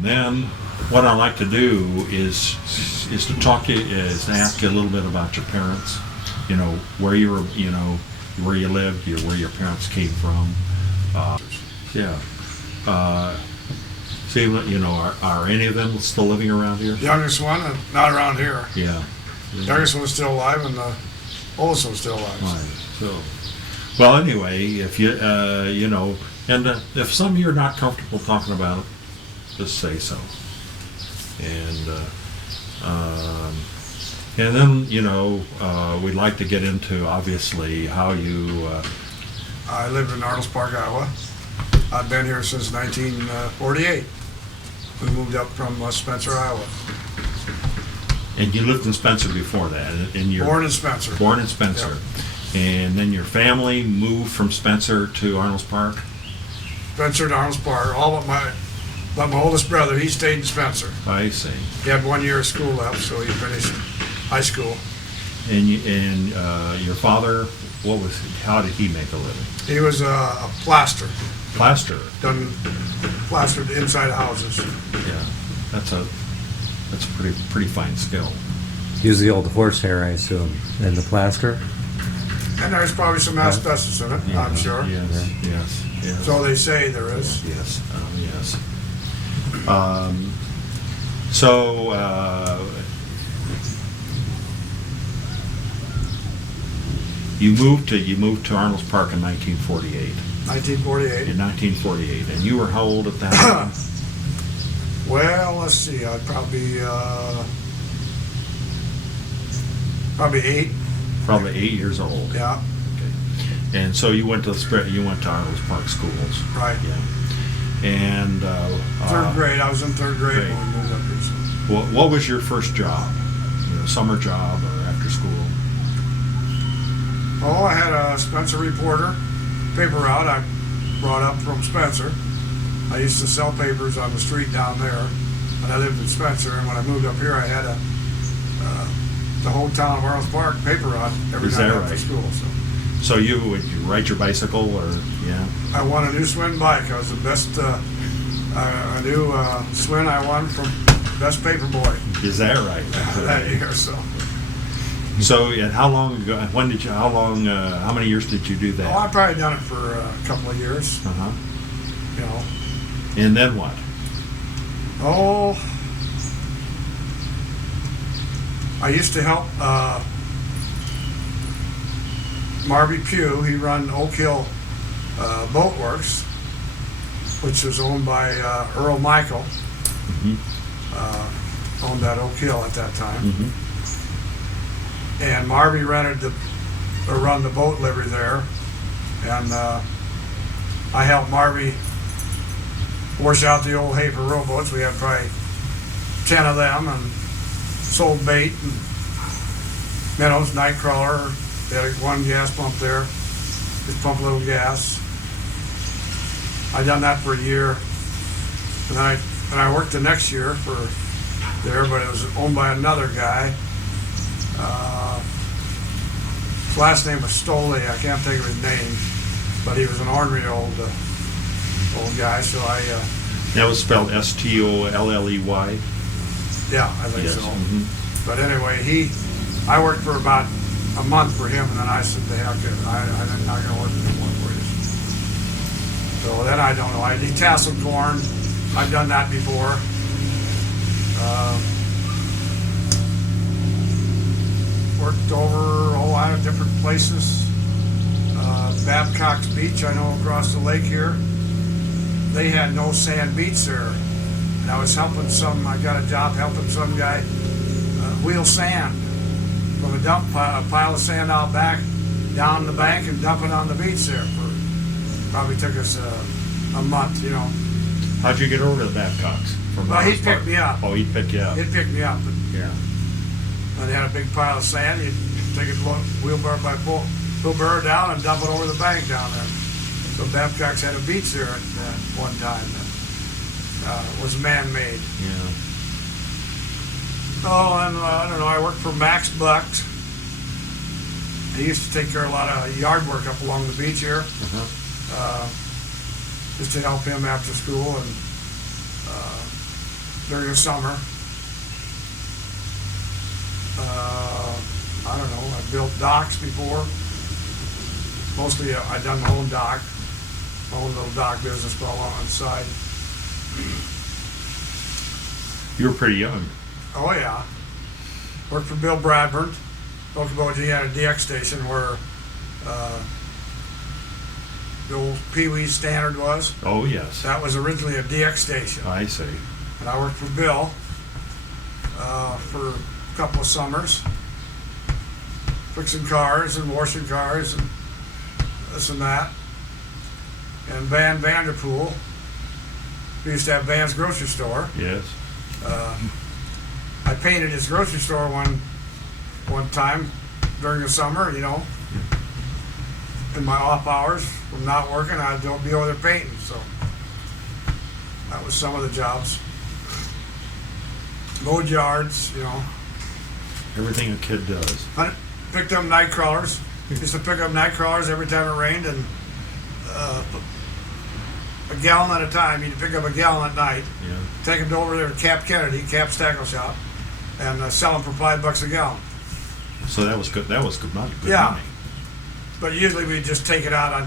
Then what I like to do is to talk to you, is to ask you a little bit about your parents. You know, where you were, you know, where you lived, where your parents came from. Yeah. See, you know, are any of them still living around here? The youngest one, not around here. Yeah. The youngest one was still alive, and the oldest one was still alive. Right. So, well, anyway, if you, you know, and if some of you are not comfortable talking about it, just say so. And then, you know, we'd like to get into, obviously, how you... I lived in Arnold's Park, Iowa. I've been here since 1948. We moved up from Spencer, Iowa. And you lived in Spencer before that? Born in Spencer. Born in Spencer. Yep. And then your family moved from Spencer to Arnold's Park? Spencer to Arnold's Park. All but my oldest brother, he stayed in Spencer. I see. He had 1 year of school left, so he finished high school. And your father, how did he make a living? He was a plasterer. Plaster? Plastered inside houses. Yeah, that's a pretty fine skill. Use the old horsehair, I assume, and the plaster? And there's probably some asbestos in it, Yeah, I'm sure. Yes. So they say there is. Yes. You moved to Arnold's Park in 1948. 1948. In 1948, and you were how old at that time? Well, let's see. I'd probably 8. Probably 8 years old. Yeah. Okay. And so you went to Arnold's Park schools. Right. Yeah. And third grade. I was in third grade Great. when we moved up here. So. What was your first job? You know, summer job or after school? Oh, I had a Spencer Reporter paper route. I brought up from Spencer. I used to sell papers on the street down there, and I lived in Spencer. And when I moved up here, I had the whole town of Arnold's Park paper route every night after school. So would you ride your bicycle or yeah? I won a new Swin bike. I was the best. A new Swin I won from best paper boy. Is that right? That year, so. So, and how long ago? How many years did you do that? Oh, I've probably done it for a couple of years. You know. And then what? Oh, I used to help Marby Pugh. He run Oak Hill Boat Works, which was owned by Earl Michael. Owned that Oak Hill at that time. And Marby run the boat livery there, and I helped Marby wash out the old Hafer rowboats. We had probably 10 of them, and sold bait and minnows, night crawler. They had one gas pump there, just pump a little gas. I done that for a year, and I worked the next year for there, but it was owned by another guy. His last name was Stoley. I can't think of his name, but he was an ornery old guy. So That was spelled Stolley. Yeah, I think Yes. so. But anyway, I worked for about a month for him, and then I said, "The heck, I'm not going to work anymore for you." So then I don't know. I detasseled corn. I've done that before. Worked over a lot of different places. Babcock's Beach, I know, across the lake here. They had no sand beach there. And I was helping I got a job helping some guy wheel sand from a pile of sand out back down the bank and dump it on the beach there. Probably took us a month, you know. How'd you get over to the Babcocks? Well, he'd pick me up. Oh, he'd pick you up. He'd pick me up. Yeah. And they had a big pile of sand. You'd take it wheelbarrow by wheelbarrow down and dump it over the bank down there. So Babcock's had a beach there at one time that was man-made. Yeah. Oh, and I don't know, I worked for Max Bucks. He used to take care of a lot of yard work up along the beach here. Just to help him after school, and during the summer. I don't know, I built docks before. Mostly I done my own dock, my own little dock business going on the side. You were pretty young. Oh yeah. Worked for Bill Bradburn. Spoke about he had a DX station where the old Pee Wee Standard was. Oh, yes. That was originally a DX station. I see. And I worked for Bill for a couple of summers, fixing cars and washing cars and this and that. And Van Vanderpool, we used to have Van's grocery store. Yes. I painted his grocery store one time during the summer, you know. In my off hours from not working, I'd go be over there painting. So that was some of the jobs. Mowed yards, you know. Everything a kid does. Picked up night crawlers. Used to pick up night crawlers every time it rained, and a gallon at a time. You'd pick up a gallon at night, Yeah. take them over there to Cap Kennedy, Cap's tackle shop, and sell them for $5 a gallon. So that was good. That was good money. Good Yeah. money. But usually we'd just take it out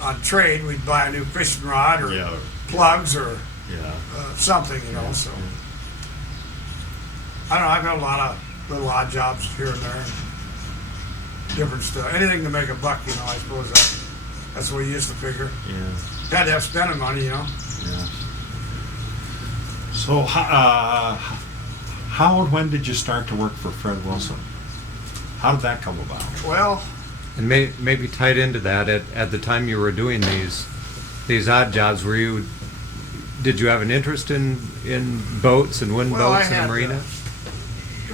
on trade. We'd buy a new fishing rod or Yeah. plugs or Yeah. something, you know. So I don't know. I've got a lot of little odd jobs here and there, and different stuff. Anything to make a buck, you know. I suppose that's what we used to figure. Yeah. Had to have spending money, you know. Yeah. So, how and when did you start to work for Fred Wilson? How did that come about? Well, And maybe tied into that, at the time you were doing these odd jobs, did you have an interest in boats and wind Well, I boats in had, a marina?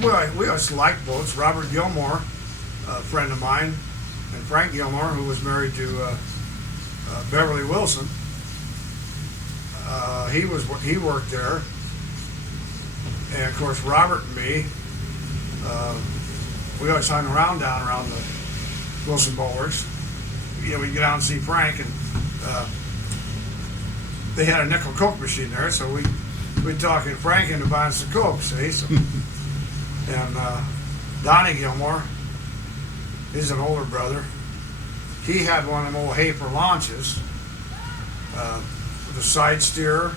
we always liked boats. Robert Gilmore, a friend of mine, and Frank Gilmore, who was married to Beverly Wilson. He worked there, and of course Robert and me, we always hung around down around the Wilson Boat Works. You know, we'd get out and see Frank, and they had a nickel Coke machine there, so we'd talk Frank into buying some Coke, see. So, and Donnie Gilmore, he's an older brother. He had one of them old Hafer launches with a side steerer.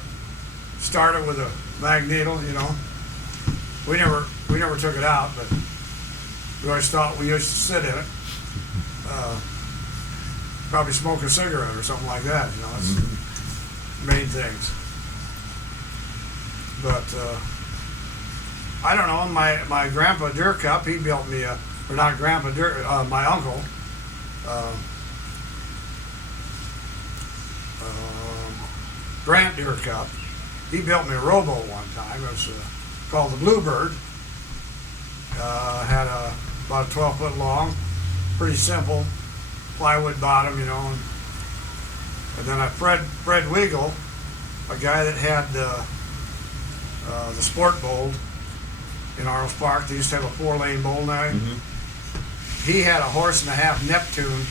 Started with a magneto, you know. We never took it out, but we always thought we used to sit in it. Probably smoke a cigarette or something like that, you know. That's the main things. But I don't know. My grandpa Dyhrkopp, he built me or not grandpa, my uncle. Grant Dyhrkopp, he built me a rowboat one time. It was called the Bluebird. Had about 12 foot long, pretty simple, plywood bottom, you know. And then Fred Weigel, a guy that had the sport bowl in Arles Park. They used to have a 4-lane bowl now. Mm-hmm. He had a 1.5-horse Neptune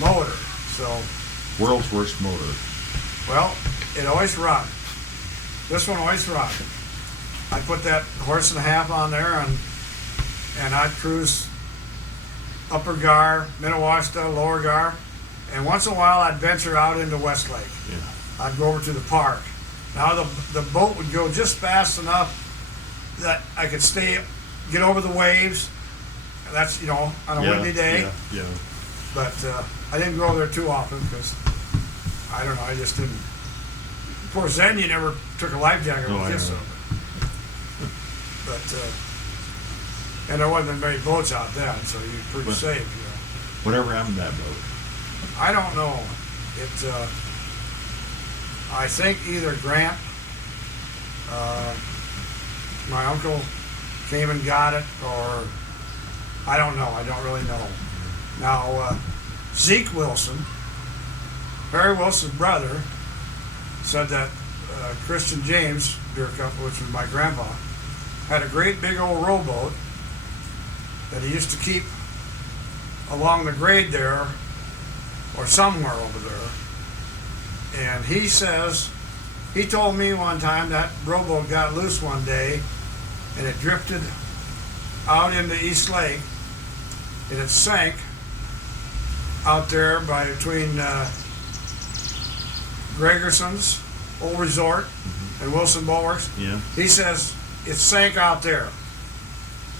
motor. So, World's worst motor. well, it always run. This one always run. I put that 1.5 on there, and I'd cruise Upper Gar, Minnewaska, Lower Gar, and once in a while I'd venture out into Westlake. Yeah. I'd go over to the park. Now the boat would go just fast enough that I could get over the waves. That's, you know, on a windy day. Yeah. But I didn't go over there too often because, I don't know, I just didn't. Of course, then you never took a life jacket No, with I you, know. so. But, and there wasn't many boats out then, so you're pretty What- safe, you know. Whatever happened to that boat? I don't know. I think either Grant, my uncle came and got it, or I don't know. I don't really know. Now, Zeke Wilson, Barry Wilson's brother, said that Christian James Dyhrkopp, which was my grandpa, had a great big old rowboat that he used to keep along the grade there, or somewhere over there. And he says he told me one time that rowboat got loose one day and it drifted out into East Lake and it sank out there between Gregerson's old resort and Wilson Bulwarks. Yeah. He says it sank out there.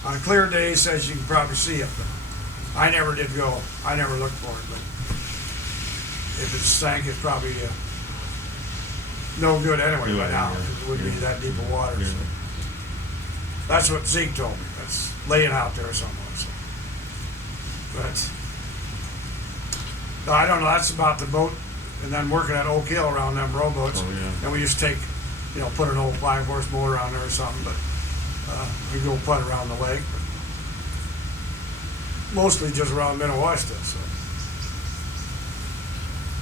On a clear day, he says you can probably see it. But I never did go. I never looked for it. But if it sank, it's probably no good anyway by now. It wouldn't be that deep of water. So. That's what Zeke told me. That's laying out there somewhere. So. But I don't know. That's about the boat. And then working at Oak Hill around them rowboats. Oh, yeah. And we just take, put an old 5-horse motor on there or something. But we go putt around the lake. But mostly just around Minnewaska. So.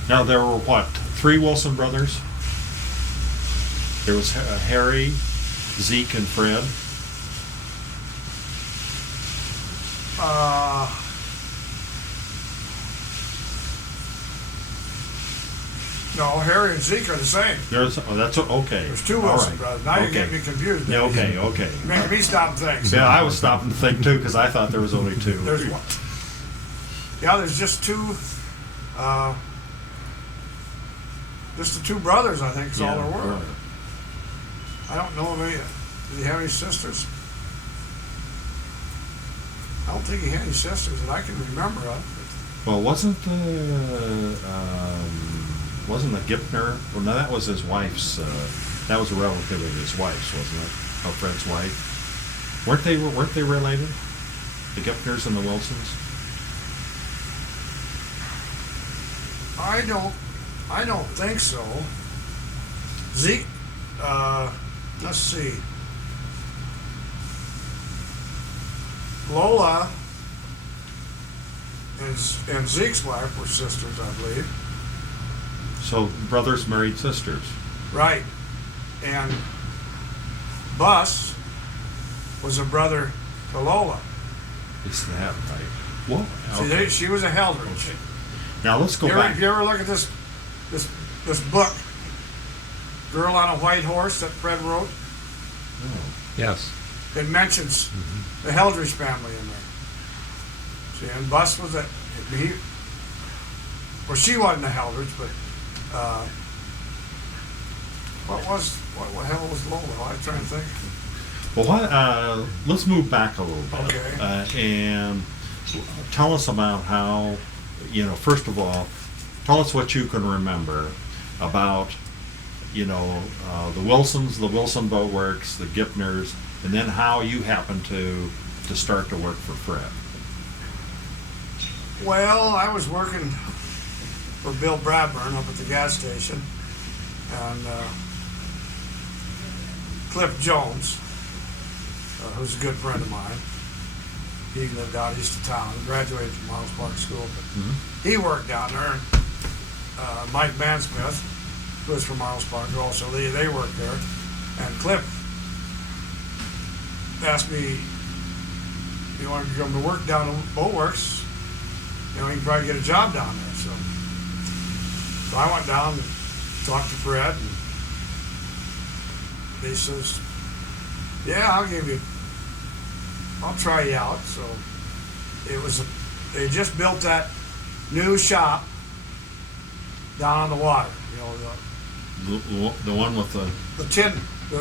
Now there were what? 3 Wilson brothers? There was Harry, Zeke, and Fred. No, Harry and Zeke are the same. That's okay. There's 2 All Wilson right. brothers. Now you're getting me confused. Yeah, okay. You're making me stop and think. Yeah, I was stopping to think too because I thought there was only 2. There's one. Yeah, there's just 2. Just the 2 brothers, I think, is all there were. Right. I don't know if did he have any sisters? I don't think he had any sisters that I can remember of. Well, wasn't the Gipner? Well, no, that was his wife's. That was a relative of his wife's, wasn't it? Of Fred's wife. Weren't they related? The Gipners and the Wilsons. I don't think so. Zeke, let's see. Lola and Zeke's wife were sisters, I believe. So brothers married sisters. Right. And Bus was a brother to Lola. Is that right? Well, See, she was a Heldridge. Okay. Now let's go You back. ever look at this book, Girl on a White Horse, that Fred wrote? Oh. Yes. It mentions the Heldridge family in there. See, and Bus was she wasn't a Heldridge, but what the hell was Lola? I'm trying to think. Well, let's move back a little bit. Okay. And tell us about how, first of all, tell us what you can remember about, the Wilsons, the Wilson Boat Works, the Gipners, and then how you happened to start to work for Fred. Well, I was working for Bill Bradburn up at the gas station, and Cliff Jones, who's a good friend of mine. He lived out east of town, graduated from Miles Park School, but he worked down there. And, Mike Mansmith, who was from Miles Park also, they worked there. And Cliff asked me, you want to come to work down at Boat Works? You can probably get a job down there. So I went down and talked to Fred, and he says, yeah, I'll try you out. So they just built that new shop down on the water. The one with the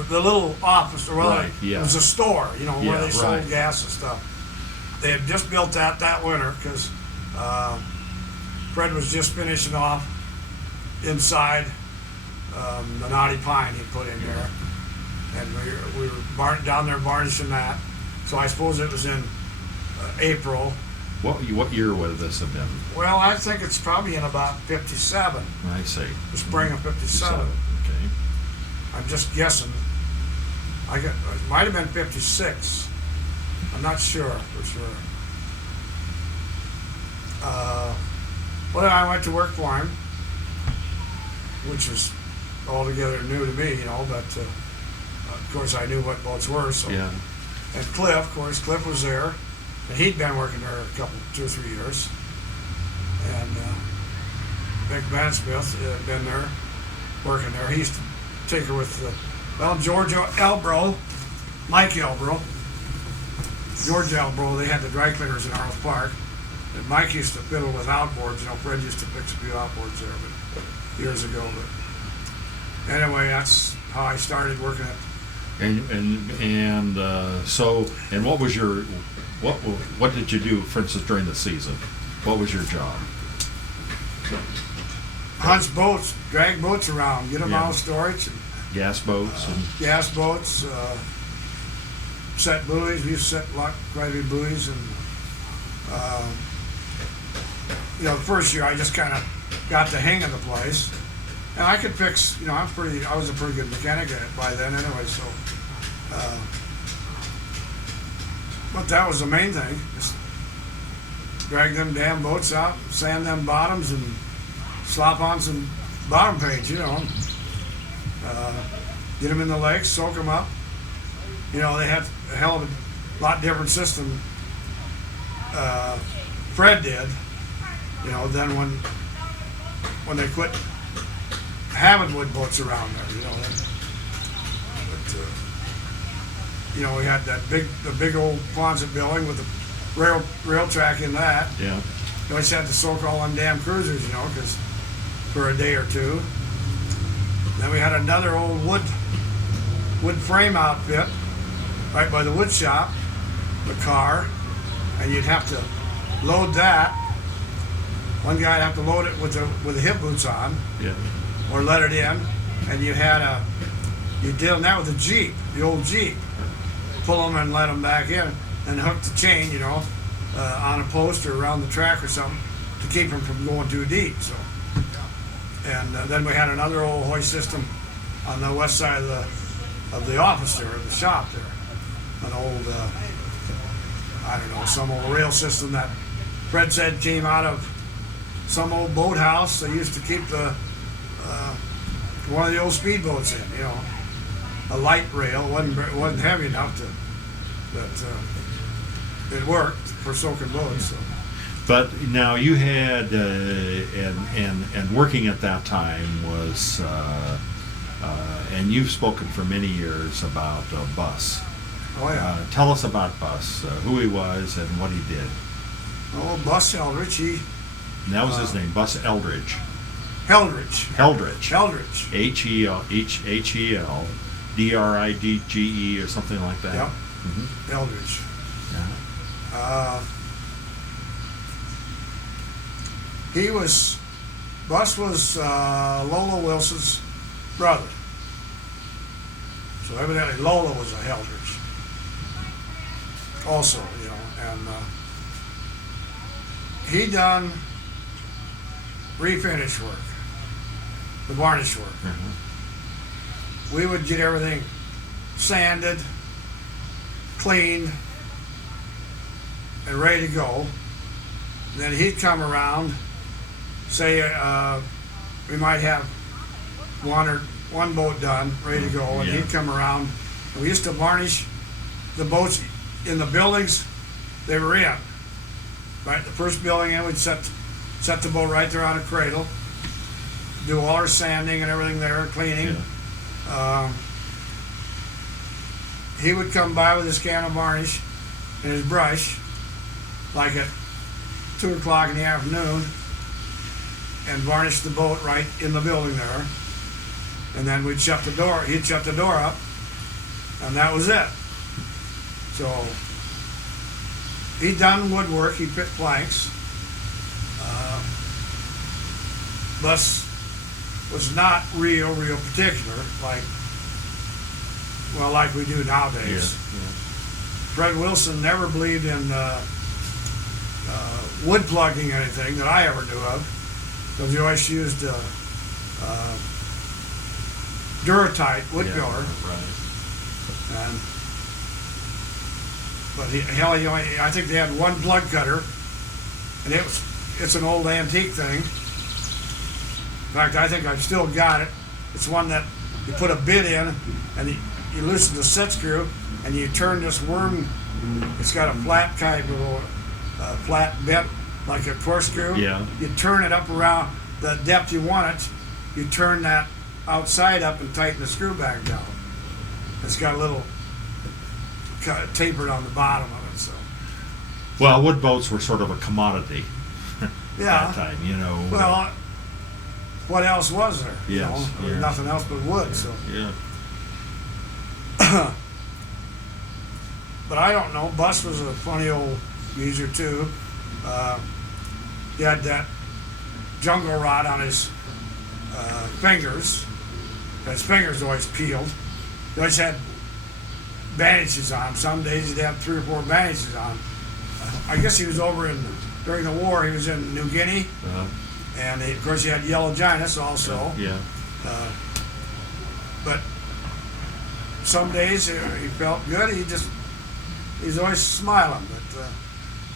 the little office, or Right, yeah. it was a store, where Yeah, they sold right. gas and stuff. They had just built that winter because Fred was just finishing off inside the knotty pine he put in there, and we were down there varnishing that. So I suppose it was in April. What year would this have been? Well, I think it's probably in about 57, I see. the spring of 57. Okay. I'm just guessing. It might have been 56. I'm not sure for sure. Well, then I went to work for him, which was altogether new to me, but of course I knew what boats were. So. Yeah. And Cliff, of course, Cliff was there, and he'd been working there 2 or 3 years. And Mick Mansmith had been there, working there. He used to caretaker with George Elbro, Mike Elbro, George Elbro. They had the dry cleaners in Arles Park. And Mike used to fiddle with outboards. Fred used to fix a few outboards there, but years ago. But anyway, that's how I started working at. And what was your what did you do, for instance, during the season? What was your job? Hunch boats, drag boats around, get them out of storage. And, gas boats and gas boats, set buoys. We used to set quite a few buoys, and the first year I just kind of got the hang of the place, and I could fix. I was a pretty good mechanic at it by then anyway. So, but that was the main thing: just drag them damn boats out, sand them bottoms, and slop on some bottom paint. Get them in the lakes, soak them up. They had a hell of a lot different system. Fred did. Then when they quit having wood boats around there. We had the big old Quonset building with the rail track in that. Yeah. You always had to soak all them damn cruisers, because for a day or two. Then we had another old wood frame outfit right by the wood shop, the car, and you'd have to load that. One guy'd have to load it with the hip boots on, yeah, or let it in, and you did that with the Jeep, the old Jeep. Pull them and let them back in, and hook the chain, on a post or around the track or something to keep them from going too deep. So. And then we had another old hoist system on the west side of the office there, the shop there. An old, some old rail system that Fred said came out of some old boathouse. They used to keep one of the old speedboats in, a light rail. Wasn't heavy enough that it worked for soaking boats. So. But now you had and working at that time was and you've spoken for many years about Bus. Oh yeah. Tell us about Bus, who he was and what he did. Oh, Bus Eldridge. And that was his name, Bus Eldridge. Heldridge. H-E-L D-R-I-D-G-E or something like that. Yep. Mm-hmm. Eldridge. Yeah. Bus was Lola Wilson's brother. So evidently Lola was a Heldridge. Also, and he done refinish work, the varnish work. Mm-hmm. We would get everything sanded, cleaned, and ready to go. And then he'd come around, say we might have one boat done, ready to go, and Yeah. he'd come around. And we used to varnish the boats in the buildings they were in. Right, the first building in, we'd set the boat right there on a cradle, do all our sanding and everything there, cleaning. Yeah. He would come by with his can of varnish and his brush, like at 2 o'clock in the afternoon, and varnish the boat right in the building there. And then we'd shut the door. He'd shut the door up, and that was it. So he'd done woodwork. He fit planks. Bus was not real particular, like we do nowadays. Yeah. Fred Wilson never believed in wood plugging anything that I ever knew of, because he always used Dyhrkopp wood filler. Right. But I think they had one plug cutter, and it's an old antique thing. In fact, I think I've still got it. It's one that you put a bit in, and you loosen the set screw, and you turn this worm. It's got a flat kind of flat bit, like a corkscrew. Yeah. You turn it up around the depth you want it. You turn that outside up and tighten the screw back down. It's got a little tapered on the bottom of it, so. Well, wood boats were sort of a commodity Yeah. at that time, you know. Well, what else was there? Yes, There was yes. nothing else but wood, so. Yeah. But I don't know. Bus was a funny old geezer too. He had that jungle rod on his fingers. His fingers always peeled. He always had bandages on. Some days he'd have 3 or 4 bandages on. I guess he was over during the war. He was in New Guinea, and of course he had yellow jaundice also. Yeah. But some days he felt good. He's always smiling. But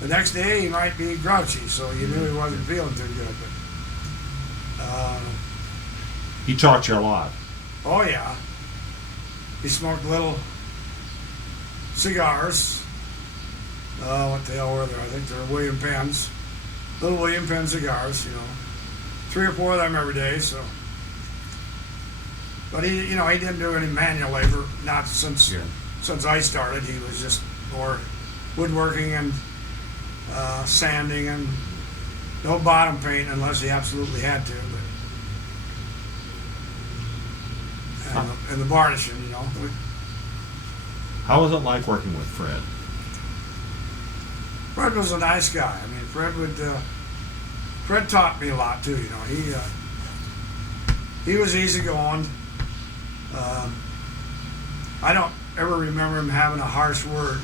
the next day he might be grouchy, so you knew he wasn't feeling too good. But He taught you a lot. oh yeah, he smoked little cigars. Oh, what the hell were they? I think they're William Penns, little William Penn cigars. 3 or 4 of them every day. So, but he didn't do any manual labor. Not since I started. He was just more woodworking and sanding and no bottom paint unless he absolutely had to. But and the varnishing, How was it like working with Fred? Fred was a nice guy. I mean, Fred taught me a lot too. He was easygoing. I don't ever remember him having a harsh word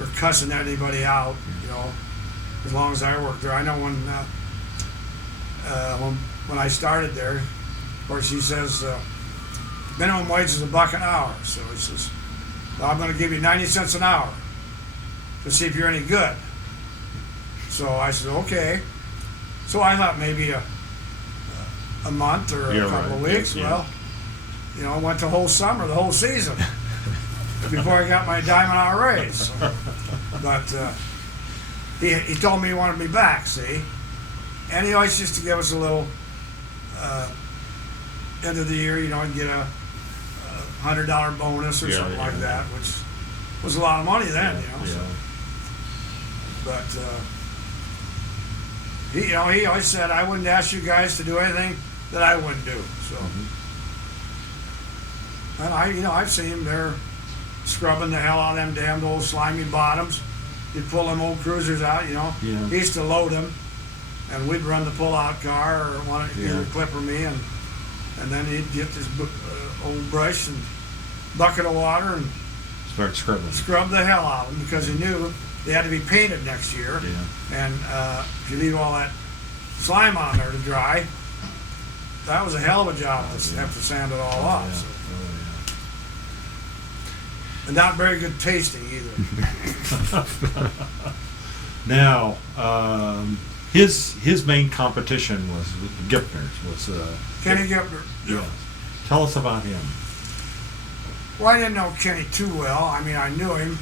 or cussing anybody out. As long as I worked there. I know when I started there, of course he says minimum wage is $1 an hour. So he says, well, I'm going to give you 90 cents an hour to see if you're any good. So I said, okay. So I thought maybe a month or a couple of weeks. Yeah. Well, I went the whole summer, the whole season, before I got my dime an hour raise. But he told me he wanted me back, see? And he always used to give us a little, end of the year, I'd get a $100 bonus or something like that, which was a lot of money then, So. But he always said I wouldn't ask you guys to do anything that I wouldn't do. So, and I've seen him there scrubbing the hell out of them damned old slimy bottoms. He'd pull them old cruisers out. He used to load them, and we'd run the pull-out car or one either Clip or me, and then he'd get this old brush and bucket of water and Start scrubbing. scrub the hell out of them because he knew they had to be painted next year. And if you leave all that slime on there to dry, that was a hell of a job to have to sand it all off. So. And not very good tasting either. Now, his main competition was with the Gipners. Kenny Gipner. Yeah. Tell us about him. Well, I didn't know Kenny too well. I mean, I knew him.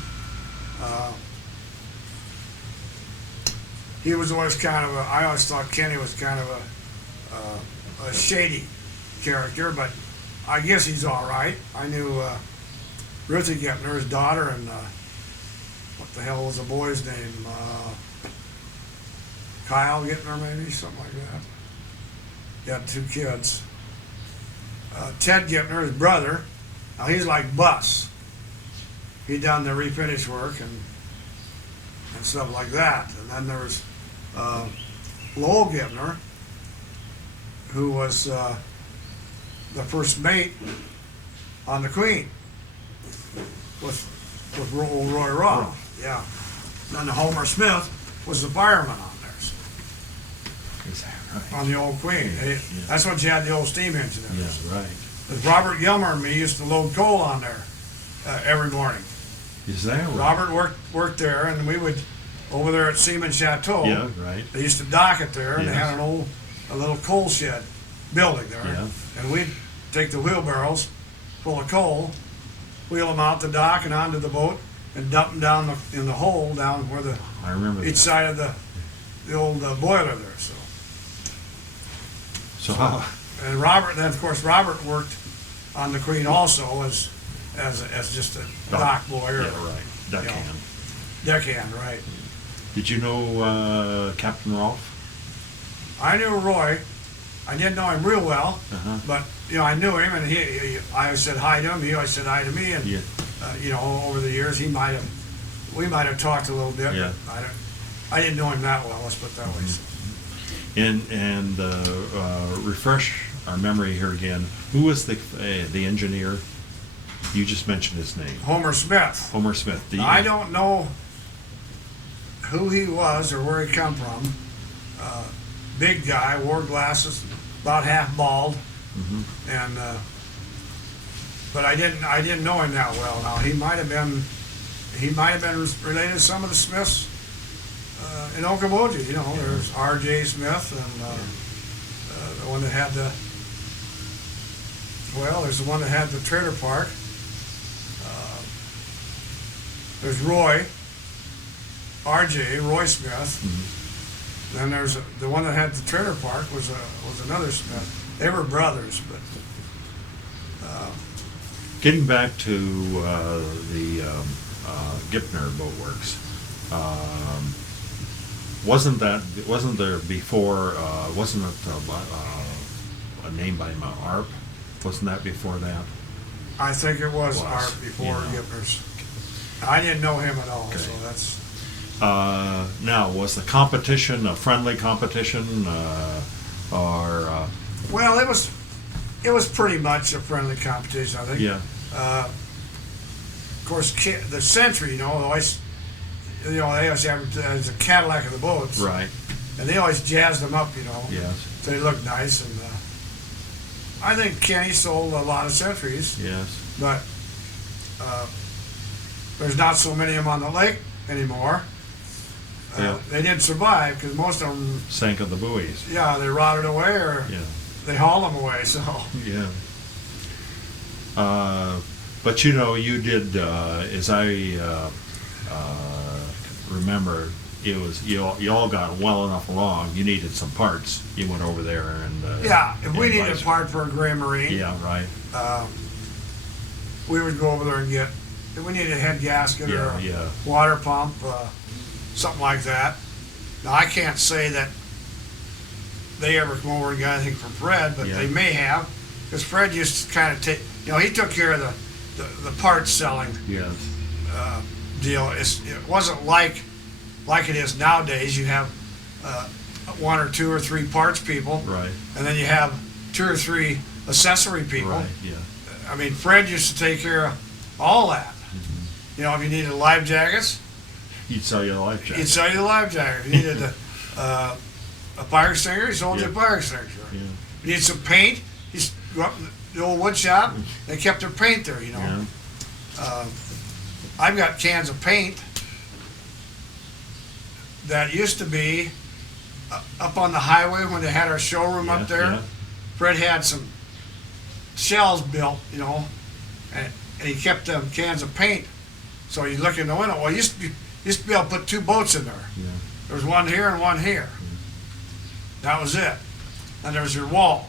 He was always I always thought Kenny was kind of a shady character, but I guess he's all right. I knew Ruthie Gipner, his daughter, and what the hell was the boy's name? Kyle Gipner, maybe, something like that. He had 2 kids. Ted Gipner, his brother, now he's like Bus. He done the refinish work and stuff like that. And then there was Lowell Gipner, who was the first mate on the Queen with old Roy Roth. Yeah. Then Homer Smith was the fireman on there. So. Is that right? On the old Queen. That's when she had the old steam engine in there. Yeah, right. But Robert Gilmer and me used to load coal on there every morning. Is that right? Robert worked there, and we would over there at Seaman Chateau. Yeah, right. They used to dock it there, and they Yes. had a little coal shed building there. Yeah. And we'd take the wheelbarrows full of coal, wheel them out the dock and onto the boat, and dump them down in the hole down where I remember each that. side of the old boiler there. So So and Robert, then of course Robert worked on the Queen also as just a dock boy or Yeah, right, deckhand. deckhand, right? Did you know Captain Rolfe? I knew Roy. I didn't know him real well, Uh-huh. but I knew him, and I always said hi to him. He always said hi to me, and Yeah. over the years we might have talked a little bit. Yeah. But I didn't know him that well. Let's put it that way. And refresh our memory here again. Who was the engineer? You just mentioned his name. Homer Smith. Homer Smith. I don't know who he was or where he come from. Big guy, wore glasses, about half bald, and but I didn't know him that well. Now he might have been related to some of the Smiths in Okoboji. There's R.J. Smith and the one that had there's the one that had the trailer park. There's Roy Smith. Then there's the one that had the trailer park was another Smith. They were brothers, but Getting back to the Gipner Boat Works, wasn't there before? Wasn't it a name by ARP? Wasn't that before that? I think it was Was, Art before yeah. Gipner's. I didn't know him at all, Okay. so that's. Now, was the competition a friendly competition, or Well, it was pretty much a friendly competition, I think. yeah? Of course, the Century, always, they always have as a Cadillac of the boats, Right. and they always jazzed them up, Yes. so they looked nice. And I think Kenny sold a lot of Centuries, Yes. but there's not so many of them on the lake anymore. Yeah. They didn't survive because most of them, Sank of the buoys. they rotted away or Yeah. they hauled them away. So Yeah. But you did, as I remember, it was you all got well enough along. You needed some parts. You went over there and if we needed a part for a Gray Marine, Yeah. Right. we would go over there and get. If we needed a head gasket or a Yeah. water pump, something like that. Now I can't say that they ever come over and got anything from Fred, but Yeah. they may have, because Fred used to kind of take. He took care of the parts selling Yes. deal. It wasn't like it is nowadays. You have one or two or three parts people, Right. and then you have two or three accessory people. Right. Yeah. I mean, Fred used to take care of all that. If you needed life jackets, He'd sell you a life jacket. he'd sell you the life jacket. If you needed a fire extinguisher, he sold you a Yeah. fire extinguisher. Yeah. You need some paint, he'd go up in the old wood shop, they kept their paint there, Yeah. I've got cans of paint that used to be up on the highway when they had our showroom Yeah, up there. yeah. Fred had some shells built, and he kept them cans of paint. So you look in the window. Well, you used to be able to put two boats in there. Yeah. There was one here and one here. That was it. And there was your wall.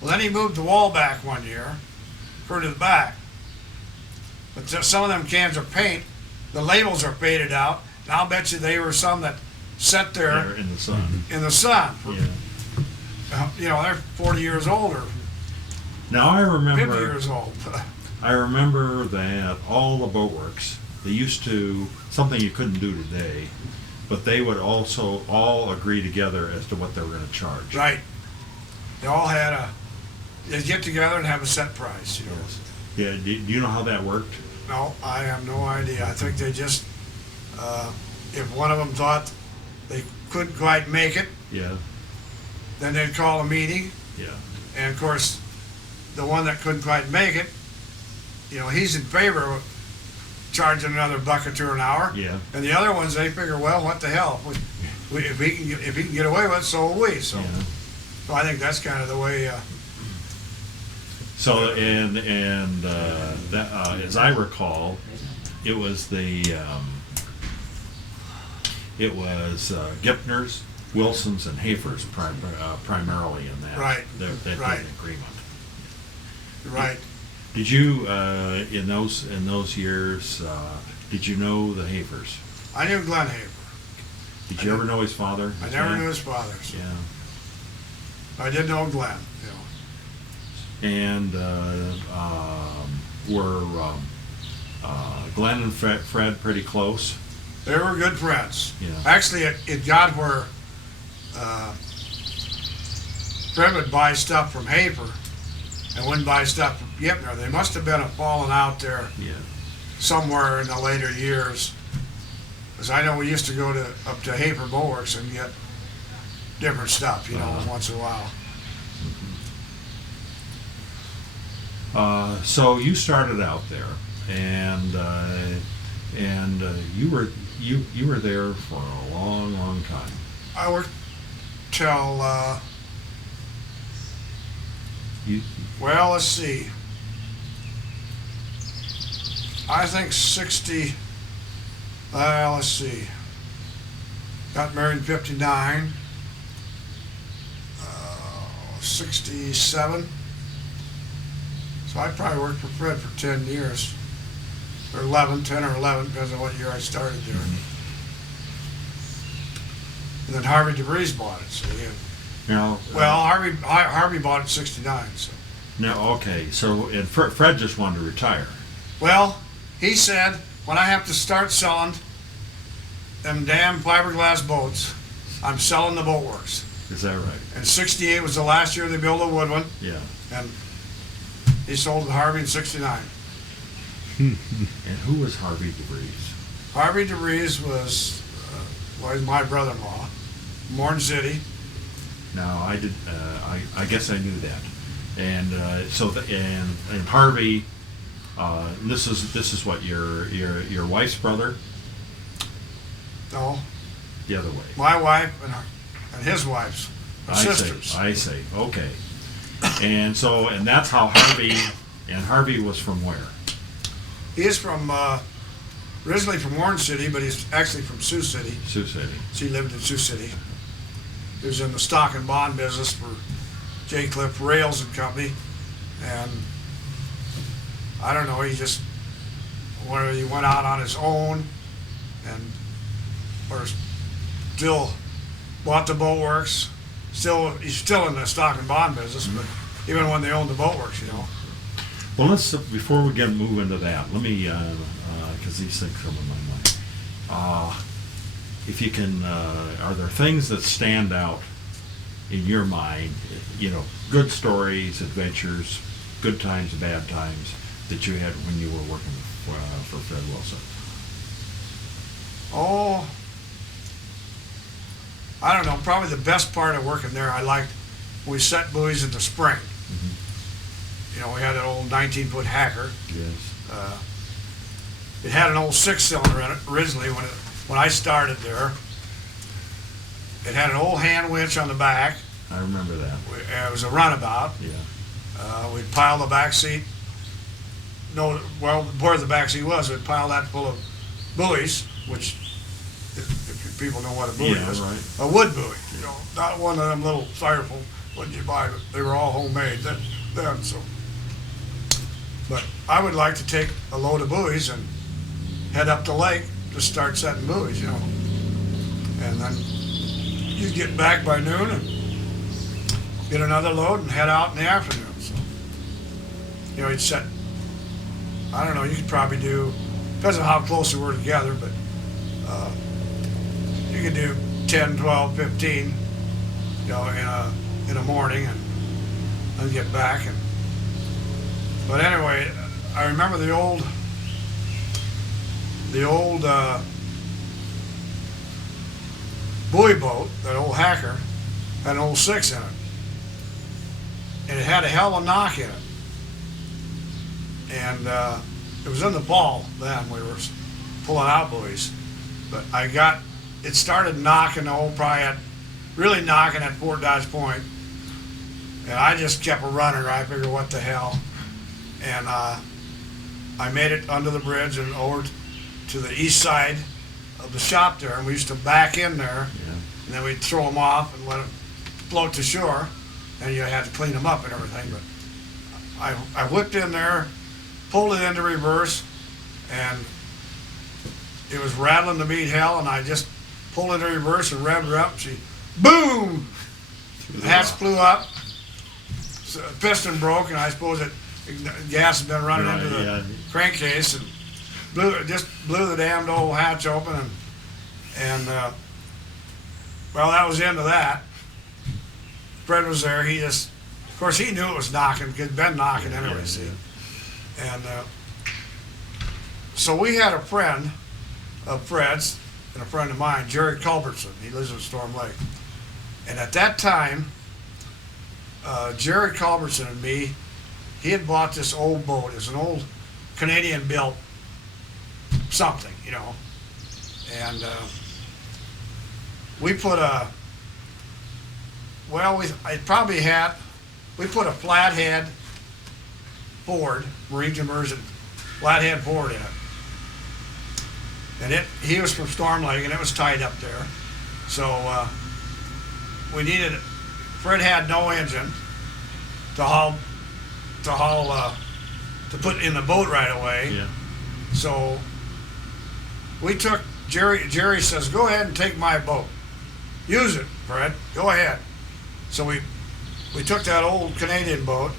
Well, then he moved the wall back one year, further to the back. But some of them cans of paint, the labels are faded out. And I'll bet you they were some that sat there There in the sun. in the sun. Yeah. They're 40 years old or Now I 50 remember. years old. I remember that all the boatworks, they used to, something you couldn't do today, but they would also all agree together as to what they were going to charge. Right. They all they'd get together and have a set price. Yes. Yeah. Do you know how that worked? No, I have no idea. I think they just, if one of them thought they couldn't quite make it, Yeah. then they'd call a meeting. Yeah. And of course, the one that couldn't quite make it, he's in favor of charging another $1 or $2 an hour. Yeah. And the other ones, they figure, well, what the hell? If he can get away with it, so will we. So, Yeah. so I think that's kind of the way. So that, as I recall, it was Gipner's, Wilson's and Hafer's primarily in that. Right, That right. agreement. Right. Did you, in those years, did you know the Hafers? I knew Glenn Hafer. Did you ever know his father? I his never dad? knew his father. So Yeah. I did know Glenn. And were Glenn and Fred pretty close? They were good friends. Yeah. Actually, it got where Fred would buy stuff from Hafer and wouldn't buy stuff from Gipner. They must have been a falling out there Yeah. somewhere in the later years. Because I know we used to go up to Hafer Bulwarks and get different stuff, once in a while. So you started out there, and you were there for a long, long time. I worked till, well, let's see. I think 60, let's see. Got married in 59, 67. So I probably worked for Fred for 10 years, or 10 or 11, depends on what year I started there. And then Harvey DeVries bought it, so he had, Now, Harvey bought it in 69, so. now, okay. So, and Fred just wanted to retire. Well, he said, when I have to start selling them damn fiberglass boats, I'm selling the boat works. Is that right? And 68 was the last year they built a wood one, Yeah. and he sold to Harvey in 69. And who was Harvey DeVries? Harvey DeVries was my brother-in-law, Morton City. Now, I did. I guess I knew that. And and Harvey. This is what your wife's brother. No, The other way. my wife and his wife's sisters. I see. Okay. And that's how Harvey. And Harvey was from where? He is from originally from Warren City, but he's actually from Sioux City. Sioux City. So he lived in Sioux City. He was in the stock and bond business for J. Cliff Rails and Company, and I don't know. He went out on his own, or still bought the boat works. He's still in the stock and bond business, but even when they owned the boat works, Well, let's before we move into that. Let me because these things come in my mind. If you can, are there things that stand out in your mind? Good stories, adventures, good times, bad times that you had when you were working for Fred Wilson. Oh, I don't know. Probably the best part of working there, I liked we set buoys in the spring. We had an old 19-foot hacker. Yes. It had an old 6-cylinder in it originally when I started there. It had an old hand winch on the back. I remember that. It was a runabout. Yeah. We'd pile the back seat. Where the back seat was, we'd pile that full of buoys, which, if people know what a buoy is, right. a wood buoy. Not one of them little styrofoam ones you buy, but they were all homemade then. So, but I would like to take a load of buoys and head up the lake to start setting buoys, and then you'd get back by noon and get another load and head out in the afternoon. So, you'd set, I don't know, you could probably do, depends on how close we were together, but you could do 10, 12, 15, in a morning and then get back. But anyway, I remember the old buoy boat, that old hacker, had an old 6 in it. And it had a hell of a knock in it. And it was in the fall then, we were pulling out buoys. But it started knocking really knocking at Fort Dodge Point. And I just kept running. I figured, what the hell? And I made it under the bridge and over to the east side of the shop there. And we used to back in there and then we'd throw them off and let them float to shore, and you had to clean them up and everything. But I whipped in there, pulled it into reverse, and it was rattling to beat hell, and I just pulled it in reverse and revved her up. She, boom! The hatch flew up, so the piston broke, and I suppose gas had been running into the crankcase, and just blew the damned old hatch open, and well, that was the end of that. Fred was there. He just, of course, he knew it was knocking because it'd been knocking anyway. See, and so we had a friend of Fred's and a friend of mine, Jerry Culbertson. He lives in Storm Lake, and at that time, Jerry Culbertson and me, he had bought this old boat. It was an old Canadian-built something, you know, and we put a, well, we put a flathead Ford, marine conversion flathead Ford in it. And he was from Storm Lake, and it was tied up there. So we needed, Fred had no engine to put in the boat right away. Yeah. So we took, Jerry says, go ahead and take my boat. Use it, Fred, go ahead. So we took that old Canadian boat,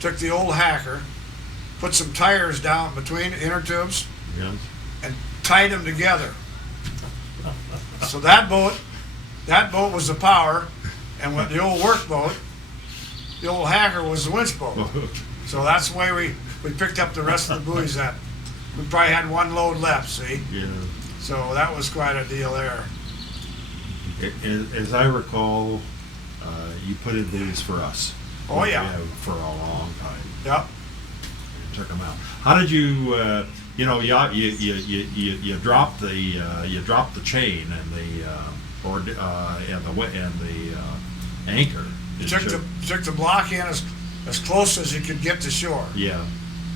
took the old Hacker, put some tires down between the inner tubes, Yeah. and tied them together. So that boat was the power, and with the old workboat, the old Hacker was the winch boat. So that's the way we picked up the rest of the buoys. That we probably had one load left, see? Yeah. So that was quite a deal there. As I recall, you put in these for us. Oh, yeah. For a long time. Yep. You took them out. How did you? You dropped the chain and the anchor. You took the block in as close as you could get to shore. Yeah.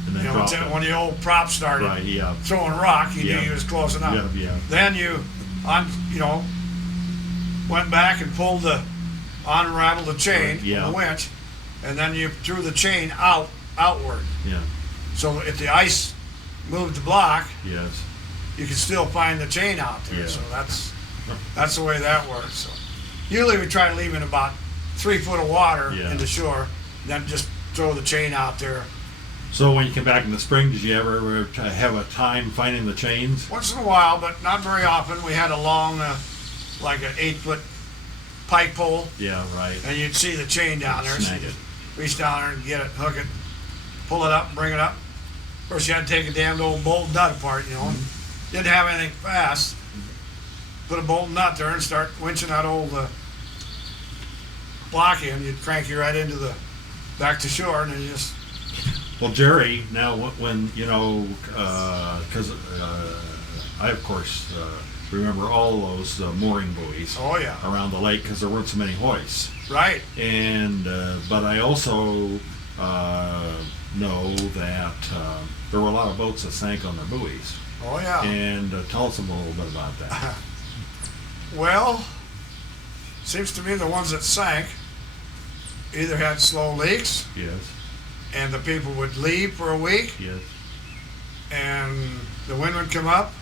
And then You know, dropped it. when the old prop started Right. Yeah. throwing rock, you Yeah. knew you was close enough. Yeah. Yeah. Then went back and unraveled the chain Yeah. from the winch, and then you threw the chain outward. Yeah. So if the ice moved the block, Yes. you could still find the chain out there. Yeah. So that's the way that works. So usually we try to leave in about 3 foot of water Yeah. in the shore, then just throw the chain out there. So when you came back in the spring, did you ever have a time finding the chains? Once in a while, but not very often. We had a long, like an 8-foot pike pole, Yeah. Right. and you'd see the chain down there. So Snag you it. reach down there and get it, hook it, pull it up, bring it up. Of course, you had to take a damned old bolt and nut apart, you know. Didn't have anything fast. Put a bolt and nut there and start winching that old block in. You'd crank you right into back to shore, and then you just. Well, Jerry, now when because I of course remember all those mooring buoys Oh yeah. around the lake because there weren't so many hoists, Right. and but I also know that there were a lot of boats that sank on their buoys, Oh yeah. and tell us a little bit about that. Well, seems to me the ones that sank either had slow leaks, Yes, and the people would leave for a week, yes, and the wind would come up,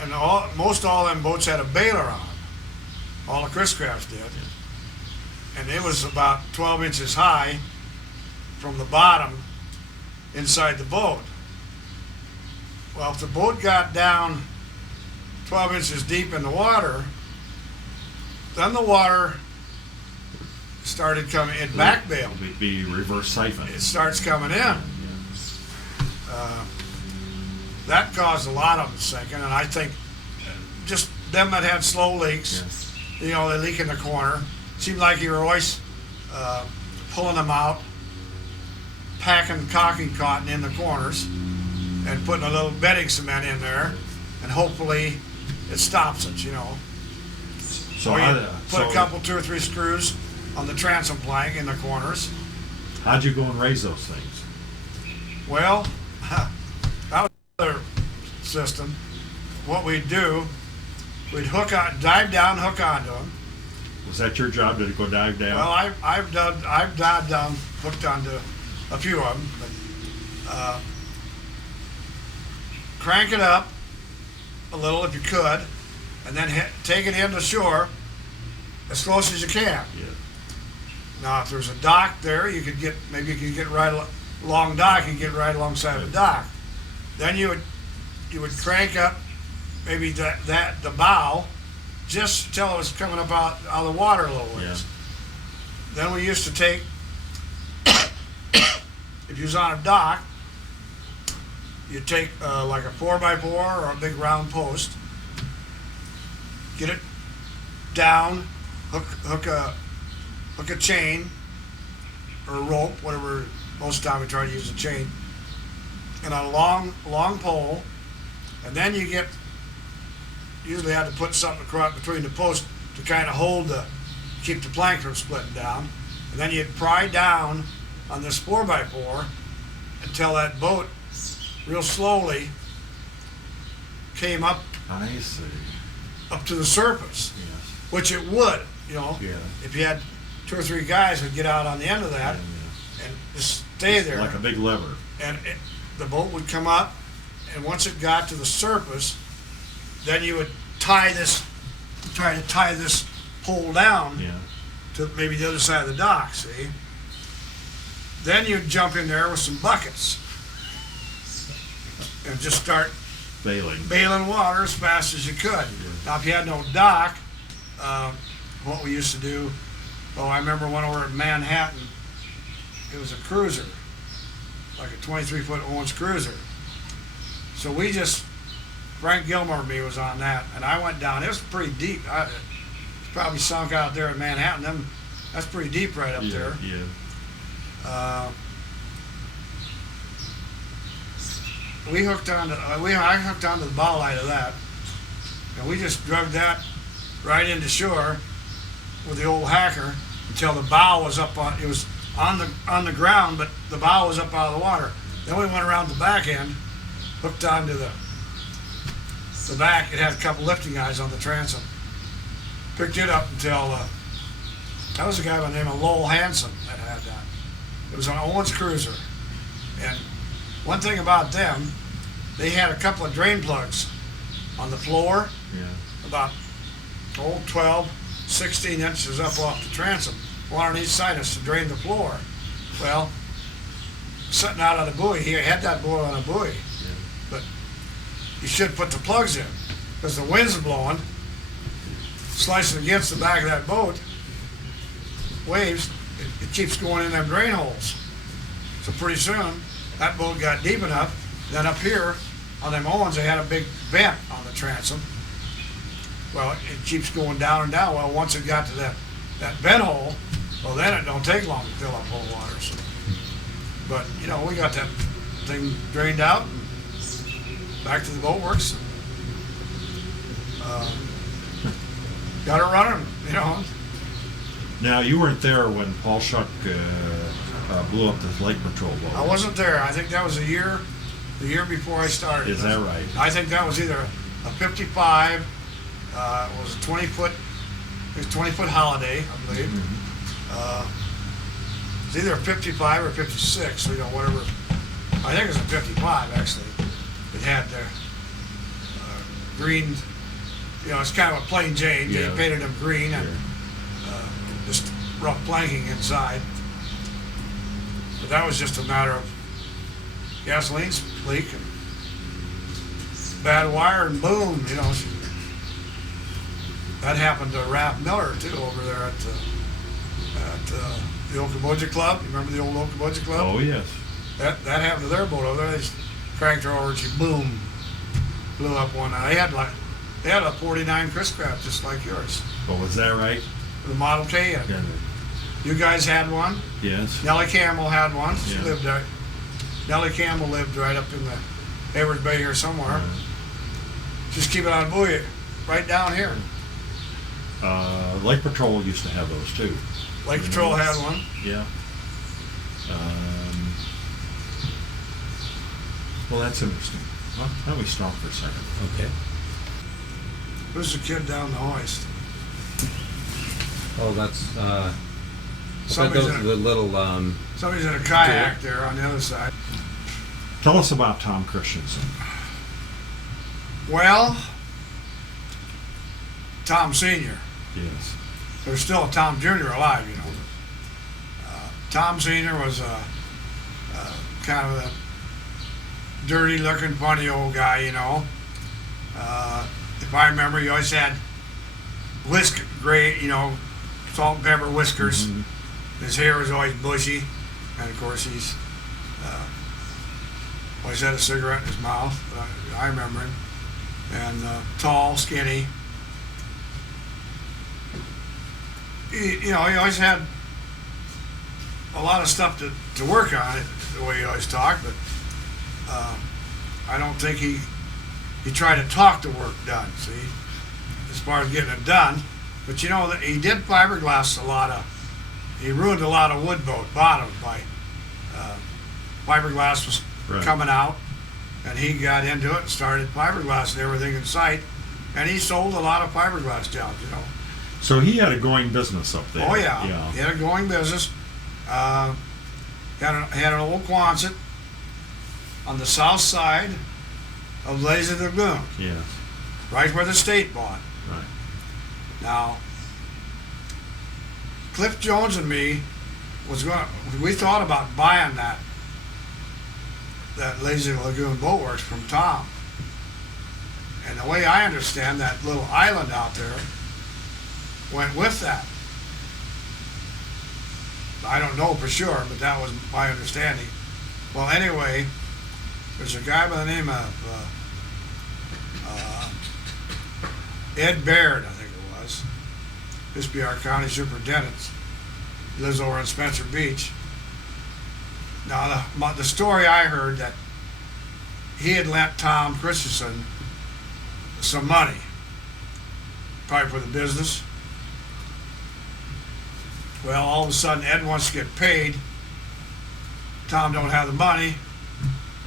and most all them boats had a bailer on them. All the Chris Crafts did, and it was about 12 inches high from the bottom inside the boat. Well, if the boat got down 12 inches deep in the water, then the water started coming in back bail. It'd be reverse siphon. It starts coming in. Yeah. That caused a lot of them sinking, and I think just them that had slow leaks, Yes. you know, they leak in the corner. Seemed like you were always pulling them out, packing caulking cotton in the corners, and putting a little bedding cement in there, and hopefully it stops it, you know. So, Or you put a so couple, 2 or 3 screws on the transom plank in the corners. how'd you go and raise those things? Well, that was another system. What we'd do we'd dive down, hook onto them. Was that your job to go dive down? Well, I've dived down, hooked onto a few of them, but crank it up a little if you could, and then take it into shore as close as you can. Yeah. Now, if there's a dock there, you could get right along dock. You could get right alongside the dock. Then you would crank up maybe the bow just till it was coming up out of the water a little ways. Yeah. Then we used to take, if you was on a dock, you'd take like a 4x4 or a big round post, get it down, hook a chain or a rope, whatever. Most of the time we try to use a chain, and a long pole, and then usually had to put something across between the posts to kind of keep the plank from splitting down, and then you'd pry down on this 4x4 until that boat real slowly came up I see. up to the surface, Yes. which it would, Yeah. if you had 2 or 3 guys would get out on the end of that and just stay there. Like a big lever. And the boat would come up, and once it got to the surface, then you would try to tie this pole down Yeah. to maybe the other side of the dock, see? Then you'd jump in there with some buckets and just start bailing water as fast as you could. Now, if you had no dock, what we used to do, I remember when we were in Manhattan, it was a cruiser, like a 23-foot Owens cruiser. So Frank Gilmore and me was on that, and I went down. It was pretty deep. It's probably sunk out there in Manhattan. That's pretty deep right up there. Yeah. I hooked onto the bow light of that, and we just drug that right into shore with the old hacker until the bow was up on. It was on the ground, but the bow was up out of the water. Then we went around the back end, hooked onto the back. It had a couple lifting eyes on the transom. Picked it up until that was a guy by the name of Lowell Hanson that had that. It was an Owens cruiser, and one thing about them, they had a couple of drain plugs on the floor, Yeah. about 12, 16 inches up off the transom, one on each side of us to drain the floor. Well, sitting out on a buoy, he had that boat on a buoy, but you should put the plugs in, because the wind's blowing, slicing against the back of that boat, waves, it keeps going in them drain holes. So pretty soon, that boat got deep enough, then up here, on them Owens, they had a big vent on the transom. Well, it keeps going down and down. Well, once it got to that vent hole, well, then it don't take long to fill up whole water. So. But, we got that thing drained out and back to the boat works. Got it running, Now, you weren't there when Paul Shuck blew up the Lake Patrol boat. I wasn't there. I think that was the year before I started. Is that right? I think that was either a 55, it was a 20-foot holiday, I believe. Mm-hmm. It's either a 55 or 56, so whatever. I think it was a 55 actually. It had their green, it's kind of a plain Jane. Yeah. They painted them green and just rough planking inside. But that was just a matter of gasoline leak and bad wire, and boom, that happened to Raph Miller too over there at the Okoboji Club. You remember the old Okoboji Club? Oh, yes. That happened to their boat over there. They just cranked her over and she boom, blew up one night. They had a 49 Chris Craft just like yours. But was that right? The Model K. And Yeah. you guys had one. Yes. Nellie Campbell had one. She Yeah. lived there. Nellie Campbell lived right up in the Hayward Bay here somewhere. Just keep it on buoy right down here. Lake Patrol used to have those too. Lake Patrol had one. Yeah. Well, that's interesting. Well, let me stop for a second. Okay. Who's the kid down the hoist? Oh, that's, Somebody's those are in the a, little, somebody's in a kayak there on the other side. Tell us about Tom Christensen. Well, Tom Sr. Yes. There's still a Tom Jr. alive, you know. Tom Sr. was kind of a dirty-looking, funny old guy, you know. If I remember, he always had gray, you know, salt and pepper whiskers. Mm-hmm. His hair was always bushy, and of course he's always had a cigarette in his mouth. I remember him, and tall, skinny. He always had a lot of stuff to work on it, the way he always talked, but I don't think he tried to talk the work done, see, as far as getting it done. But you know, that he did fiberglass he ruined a lot of wood boat bottoms by fiberglass was Right. coming out, and he got into it and started fiberglassing everything in sight, and he sold a lot of fiberglass jobs, you know. So he had a growing business up there. Oh yeah, he had a going business. Had an old Quonset on the south side of Lazy Lagoon, Yes. right where the state bought. Right. Now, Cliff Jones and me we thought about buying that Lazy Lagoon Boatworks from Tom. And the way I understand, that little island out there went with that. I don't know for sure, but that was my understanding. Well, anyway, there's a guy by the name of Ed Baird, I think it was. Used to be our county superintendent. He lives over in Spencer Beach. Now, the story I heard, that he had lent Tom Christensen some money, probably for the business. Well, all of a sudden, Ed wants to get paid. Tom don't have the money,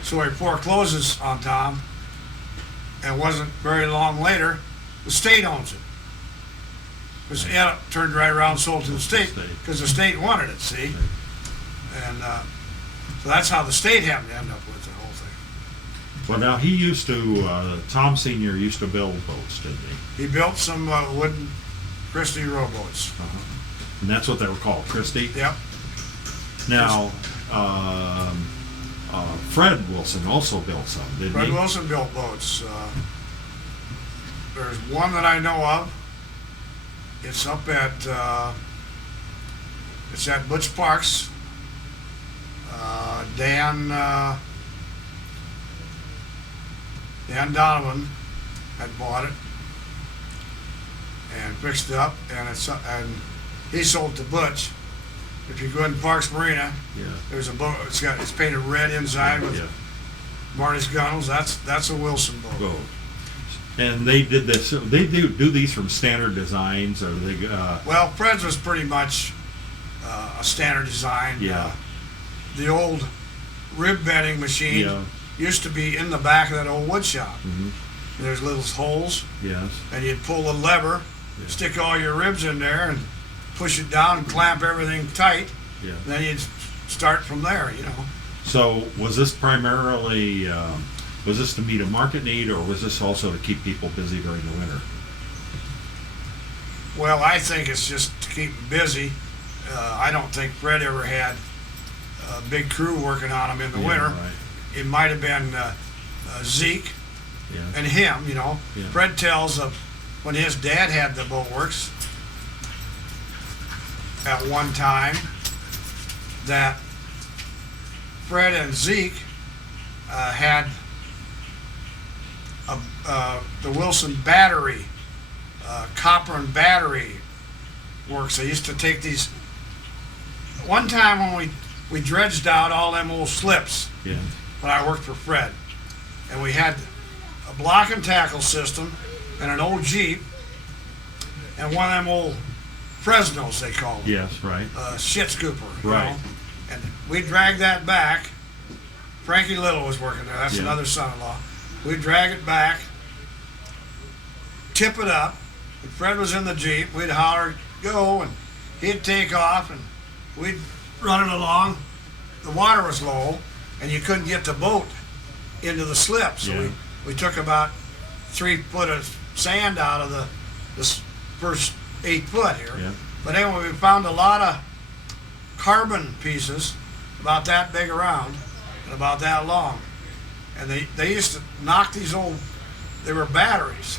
so he forecloses on Tom. And it wasn't very long later, the state owns it. Because Ed turned right around and sold it to the state, because the state wanted it, see? And so that's how the state happened to end up with the whole thing. Well, now he used to, Tom Sr. used to build boats, didn't he? He built some wooden Christie rowboats. Uh-huh. And that's what they were called, Christie? Yep. Now, Fred Wilson also built some, didn't Fred he? Wilson built boats. There's one that I know of. It's up at it's at Butch Parks. Dan Donovan had bought it and fixed it up, and he sold it to Butch. If you go in Parks Marina, Yeah. there's a boat. It's painted red inside with Yeah. Marty's gunnels. That's a Wilson boat. Boat. And they did this. They do these from Standard Designs, or they? Well, Fred's was pretty much a standard design. Yeah. The old rib bending machine Yeah. used to be in the back of that old wood shop. Mhm. There's little holes, Yes. and you'd pull the lever, Yeah. stick all your ribs in there, and push it down and clamp everything tight. Yeah. Then you'd start from there, you know. So was this primarily? Was this to meet a market need, or was this also to keep people busy during the winter? Well, I think it's just to keep them busy. I don't think Fred ever had a big crew working on him in the Yeah, winter. right. It might have been Zeke Yeah. and him, you know. Yeah. Fred tells of when his dad had the boatworks at one time, that Fred and Zeke had the Wilson battery, copper and battery works. They used to take these. One time when we dredged out all them old slips Yeah. when I worked for Fred, and we had a block and tackle system and an old Jeep and one of them old Fresnos, they call them. Yes. Right. Shit scooper. You Right. know? And we dragged that back. Frankie Little was working there. That's Yeah. another son-in-law. We drag it back tip it up. And Fred was in the Jeep. We'd holler, go, and he'd take off, and we'd run it along. The water was low, and you couldn't get the boat into the slip. So Yeah. we took about 3 foot of sand out of this first 8 foot here. Yeah. But anyway, we found a lot of carbon pieces about that big around and about that long. And they used to knock these old, they were batteries,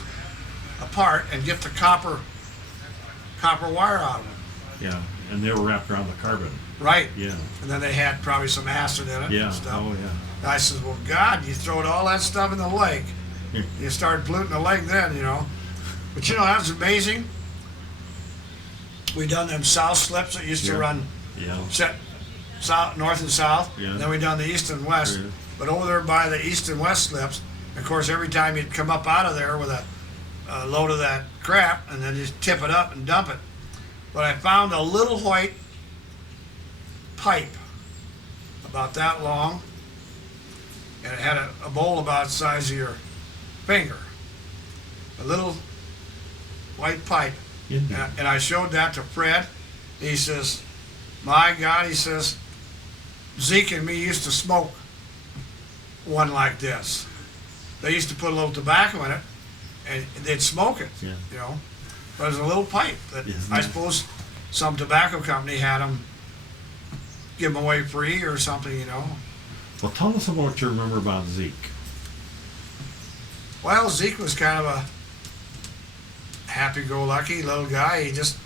apart and get the copper wire out of them. Yeah, and they were wrapped around the carbon. Right. Yeah. And then they had probably some acid in it Yeah. and stuff. Oh, yeah. And I says, well, God, you throwed all that stuff in the lake. You started polluting the lake then, you know. But you know, that was amazing. We done them south slips that used to Yeah. run Yeah. set south, north and south. Yeah. And then we done the east and west. Yeah. But over there by the east and west slips, of course, every time you'd come up out of there with a load of that crap, and then just tip it up and dump it. But I found a little white pipe about that long, and it had a bowl about the size of your finger. A little white pipe. Indeed. And I showed that to Fred. He says, my God, he says, Zeke and me used to smoke one like this. They used to put a little tobacco in it, and they'd smoke it, Yeah. you know. But it was a little pipe that Isn't I it? suppose some tobacco company had them give them away free or something, you know. Well, tell us about what you remember about Zeke. Well, Zeke was kind of a happy-go-lucky little guy. He just,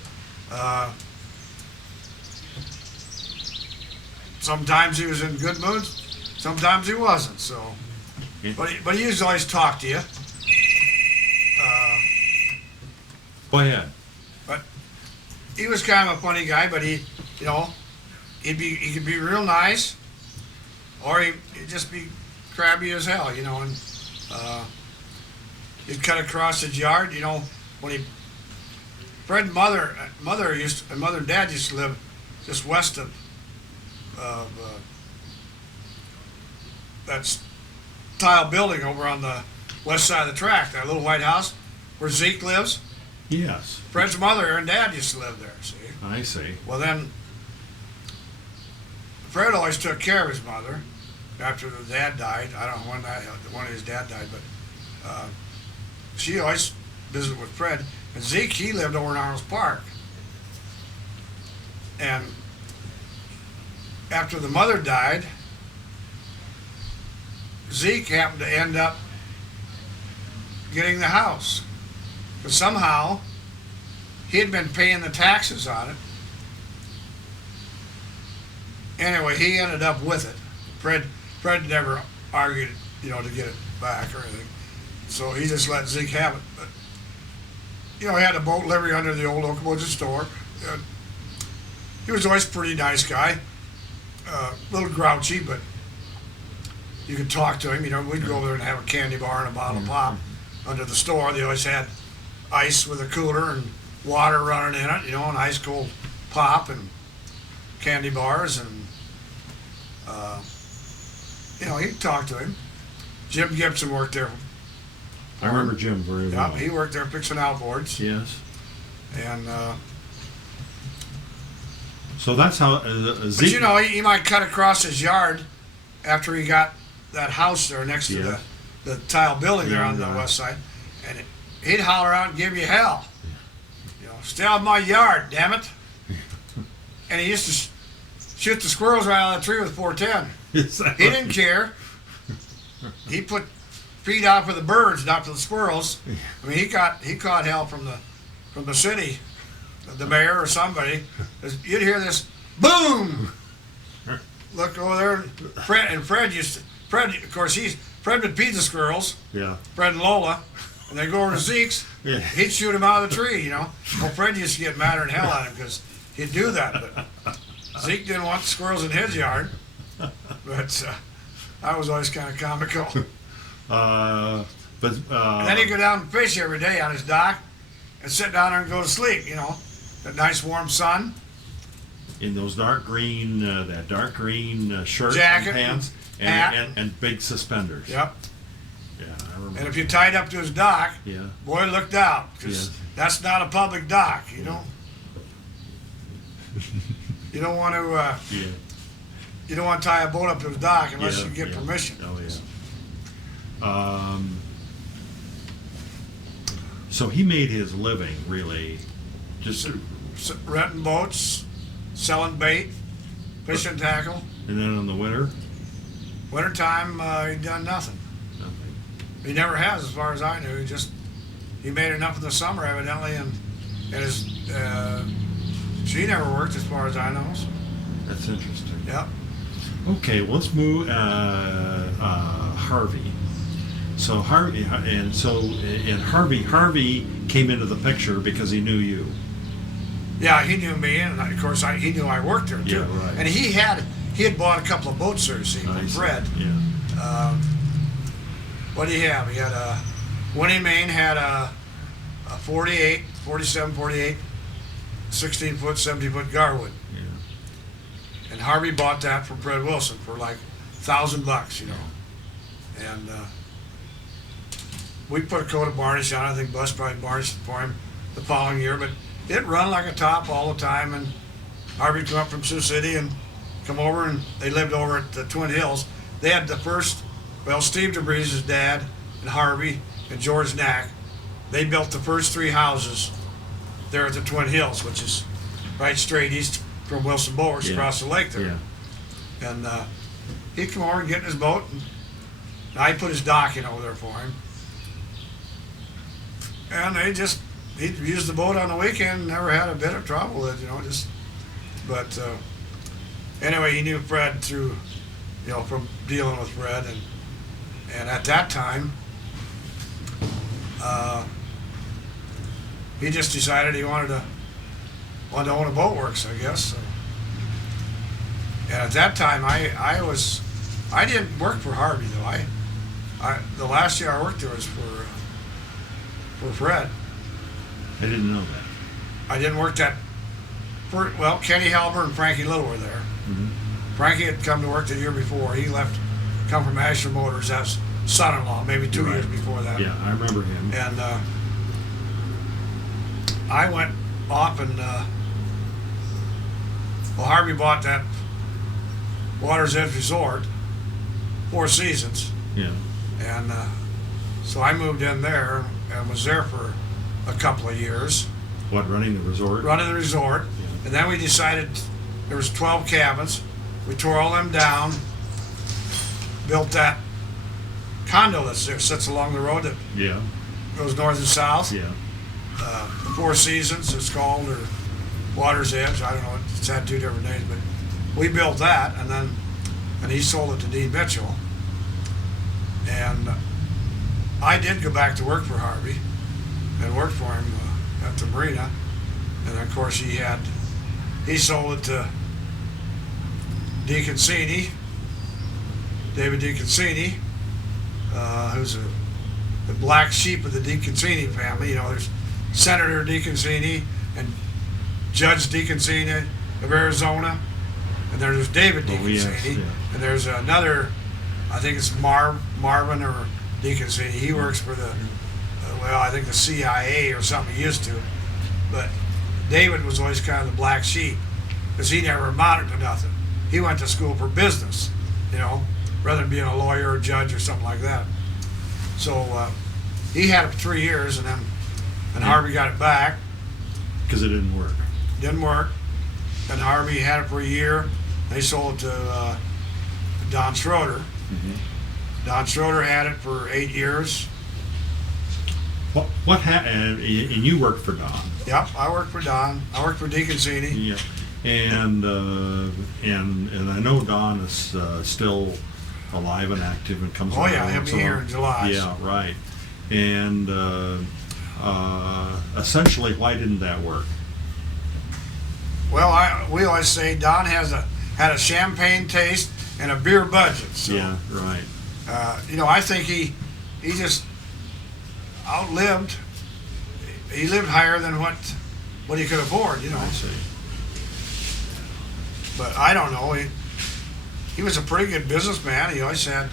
sometimes he was in good moods, sometimes he wasn't. So, Yeah. but he used to always talk to you. Go ahead. But he was kind of a funny guy. But he, you know, he could be real nice, or he'd just be crabby as hell, you know. And he'd cut across his yard, you know, when Fred and mother and dad used to live just west of that tile building over on the west side of the track, that little white house where Zeke lives. Yes. Fred's mother and dad used to live there, see. I see. Well, then Fred always took care of his mother after the dad died. I don't know when his dad died, but she always visited with Fred. And Zeke, he lived over in Arnold's Park. And after the mother died, Zeke happened to end up getting the house. But somehow, he had been paying the taxes on it. Anyway, he ended up with it. Fred never argued, you know, to get it back or anything. So he just let Zeke have it. But, you know, he had a boat livery under the old Okoboji store. And he was always a pretty nice guy. A little grouchy, but you could talk to him. You know, we'd go over there and have a candy bar and a bottle of pop under the store. They always had ice with a cooler and water running in it, you know, and ice cold pop and candy bars. And, you know, he'd talk to him. Jim Gibson worked there. I remember Jim very well. Yeah, he worked there fixing outboards. Yes. And, So that's how but Zeke. you know, he might cut across his yard after he got that house there next to Yeah. the tile building there Yeah, on the right. west side, and he'd holler out and give you hell. You know, stay out of my yard, damn it. And he used to shoot the squirrels right out of the tree with 410. Is that He right? didn't care. He put feed out for the birds, not for the squirrels. I mean, he caught hell from the city, the mayor or somebody. You'd hear this boom. Look over there, Fred of course, Fred would feed the squirrels, Yeah. Fred and Lola, and they go over to Zeke's. Yeah. He'd shoot him out of the tree, you know. Well, Fred used to get madder than hell at him because he'd do that, but Zeke didn't want the squirrels in his yard. But that was always kind of comical. But And then he'd go down and fish every day on his dock and sit down there and go to sleep, you know. That nice warm sun. in those dark green, that dark green shirt Jacket, and pants, hat. and big suspenders. Yep. Yeah, I remember. And if you tied up to his dock, Yeah. boy, looked out, because Yeah. that's not a public dock, you know? You don't want to, Yeah. you don't want to tie a boat up to his dock unless Yeah, you get yeah. permission. Oh, yeah. So he made his living really just, Renting boats, selling bait, fishing tackle. and then in the winter, Wintertime, he done nothing. nothing. He never has, as far as I knew. He made enough in the summer, evidently, and his, she never worked, as far as I know. So, That's interesting. yep. Okay, let's move Harvey. So Harvey Harvey came into the picture because he knew you. Yeah, he knew me, and of course he knew I worked there too. Yeah, right. And he had bought a couple of boats there, see, I from see. Fred. Yeah. What did he have? He had a Winnie Main had a 48, 47, 48, 16-foot, 70-foot Garwood. Yeah. And Harvey bought that from Fred Wilson for like $1,000, you know. And we put a coat of varnish on it. I think Bus probably varnished it for him the following year, but it run like a top all the time. And Harvey come up from Sioux City and come over, and they lived over at the Twin Hills. They had the first, Steve DeBreeze's dad and Harvey and George Knack, they built the first 3 houses there at the Twin Hills, which is right straight east from Wilson Bower's, Yeah. across the lake there. Yeah. And he'd come over and get in his boat, and I put his dock in over there for him. And he'd use the boat on the weekend, never had a bit of trouble with it, you know, but anyway, he knew Fred through, you know, from dealing with Fred, and at that time, he just decided he wanted to own a boatworks, I guess. So. And at that time, I didn't work for Harvey though. The last year I worked there was for Fred. I didn't know that. I didn't work that. Kenny Halber and Frankie Little were there. Mm-hmm. Frankie had come to work the year before. He come from Asher Motors as son-in-law, maybe 2 years before that. Yeah, I remember him. And I went off and Harvey bought that Water's Edge Resort, 4 Seasons, Yeah. and so I moved in there and was there for a couple of years, What, running the resort? running the resort. Yeah. And then we decided there was 12 cabins. We tore all them down, built that condo that's there, sits along the road that Yeah. goes north and south. Yeah. The 4 Seasons, it's called, or Water's Edge. I don't know. It's had 2 different names, but we built that, and he sold it to Dean Mitchell. And I did go back to work for Harvey and worked for him at the marina. And of course, he sold it to DeConcini, David DeConcini, who's the black sheep of the DeConcini family. You know, there's Senator DeConcini and Judge DeConcini of Arizona, and there's David DeConcini, yes, yeah. and there's another, I think it's Marvin or DeConcini. He works for the, I think the CIA or something. He used to, but David was always kind of the black sheep because he never amounted to nothing. He went to school for business, you know, rather than being a lawyer or judge or something like that. So he had it for 3 years, and Harvey got it back. Because it didn't work. Didn't work. And Harvey had it for a year. They sold it to Don Schroeder. Mm-hmm. Don Schroeder had it for 8 years. What happened? And you worked for Don. Yep, I worked for Don. I worked for DeConcini. Yeah. And I know Don is still alive and active and comes Oh around. yeah, he'll be here in July. Yeah, right. And essentially, why didn't that work? Well, we always say Don had a champagne taste and a beer budget. So, Yeah, right. you know, I think he just outlived. He lived higher than what he could afford. You know. I see. But I don't know. He was a pretty good businessman. He always had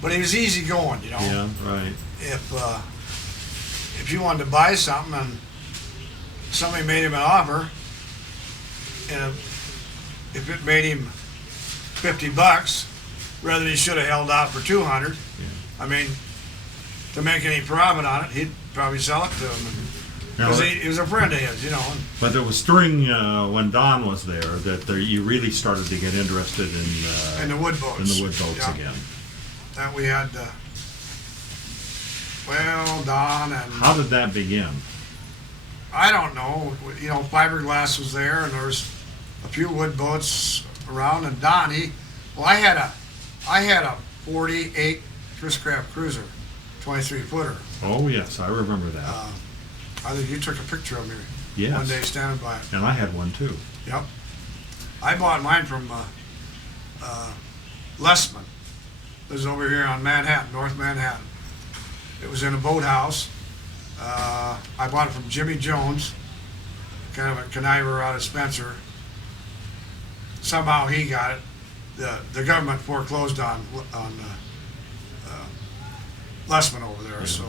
But he was easy going, you know. Yeah, right. If you wanted to buy something and somebody made him an offer, and if it made him $50, rather he should have held out for 200. Yeah. I mean, to make any profit on it, he'd probably sell it to him. Because he was a friend of his, you know. But it was during when Don was there that you really started to get interested in And the wood boats. in the wood boats Yeah. again. That we had, Don and How did that begin? I don't know. You know, fiberglass was there, and there was a few wood boats around. And Don, I had a 48 Chris-Craft cruiser, 23-footer. Oh yes, I remember that. I think you took a picture of me Yes. one day standing by it. And I had one too. Yep. I bought mine from Lessman. It was over here on Manhattan, North Manhattan. It was in a boathouse. I bought it from Jimmy Jones, kind of a conniver out of Spencer. Somehow he got it. The government foreclosed on Lessman over there. So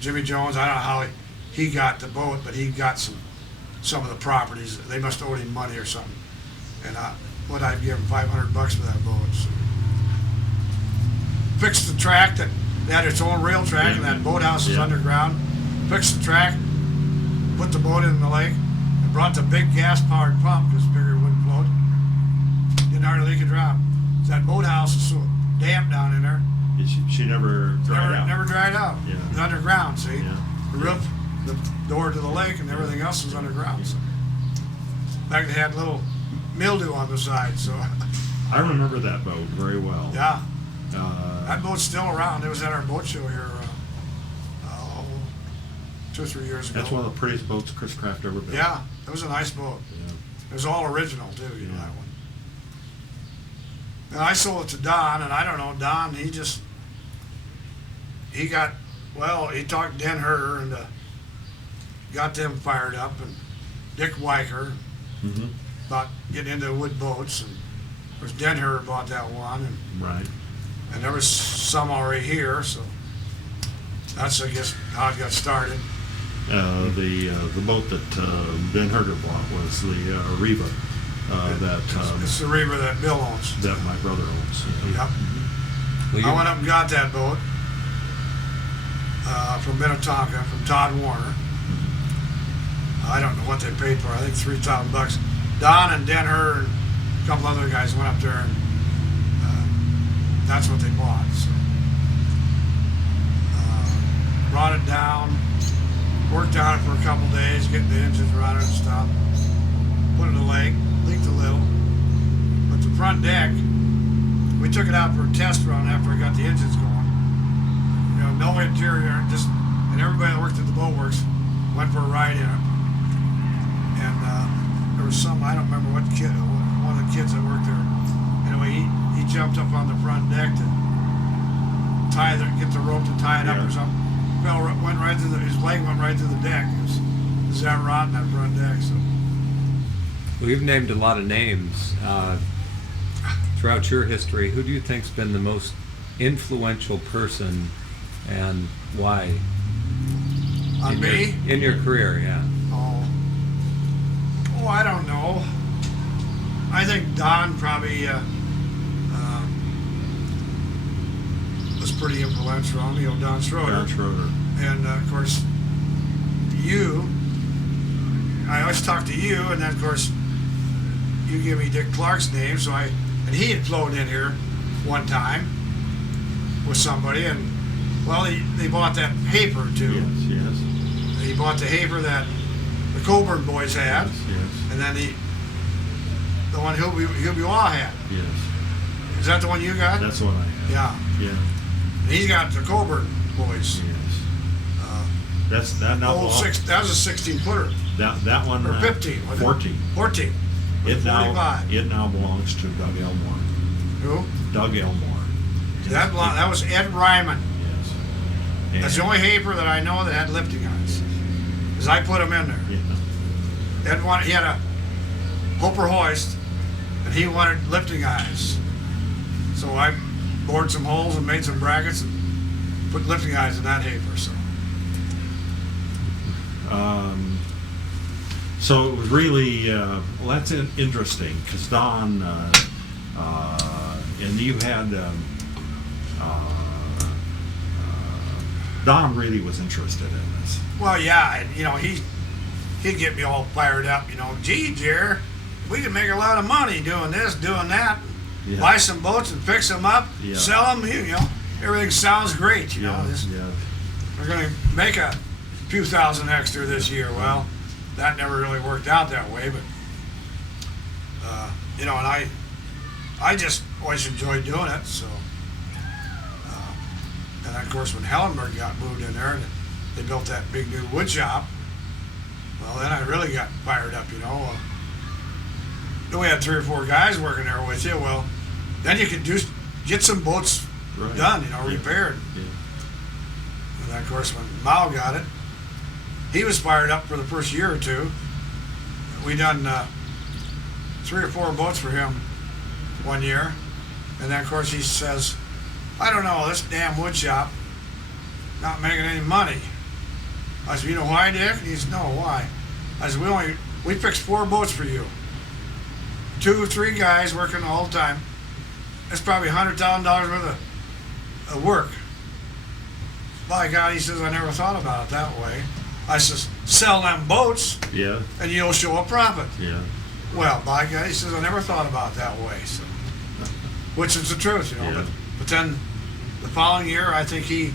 Jimmy Jones, I don't know how he got the boat, but he got some of the properties. They must have owed him money or something. And I'd give him $500 for that boat. So. Fixed the track that had its own rail track, and that boathouse is underground. Fixed the track, put the boat in the lake, and brought the big gas-powered pump because figured it wouldn't float. Didn't hardly leak a drop. That boathouse is so damp down in there. She never dried out. Never dried out. Yeah. It's underground, see? Yeah. The roof, the door to the lake, and everything else was underground. So. In fact, they had little mildew on the side, so I remember that boat very well. yeah. That boat's still around. It was at our boat show here 2 or 3 years ago. That's one of the prettiest boats Chris Craft ever built. Yeah, it was a nice boat. Yeah. It was all original too, you know, Yeah. that one. And I sold it to Don, and I don't know, Don, he talked Den Herder and got them fired up, and Dick Weicker Mm-hmm. about getting into wood boats, and of course Den Herder bought that one, Right. and there was some already here, so that's, I guess, how it got started. The boat that Ben Herder bought was the Reva It's the Reaver that Bill owns. that my brother owns. Yep. Well, I went up and got that boat from Minnetonka, from Todd Warner. I don't know what they paid for. I think $3,000. Don and Den Herder and a couple other guys went up there, and that's what they bought. So, brought it down, worked on it for a couple days, getting the engines running and stuff. Put it in the lake, leaked a little. But the front deck, we took it out for a test run after I got the engines going. You know, no interior, and everybody that worked at the boatworks went for a ride in it. And there was I don't remember what kid, one of the kids that worked there. Anyway, he jumped up on the front deck to get the rope to tie it up or something. Went right through his leg went right through the deck. It was that rotten, that front deck. So. Well, you've named a lot of names throughout your history. Who do you think's been the most influential person, and why? On me? In your career, yeah. Oh, I don't know. I think Don probably was pretty influential on me, Don Schroeder. Don Schroeder. And of course, I always talk to you, and then of course, you give me Dick Clark's name, and he had flown in here one time with somebody, and well, they bought that paper too. Yes. He bought the Haver that the Coburn boys had, Yes. and then the one Hubie Waugh had. Yes. Is that the one you got? That's what I had. Yeah. Yeah. And he's got the Coburn boys. Yes. That now. That was a 16-footer. That one. Or 15. wasn't it? 14. 14. It 45. now belongs to Doug Elmore. Who? Doug Elmore. That was Ed Ryman. Yes. That's the only Haver that I know that had lifting eyes. Because I put him in there. Yeah. He had a Hopper hoist, and he wanted lifting eyes. So I bored some holes and made some brackets and put lifting eyes in that haper. So it was really, well, that's interesting, because Don, and you had, Don really was interested in this. Well, yeah, and, he'd get me all fired up. Gee, Jer, we can make a lot of money doing this, doing that. Yeah. Buy some boats and fix them up, Yeah. sell them. Everything sounds great. Yeah, This, yeah. we're going to make a few thousand extra this year. Well, that never really worked out that way, but and I just always enjoyed doing it. So, and of course, when Hellenberg got moved in there and they built that big new wood shop, well, then I really got fired up. Then we had 3 or 4 guys working there with you. Well, then you could get some boats Right. done, Yeah. repaired. Yeah. And then, of course, when Mao got it, he was fired up for the first year or two. We done 3 or 4 boats for him one year. And then, of course, he says, I don't know, this damn wood shop not making any money. I said, you know why, Dick? And he said, no, why? I said, we fixed 4 boats for you. 2 or 3 guys working all the time. That's probably $100,000 worth of work. By God, he says, I never thought about it that way. I says, sell them boats Yeah. and you'll show a profit. Yeah. Well, by God, he says, I never thought about it that way. So, which is the truth, Yeah. But then the following year, I think he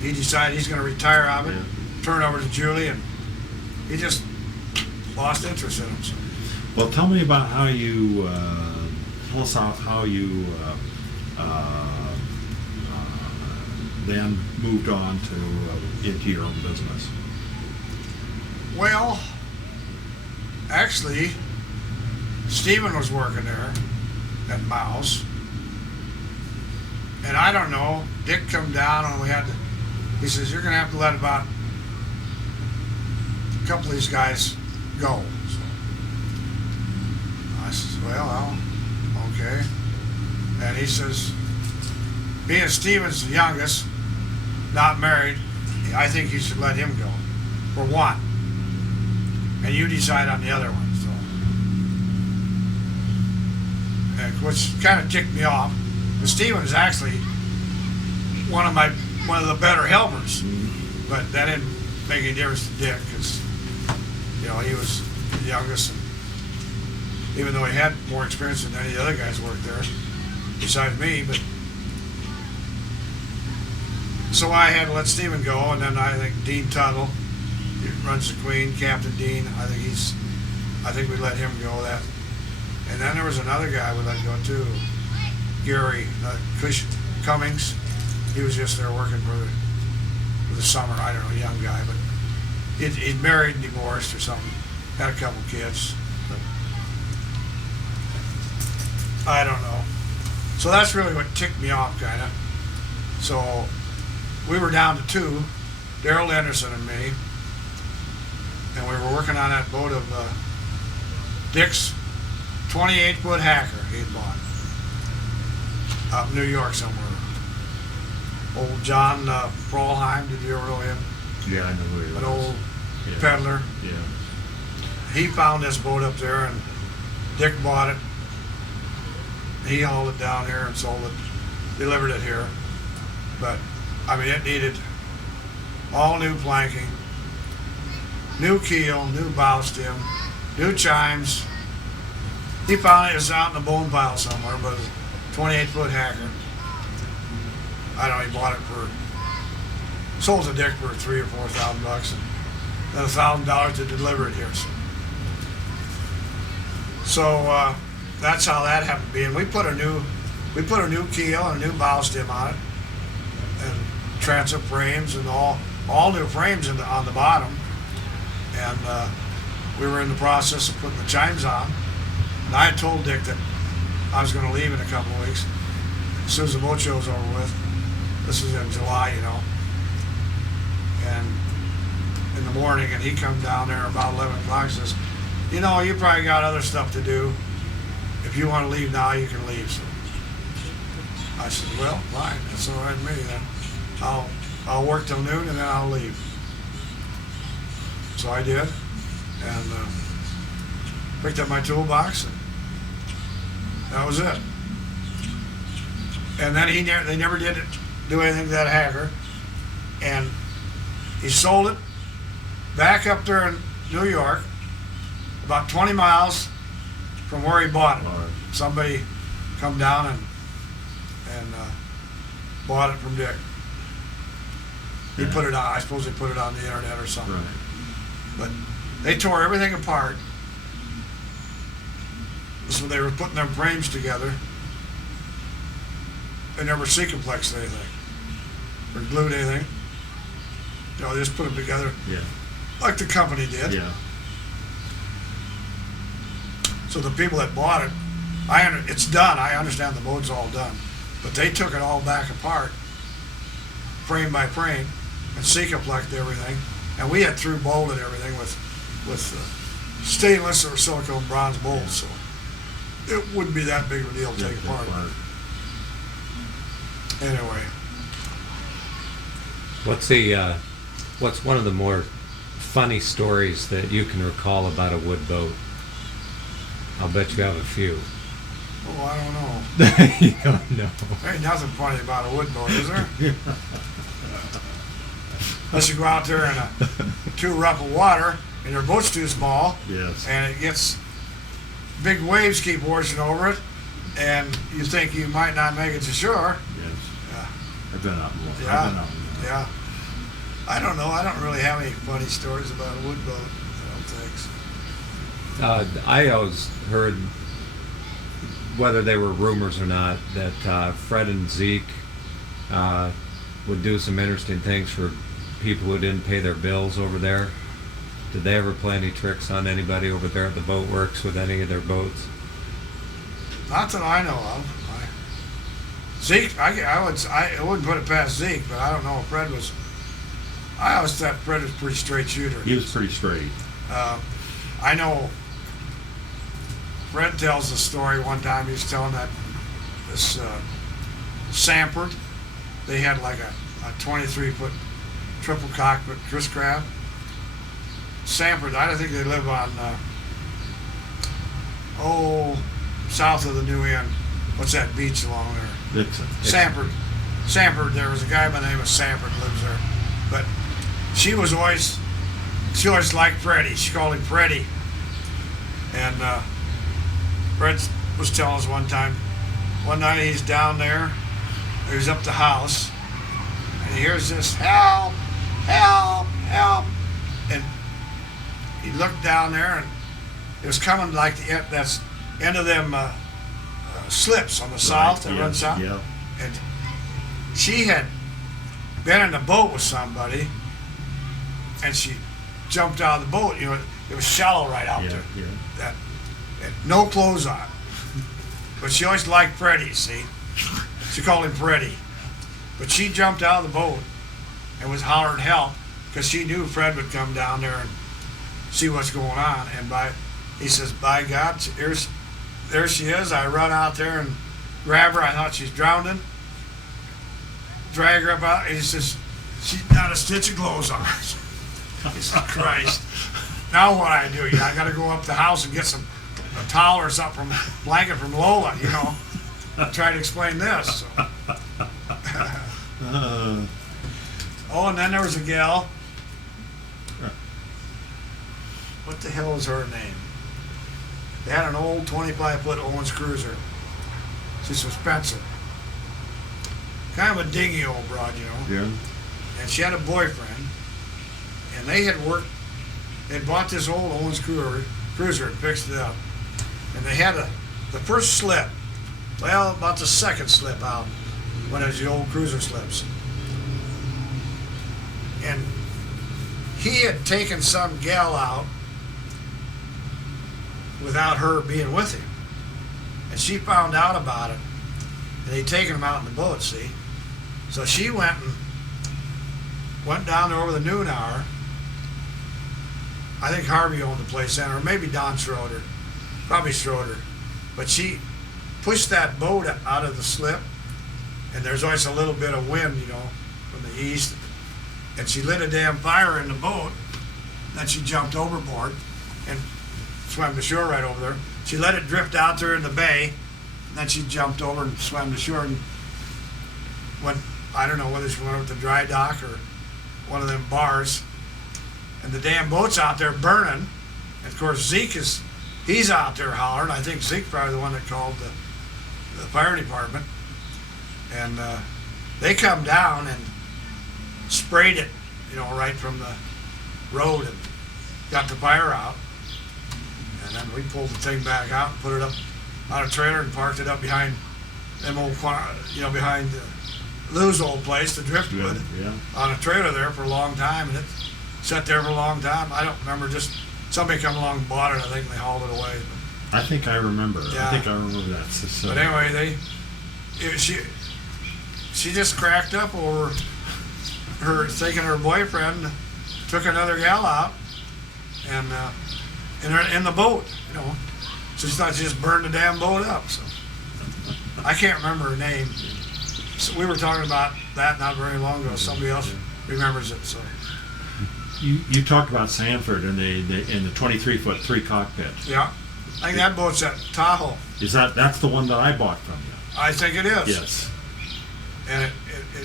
decided he's going to retire out of it, Yeah. turn over to Julie, and he just lost interest in him. So. Well, tell me about how you, tell us how you then moved on to into your own business. Well, actually, Stephen was working there at Mouse. And I don't know, Dick come down and he says, you're going to have to let about a couple of these guys go. So I says, well, okay. And he says, being Stephen's the youngest, not married, I think you should let him go, for one. And you decide on the other one. So, and which kind of ticked me off. But Stephen is actually one of the better helpers. But that didn't make any difference to Dick, because he was the youngest, and even though he had more experience than any of the other guys worked there, besides me. But so I had to let Stephen go, and then I think Dean Tuttle, he runs the Queen, Captain Dean. I think we let him go. That, and then there was another guy we let go too, Gary Cummings. He was just there working for the summer. I don't know, young guy, but he'd married and divorced or something. Had a couple kids. But I don't know. So that's really what ticked me off, kind of. So we were down to 2, Darrell Anderson and me, and we were working on that boat of Dick's 28-foot hacker he'd bought up in New York somewhere. Old John Frohlheim, did you ever know him? Yeah, I know who he was. An old Yeah. peddler. Yeah. He found this boat up there, and Dick bought it. He hauled it down here and sold it, delivered it here. But, it needed all new planking, new keel, new bow stem, new chimes. He found it was out in a bone pile somewhere, but it was a 28-foot hacker. I don't know, he bought it sold it to Dick for $3,000 or $4,000, and then $1,000 to deliver it here. So that's how that happened to be. And we put a new keel and a new bow stem on it, and transom frames and all new frames on the bottom. And we were in the process of putting the chimes on. And I had told Dick that I was going to leave in a couple of weeks, as soon as the boat show was over with. This was in July, And in the morning, and he come down there about 11 o'clock and says, you probably got other stuff to do. If you want to leave now, you can leave. So I said, well, fine, that's all right with me then. I'll work till noon and then I'll leave. So I did, and picked up my toolbox, and that was it. And then they never did do anything to that hacker, and he sold it back up there in New York, about 20 miles from where he bought it. All right. Somebody come down and bought it from Dick. He Yeah. put it on. I suppose they put it on the internet or something. Right. But they tore everything apart. So they were putting their frames together. They never sequenplexed anything or glued anything. You know, they just put them together Yeah. like the company did. Yeah. So the people that bought it, it's done. I understand the boat's all done, but they took it all back apart, frame by frame, and sequenplexed everything. And we had through bolted everything with stainless or silicone bronze bolts, so it wouldn't be that big of a deal to take apart. Anyway, What's one of the more funny stories that you can recall about a wood boat? I'll bet you have a few. oh, I don't know. You don't know. There ain't nothing funny about a wood boat, is there? Unless you go out there in a too rough of water and your boat's too small, Yes. and it gets big waves keep washing over it, and you think you might not make it to shore. Yes. Yeah. I've been out more. Yeah. I've been out more. Yeah. I don't know. I don't really have any funny stories about a wood boat. I don't think so. I always heard, whether they were rumors or not, that Fred and Zeke would do some interesting things for people who didn't pay their bills over there. Did they ever play any tricks on anybody over there at the boat works with any of their boats? Not that I know of. Zeke, I wouldn't put it past Zeke, but I don't know if Fred was. I always thought Fred was a pretty straight shooter. He was pretty straight. I know Fred tells the story one time. He was telling that this Sanford, they had like a 23-foot triple cockpit grist crab. Sanford, I don't think they live on, south of the New Inn. What's that beach along there? Sanford. Sanford, there was a guy by the name of Sanford lives there. But she always liked Freddie. She called him Freddie. And Fred was telling us one night he's down there, he was up the house, and he hears this, help, help, help. And he looked down there, and it was coming like that's end of them slips on the south that run south. Yeah. And she had been in a boat with somebody, and she jumped out of the boat. You know, it was shallow right out there. Yeah. And no clothes on. But she always liked Freddie, see? She called him Freddie. But she jumped out of the boat and was hollering help because she knew Fred would come down there and see what's going on. And he says, by God, there she is. I run out there and grab her. I thought she's drowning. Drag her up out. And he says, she's not a stitch of clothes on. He said, Christ. Now what I do? I got to go up the house and get a towel or something, blanket from Lola, you know. Try to explain this. So. Oh, and then there was a gal. What the hell is her name? They had an old 25-foot Owens cruiser. She's from Spencer. Kind of a dingy old broad, you know. Yeah. And she had a boyfriend, and they'd bought this old Owens cruiser and fixed it up. And they had the first slip, well, about the second slip out, when it was the old cruiser slips. And he had taken some gal out without her being with him. And she found out about it, and they'd taken him out in the boat, see? So she went down there over the noon hour. I think Harvey owned the place then, or maybe Don Schroeder. Probably Schroeder. But she pushed that boat out of the slip and there's always a little bit of wind, from the east. And she lit a damn fire in the boat. Then she jumped overboard and swam to shore right over there. She let it drift out there in the bay. And then she jumped over and swam to shore and went, I don't know whether she went over to the dry dock or one of them bars. And the damn boat's out there burning. And of course Zeke he's out there hollering. I think Zeke's probably the one that called the fire department. And they come down and sprayed it, right from the road and got the fire out. And then we pulled the thing back out and put it up on a trailer and parked it up behind them old, behind Lou's old place, the driftwood, Yeah. on a trailer there for a long time. And it sat there for a long time. I don't remember, just somebody come along and bought it, I think, and they hauled it away. I think I remember. Yeah. I think I remember that. So, But anyway, she just cracked up over her thinking her boyfriend took another gal out and in the boat, So she thought she just burned the damn boat up. So I can't remember her name. So we were talking about that not very long ago. Somebody else remembers it. So you talked about Sanford and the 23-foot 3 cockpit. yeah, I think that boat's at Tahoe. That's the one that I bought from you? I think it is. Yes. And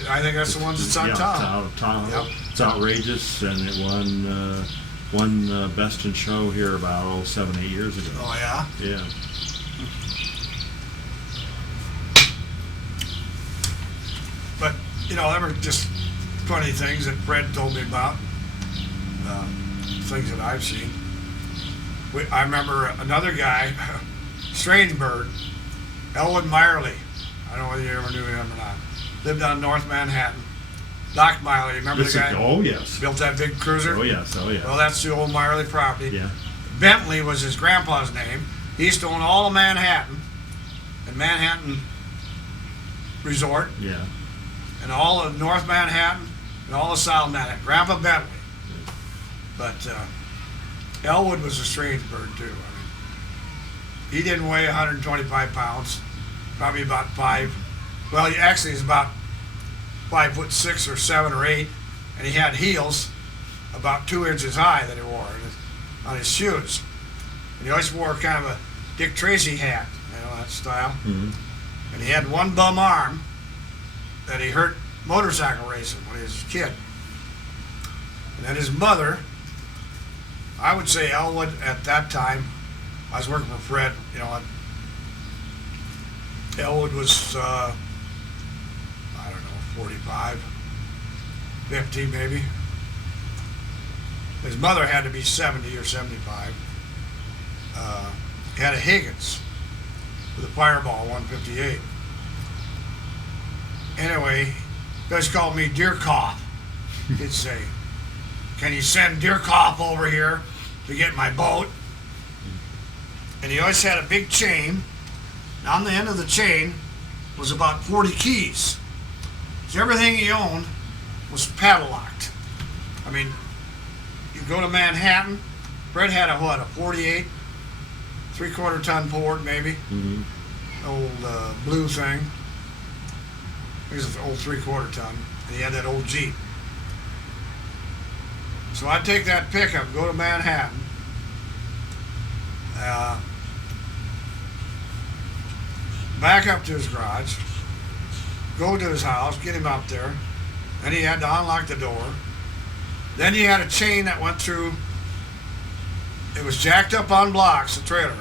I think that's the ones that's on Yeah, Tahoe. it's out of Tahoe. Yep. It's outrageous, and it won Best in Show here about 7-8 years ago. Oh yeah. Yeah. But there were just funny things that Fred told me about, things that I've seen. I remember another guy, strange bird, Elwood Meyerly. I don't know whether you ever knew him or not. Lived on North Manhattan. Doc Meyerly, remember the guy? Oh yes. Built that big cruiser? Oh yes. Oh yeah. Well, that's the old Meyerly property. Yeah. Bentley was his grandpa's name. He used to own all of Manhattan, and Manhattan Resort, Yeah. and all of North Manhattan, and all of South Manhattan. Grandpa Bentley. But Elwood was a strange bird too. He didn't weigh 125 pounds, probably about 5. Well, he's about 5'6" or 7 or 8, and he had heels about 2 inches high that he wore on his shoes. And he always wore kind of a Dick Tracy hat, that style. Mm-hmm. And he had one bum arm that he hurt motorcycle racing when he was a kid. And then his mother, I would say Elwood at that time, I was working for Fred, Elwood was, I don't know, 45, 50 maybe. His mother had to be 70 or 75. He had a Higgins with a Fireball 158. Anyway, guys called me Dyhrkopp. He'd say, "Can you send Dyhrkopp over here to get my boat?" And he always had a big chain. And on the end of the chain was about 40 keys. So everything he owned was padlocked. I mean, you go to Manhattan, Fred had a 48, 3/4 ton Ford maybe, Mm-hmm. old blue thing. It was an old 3/4 ton, and he had that old Jeep. So I'd take that pickup, go to Manhattan, back up to his garage, go to his house, get him up there. Then he had to unlock the door. Then he had a chain that went through. It was jacked up on blocks, the trailer.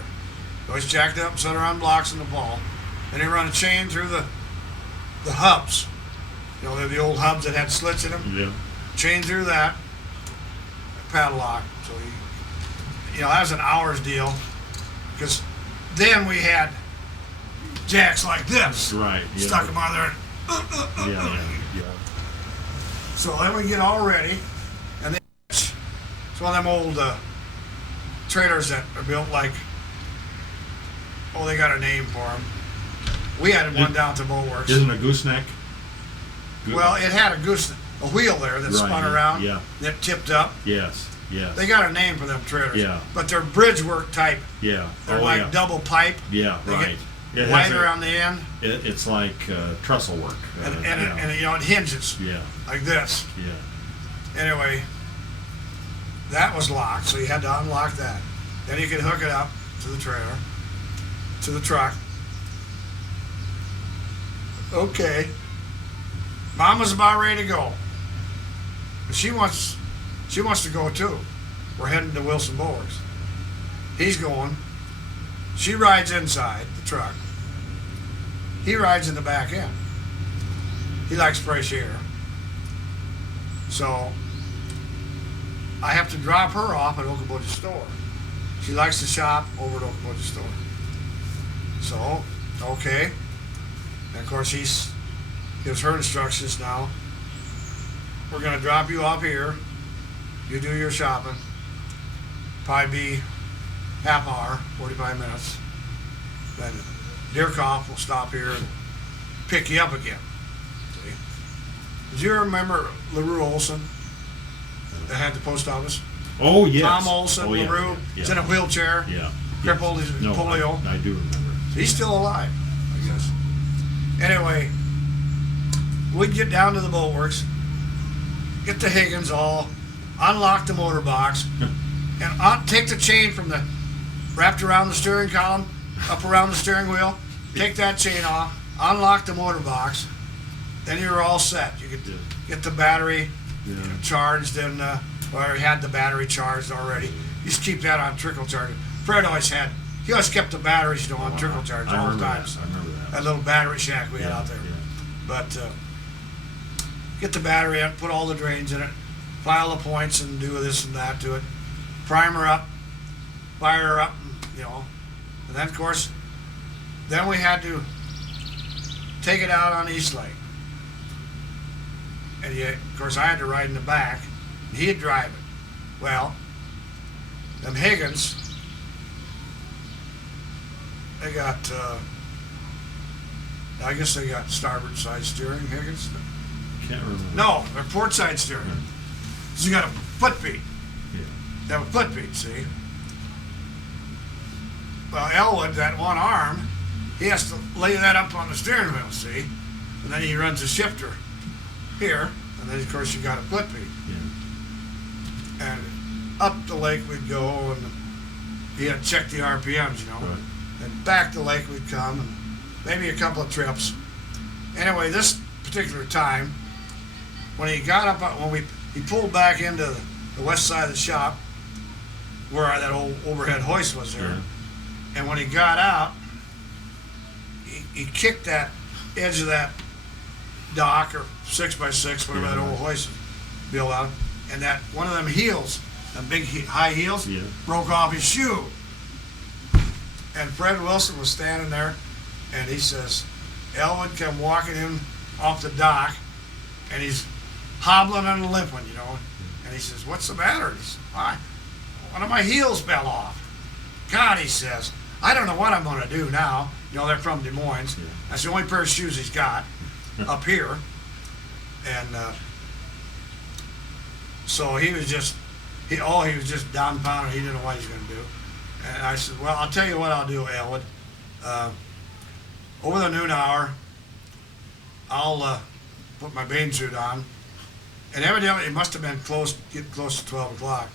It was jacked up, set her on blocks in the fall. Then he run a chain through the hubs. They're the old hubs that had slits in them. Yeah. Chain through that, padlock. So that was an hour's deal. Because then we had jacks like this. Right. Yeah. Stuck them on there. Yeah. So then we get all ready, and it's one of them old trailers that are built like, they got a name for them. We had one down at the Boatworks. Isn't a gooseneck? Well, it had a wheel there that spun around. Yeah. That tipped up. Yes. They got a name for them trailers. Yeah. But they're bridge work type. Yeah. They're double pipe. Yeah. They Right. It has wider a- on the end, It's like trestle work. and, you know. and you know, it hinges Yeah, like this. yeah. Anyway, that was locked, so you had to unlock that. Then you could hook it up to the trailer, to the truck. Okay. Mama's about ready to go. But she wants to go too. We're heading to Wilson Bulwarks. He's going. She rides inside the truck. He rides in the back end. He likes fresh air. So I have to drop her off at Okoboji store. She likes to shop over at Okoboji store. So, okay. And of course he gives her instructions now. We're gonna drop you off here. You do your shopping. Probably be half hour, 45 minutes. Then Dyhrkopp will stop here and pick you up again. See? Did you remember LaRue Olson that had the post office? Oh, yes. Tom Olson, oh, yeah, LaRue, yeah, he's in a wheelchair, yeah. crippled, he's No, polio. I do remember. He's still alive, I guess. Anyway, we'd get down to the boatworks, get the Higgins all, unlock the motor box, and take the chain from the wrapped around the steering column, up around the steering wheel, take that chain off, unlock the motor box, then you're all set. You could Yeah. get the battery Yeah. charged and or had the battery charged already. You just keep that on trickle charge. Fred always kept the batteries on trickle charge I all the remember time. that. I remember that. That little battery shack we had out there. Yeah. But get the battery in, put all the drains in it, file the points and do this and that to it, primer up, fire her up, and, you know. And then of course, then we had to take it out on East Lake. And of course I had to ride in the back, and he'd drive it. Well, them Higgins, they got, I guess they got starboard side steering, Higgins. Can't remember. No, they're port side steering. So you got a foot beat. Yeah. They have a foot beat, see? Well, Elwood, that one arm, he has to lay that up on the steering wheel, see? And then he runs a shifter here, and then of course you got a foot beat. Yeah. And up the lake we'd go, and he had to check the RPMs, you know. Right. And back the lake we'd come, and maybe a couple of trips. Anyway, this particular time, when he got up, he pulled back into the west side of the shop, where that old overhead hoist was there. Yeah. And when he got out, he kicked that edge of that dock or 6x6, whatever Yeah. that old hoist is built out, and that one of them heels, them big high heels, Yeah. broke off his shoe. And Fred Wilson was standing there, and he says, Elwood come walking in off the dock, and he's hobbling and limping, you know. And he says, what's the matter? And he says, one of my heels fell off. God, he says, I don't know what I'm going to do now. You know, they're from Des Moines. Yeah. That's the only pair of shoes he's got up here. And so he was just dumbfounded. He didn't know what he was going to do. And I said, well, I'll tell you what I'll do, Elwood. Over the noon hour, I'll put my bathing suit on. And evidently it must have been getting close to 12 o'clock.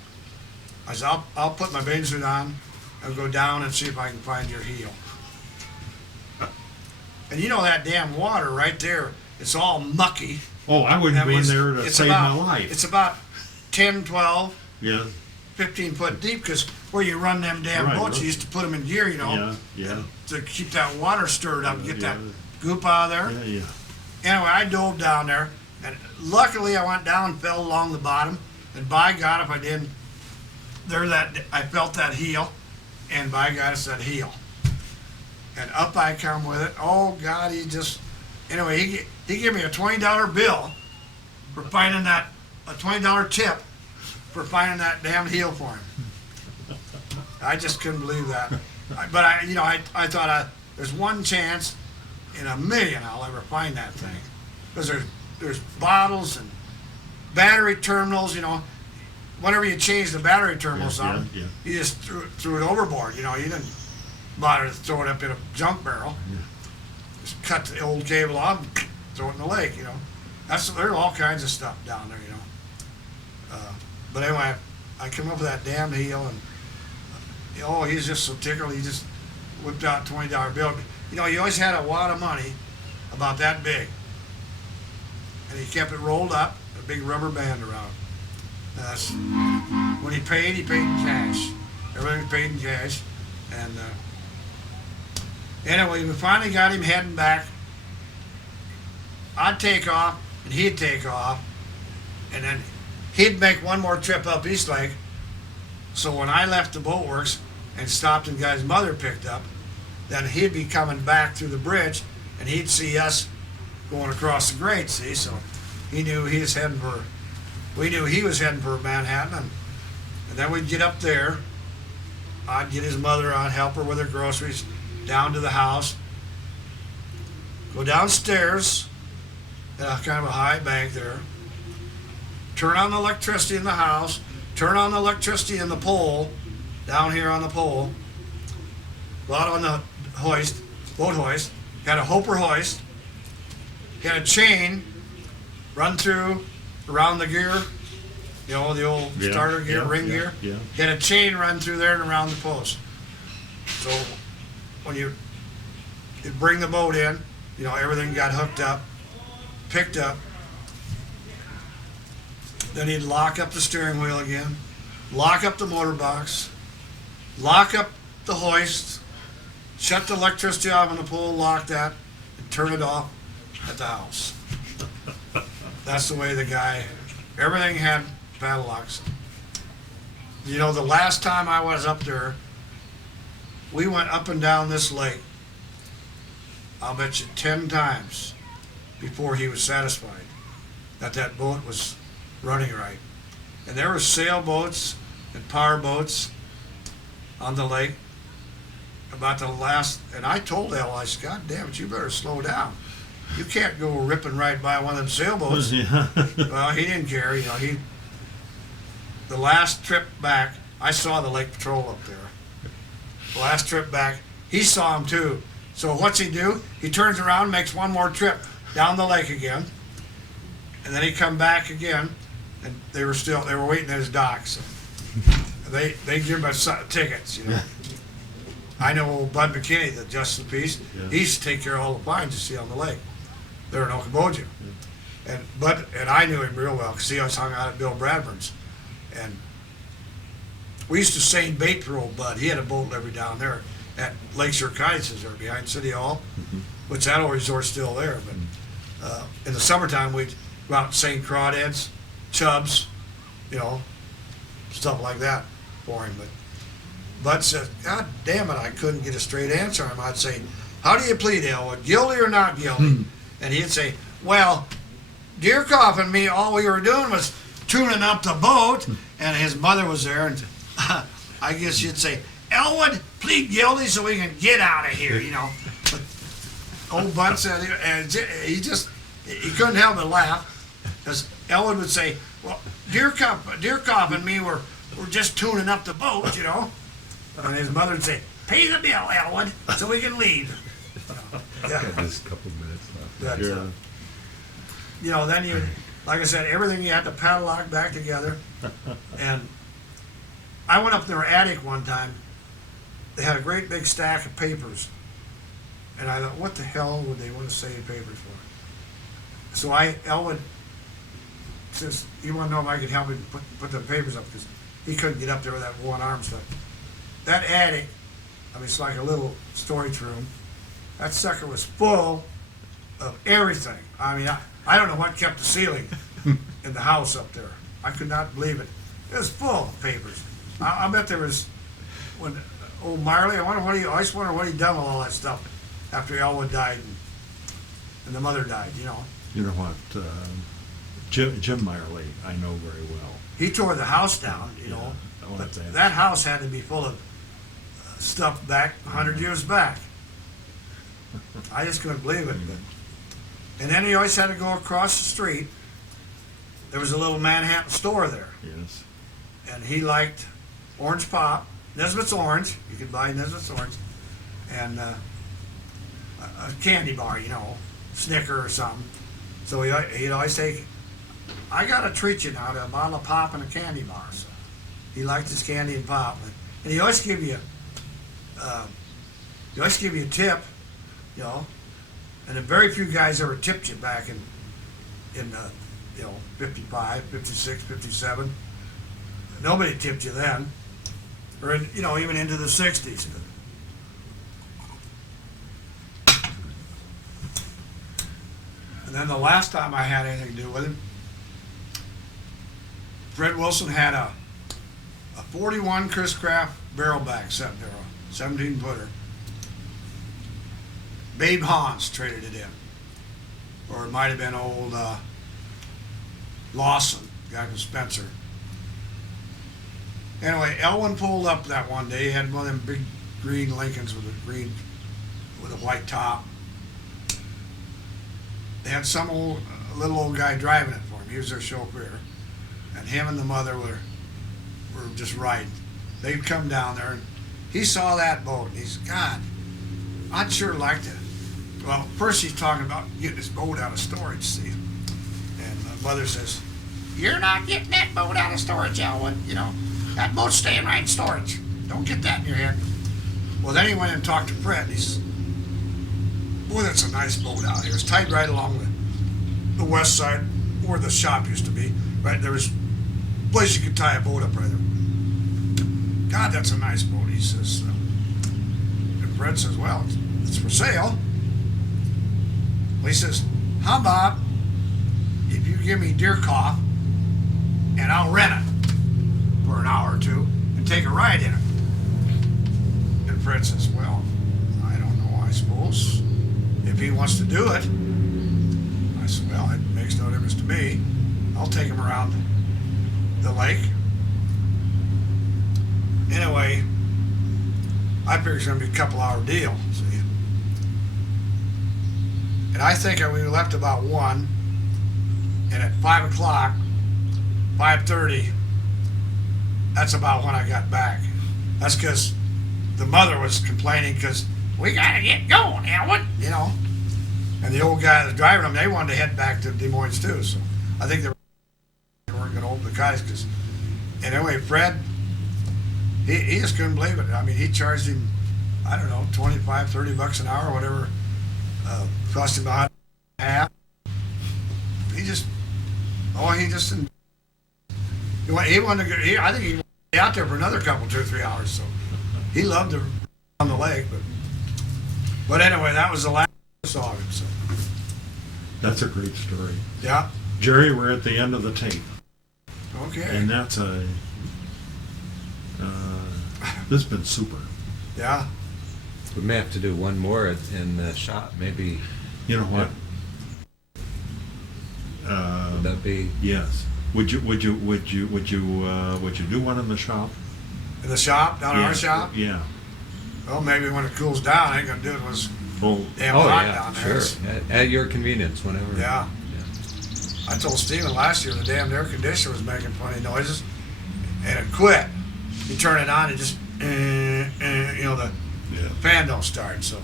I said, I'll put my bathing suit on and go down and see if I can find your heel. And you know that damn water right there, it's all mucky. Oh, I wouldn't be in there to save my life. It's about 10, 12, Yeah. 15 foot deep, because where you run them damn Right, boats, right. you used to put them in gear, you know, Yeah. to keep that water stirred up, get Yeah. that goop out of there. Yeah. Anyway, I dove down there, and luckily I went down and fell along the bottom, and by God, if I didn't, I felt that heel, and by God, it's that heel. And up I come with it. Oh God, anyway, he gave me a $20 bill for finding a $20 tip for finding that damn heel for him. I just couldn't believe that. But I thought there's one chance in a million I'll ever find that thing, because there's bottles and battery terminals. You know, whenever you change the battery terminals Yeah, on, yeah. you just threw it overboard. You know, you didn't bought it, throw it up in a junk barrel, just cut the old cable off, and throw it in the lake, you know. There's all kinds of stuff down there, you know. But anyway, I come up with that damn heel, and he's just so tickled. He just whipped out a $20 bill. You know, he always had a wad of money about that big, and he kept it rolled up, a big rubber band around. When he paid in cash. Everything was paid in cash, and anyway, we finally got him heading back. I'd take off, and he'd take off, and then he'd make one more trip up East Lake. So when I left the boat works and stopped and got his mother picked up, then he'd be coming back through the bridge, and he'd see us going across the grade, see? So he knew he was heading for, we knew he was heading for Manhattan, and then we'd get up there. I'd get his mother on, help her with her groceries, down to the house, go downstairs, at kind of a high bank there, turn on the electricity in the house, turn on the electricity in the pole, down here on the pole, go out on the hoist, boat hoist, had a Hooper hoist, had a chain run through around the gear, you know, the old starter gear, ring gear. Yeah. Had a chain run through there and around the post. So when you'd bring the boat in, you know, everything got hooked up, picked up. Then he'd lock up the steering wheel again, lock up the motor box, lock up the hoist, shut the electricity off on the pole, lock that, and turn it off at the house. That's the way the guy, everything had padlocks. You know, the last time I was up there, we went up and down this lake, I'll bet you 10 times before he was satisfied that that boat was running right. And there were sailboats and power boats on the lake about the last, and I told Al, I said, God damn it, you better slow down. You can't go ripping right by one of them sailboats. Yeah. Well, he didn't care, you know, the last trip back, I saw the lake patrol up there. The last trip back, he saw him too. So what's he do? He turns around, makes one more trip down the lake again, and then he come back again, and they were waiting at his dock. So they give him tickets, you know. I know old Bud McKinney, the Justice of the Peace, he used to take care of all the fines you see on the lake. They're in Okoboji. And I knew him real well because he always hung out at Bill Bradburn's. And we used to seine bait for old Bud. He had a boat livery down there at Lakeshore Cottages there behind City Hall, which that old resort's still there. But in the summertime, we'd go out and seine crawdads, chubs, you know, stuff like that for him. But Bud said, God damn it, I couldn't get a straight answer on him. I'd say, how do you plead, Elwood, guilty or not guilty? And he'd say, well, Dyhrkopp and me, all we were doing was tuning up the boat, and his mother was there, and I guess you'd say, Elwood, plead guilty so we can get out of here, you know. But old Bud said, and he couldn't help but laugh, because Elwood would say, well, Dyhrkopp and me were just tuning up the boat, you know. And his mother would say, pay the bill, Elwood, so we can leave. Yeah. Just a couple minutes left. That's, you know, then you, like I said, everything you had to padlock back together. And I went up in their attic one time. They had a great big stack of papers. And I thought, what the hell would they want to save papers for? So Elwood says, he wanted to know if I could help him put the papers up because he couldn't get up there with that one arm stuff. That attic, I mean, it's like a little storage room. That sucker was full of everything. I mean, I don't know what kept the ceiling in the house up there. I could not believe it. It was full of papers. I bet there was, when old Marley, I always wonder what he done with all that stuff after Elwood died and the mother died, you know. You know what, Jim Marley, I know very well. He tore the house down, you know. But that house had to be full of stuff back 100 years back. I just couldn't believe it. And then he always had to go across the street. There was a little Manhattan store there. Yes. And he liked Orange Pop, Nesbitt's Orange. You could buy Nesbitt's Orange. and a candy bar, you know, Snicker or something. So he'd always say, I gotta treat you now to a bottle of pop and a candy bar. So he liked his candy and pop, and he always give you a tip, you know. And very few guys ever tipped you back in you know, 55, 56, 57. Nobody tipped you then, or you know, even into the 60s. And then the last time I had anything to do with him, Fred Wilson had a 41 Chris Craft barrel back set barrel, 17 footer. Babe Hans traded it in, or it might have been old Lawson, guy from Spencer. Anyway, Elwin pulled up that one day. He had one of them big green Lincolns with a white top. They had some little old guy driving it for him. He was their chauffeur, and him and the mother were just riding. They'd come down there, and he saw that boat, and he said, God, I'd sure like to. Well, first he's talking about getting his boat out of storage, see. And my mother says, you're not getting that boat out of storage, Elwin. You know, that boat's staying right in storage. Don't get that in your head. Well, then he went and talked to Fred, and he says, boy, that's a nice boat out here. It's tied right along the west side where the shop used to be. Right there was a place you could tie a boat up right there. God, that's a nice boat, he says. And Fred says, well, it's for sale. Well, he says, how about if you give me Dyhrkopp and I'll rent it for an hour or two and take a ride in it. And Fred says, well, I don't know, I suppose. If he wants to do it. I said, well, it makes no difference to me. I'll take him around the lake. Anyway, I figured it's going to be a couple-hour deal, see. And I think we left about 1, and at 5 o'clock, 5:30, that's about when I got back. That's because the mother was complaining because we got to get going, Elwin, you know. And the old guy that was driving them, they wanted to head back to Des Moines too. So I think they weren't going to open the guys because. And anyway, Fred, he just couldn't believe it. I mean, he charged him, I don't know, $25, $30 an hour, whatever. Cost him about half. He just didn't. He wanted to go. I think he wanted to be out there for another couple, 2 or 3 hours. So he loved to on the lake, but anyway, that was the last I saw of him. So That's a great story. yeah, Jerry, we're at the end of the tape, okay, and that's this has been super. yeah. We may have to do one more in the shop, maybe. You know what? Would that be? Yes. Would you do one in the shop? In the shop, down in our shop. Yeah. Well, maybe when it cools down, I ain't gonna do it. It was Well, damn Oh hot yeah, down there. sure. At your convenience, whenever. Yeah. I told Steven last year the damn air conditioner was making funny noises, and it quit. You turn it on, it just, you know, the fan don't start. So,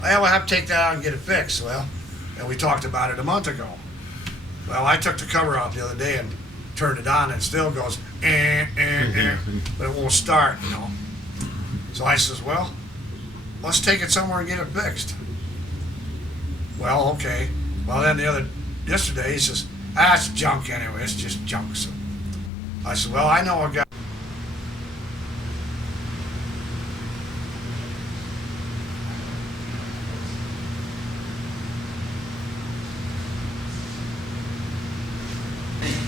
well, we'll have to take that out and get it fixed. Well, and we talked about it a month ago. Well, I took the cover off the other day and turned it on, and it still goes, but it won't start, you know. So I says, well, let's take it somewhere and get it fixed. Well, okay. Well, then yesterday he says, it's junk anyway. It's just junk. So I said, well, I know a guy.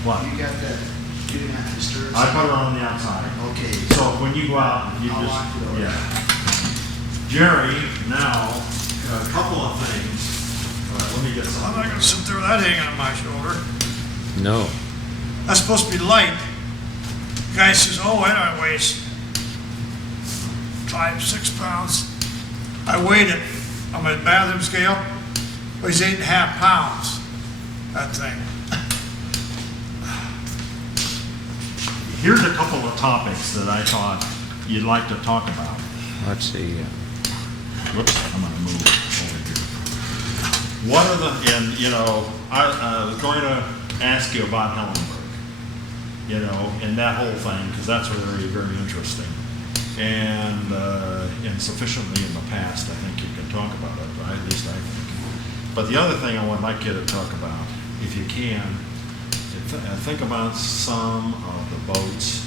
what? You got that, you didn't have to stir it? I put her on the outside. Okay. So when you go out, you I'll lock the door. Jerry, now, a couple of things. All right, let me get I'm some. not gonna sit there with that hanging on my shoulder. No. That's supposed to be light. Guy says, oh, it only weighs 5-6 pounds. I weighed it on my bathroom scale. Weighs 8.5 pounds. That thing. Here's a couple of topics that I thought you'd like to talk about. Let's see. whoops, I'm gonna move over here. What are the, and, you know, I was going to ask you about Hellenberg, you know, and that whole thing, because that's very, very interesting. And sufficiently in the past, I think you can talk about it, at least I think. But the other thing I would like you to talk about, if you can, think about some of the boats,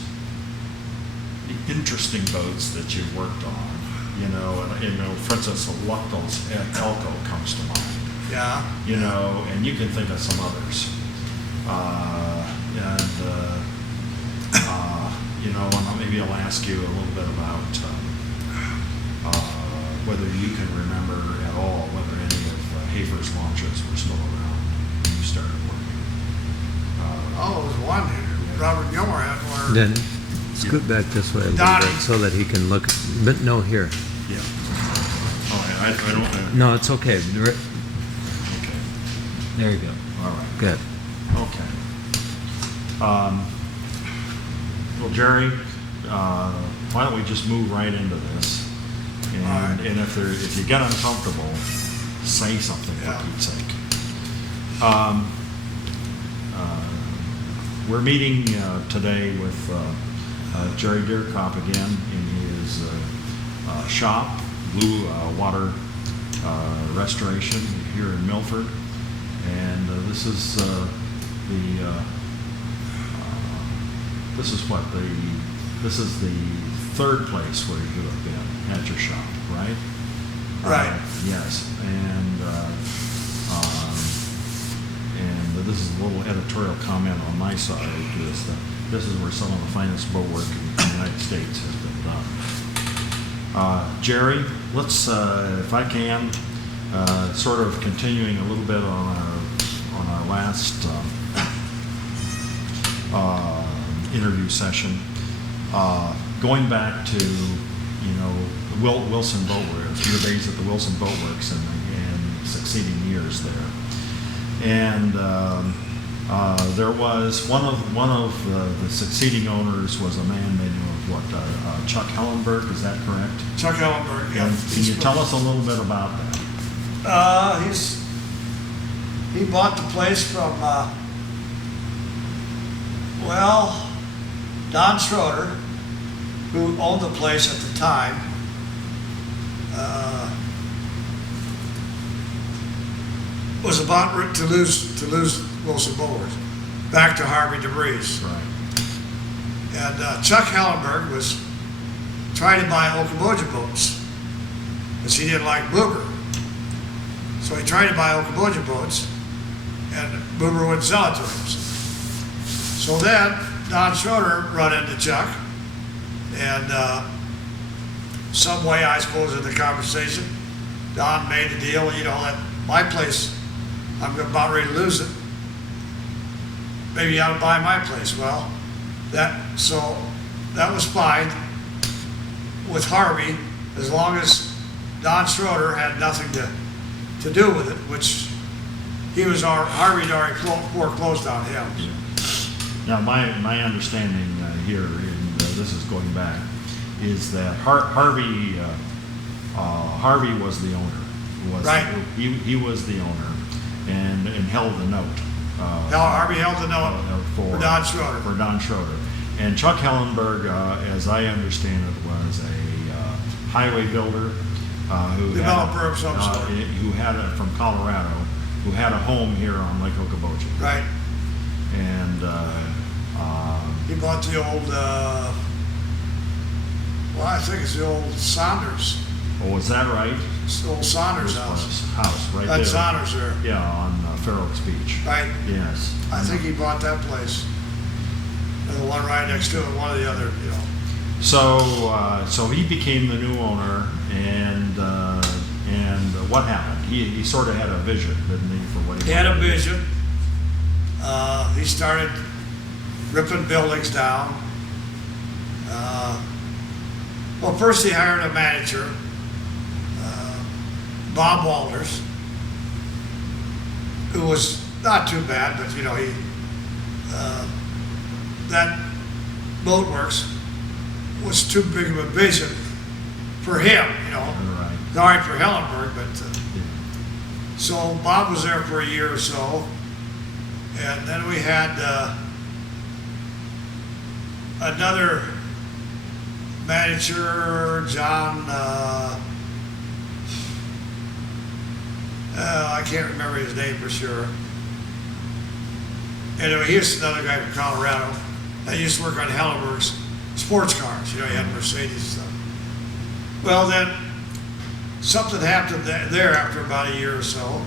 the interesting boats that you've worked on. You know, for instance, the Luckel's Elko comes to mind. Yeah. You know, and you can think of some others. You know, and maybe I'll ask you a little bit about whether you can remember at all whether any of Hafer's launches were still around when you started working. Oh, there was one Robert Gilmore had where. Then scoot back this way a little Donnie. bit so that he can look. But no, here. Yeah. Oh, I don't. No, it's okay. Okay. There you go. All right. Good. Okay. Well, Jerry, why don't we just move right into this? And, All right. and if you get uncomfortable, say something Yeah. for Pete's sake. We're meeting today with Jerry Dyhrkopp again in his shop, Blue Water Restoration here in Milford. And this is this is the third place where you have been at your shop, right? Right. Yes, and this is a little editorial comment on my side. Is that this is where some of the finest boat work in the United States has been done. Jerry, let's, if I can, sort of continuing a little bit on our last interview session, going back to, you know, Wilson Boat Works, your days at the Wilson Boat Works and succeeding years there. And there was one of the succeeding owners was a man named Chuck Hellenberg, is that correct? Chuck Ellenberg, yeah. And can you tell us a little bit about that? He bought the place from, Don Schroeder, who owned the place at the time. Was about to lose Wilson Boat Works back to Harvey DeVries. Right. And Chuck Hellenberg was trying to buy Okaboja boats, because he didn't like Boober. So he tried to buy Okaboja boats, and Boober wouldn't sell it to him. So then Don Schroeder run into Chuck, and some way, I suppose, in the conversation, Don made the deal, you know, that my place, I'm about ready to lose it. Maybe you ought to buy my place. Well, that was fine with Harvey, as long as Don Schroeder had nothing to do with it, which Harvey had already foreclosed on him. Now, my understanding here, and this is going back, is that Harvey was the owner. Right. He was the owner, and held the note. Harvey held the note for Don Schroeder. For Don Schroeder. And Chuck Hellenberg, as I understand it, was a highway builder Developer of some sort. who had from Colorado, who had a home here on Lake Okoboji. Right. And He bought the old, I think it's the old Saunders. oh, is that right? It's the old Saunders house. House right there. That's Saunders there. Yeah, on Fair Oaks Beach. Right. Yes. I think he bought that place. And the one right next to it, one of the other, you know. So he became the new owner, and what happened? He sort of had a vision, didn't he, for what he He had a wanted to do? vision. He started ripping buildings down. Well, first he hired a manager, Bob Walters, who was not too bad, but you know, that boat works was too big of a vision for him, you know. Right. all right for Hellenberg, but, so Bob was there for a year or so. And then we had, another manager, John, I can't remember his name for sure. Anyway, he's another guy from Colorado that used to work on Hellenberg's sports cars. You know, he had Mercedes and stuff. Well, then something happened there after about a year or so,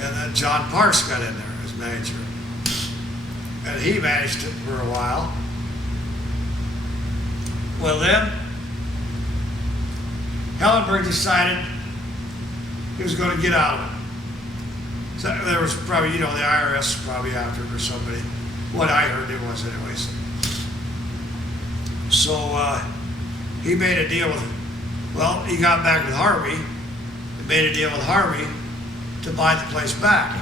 and then John Parks got in there as manager, and he managed it for a while. Well, then Hellenberg decided he was going to get out of it. So there was probably, you know, the IRS was probably after it or somebody. What I heard it was anyways. So he made a deal with, well, he got back with Harvey and made a deal with Harvey to buy the place back.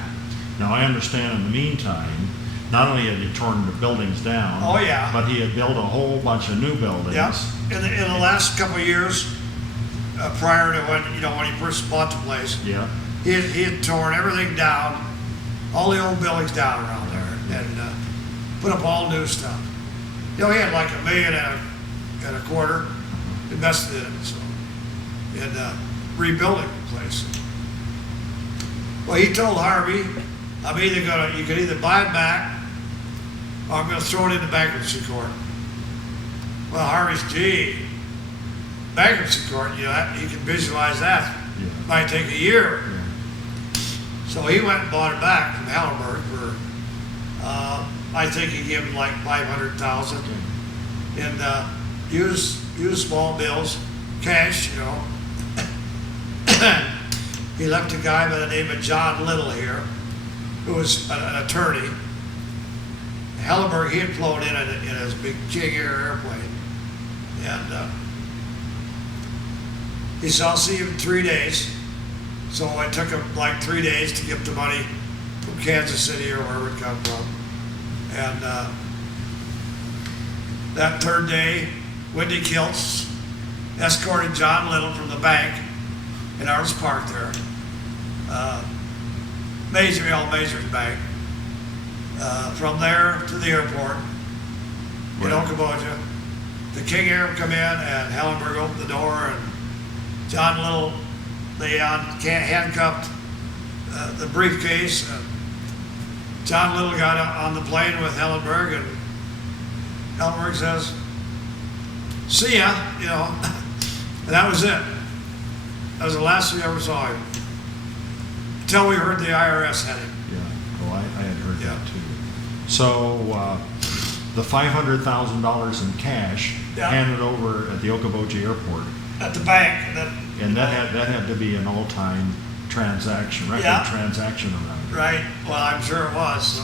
Now, I understand in the meantime, not only had he torn the buildings down. Oh, yeah. But he had built a whole bunch of new buildings. Yeah. In the last couple of years, prior to when he first bought the place, Yeah. he had torn everything down, all the old buildings down around there, and put up all new stuff. You know, he had like $1.25 million invested in it, so in rebuilding the place. Well, he told Harvey, you can either buy it back, or I'm going to throw it into bankruptcy court. Well, Harvey's, bankruptcy court, you can visualize that. Yeah. Might take a year. Yeah. So he went and bought it back from Hellenberg for, I think he gave him like $500,000 in used small bills, cash, you know. He left a guy by the name of John Little here, who was an attorney. Hellenberg, he had flown in his big King Air airplane, and he said, I'll see you in 3 days. So it took him like 3 days to get the money from Kansas City or wherever it come from. And that third day, Wendy Kiltz escorted John Little from the bank in Arles Park there. Major's bank. From there to the airport in Okoboji. The King Air would come in and Hellenberg opened the door and John Little, they handcuffed the briefcase. John Little got on the plane with Hellenberg, and Hellenberg says, "See ya," you know. And that was it. That was the last we ever saw him. Until we heard the IRS had him. Yeah. Oh, I had heard Yeah. that too. So the $500,000 in cash Yeah. handed over at the Okoboji Airport. At the bank. And that had to be an all-time transaction, record Yeah. transaction around here. Right. Well, I'm sure it was. So.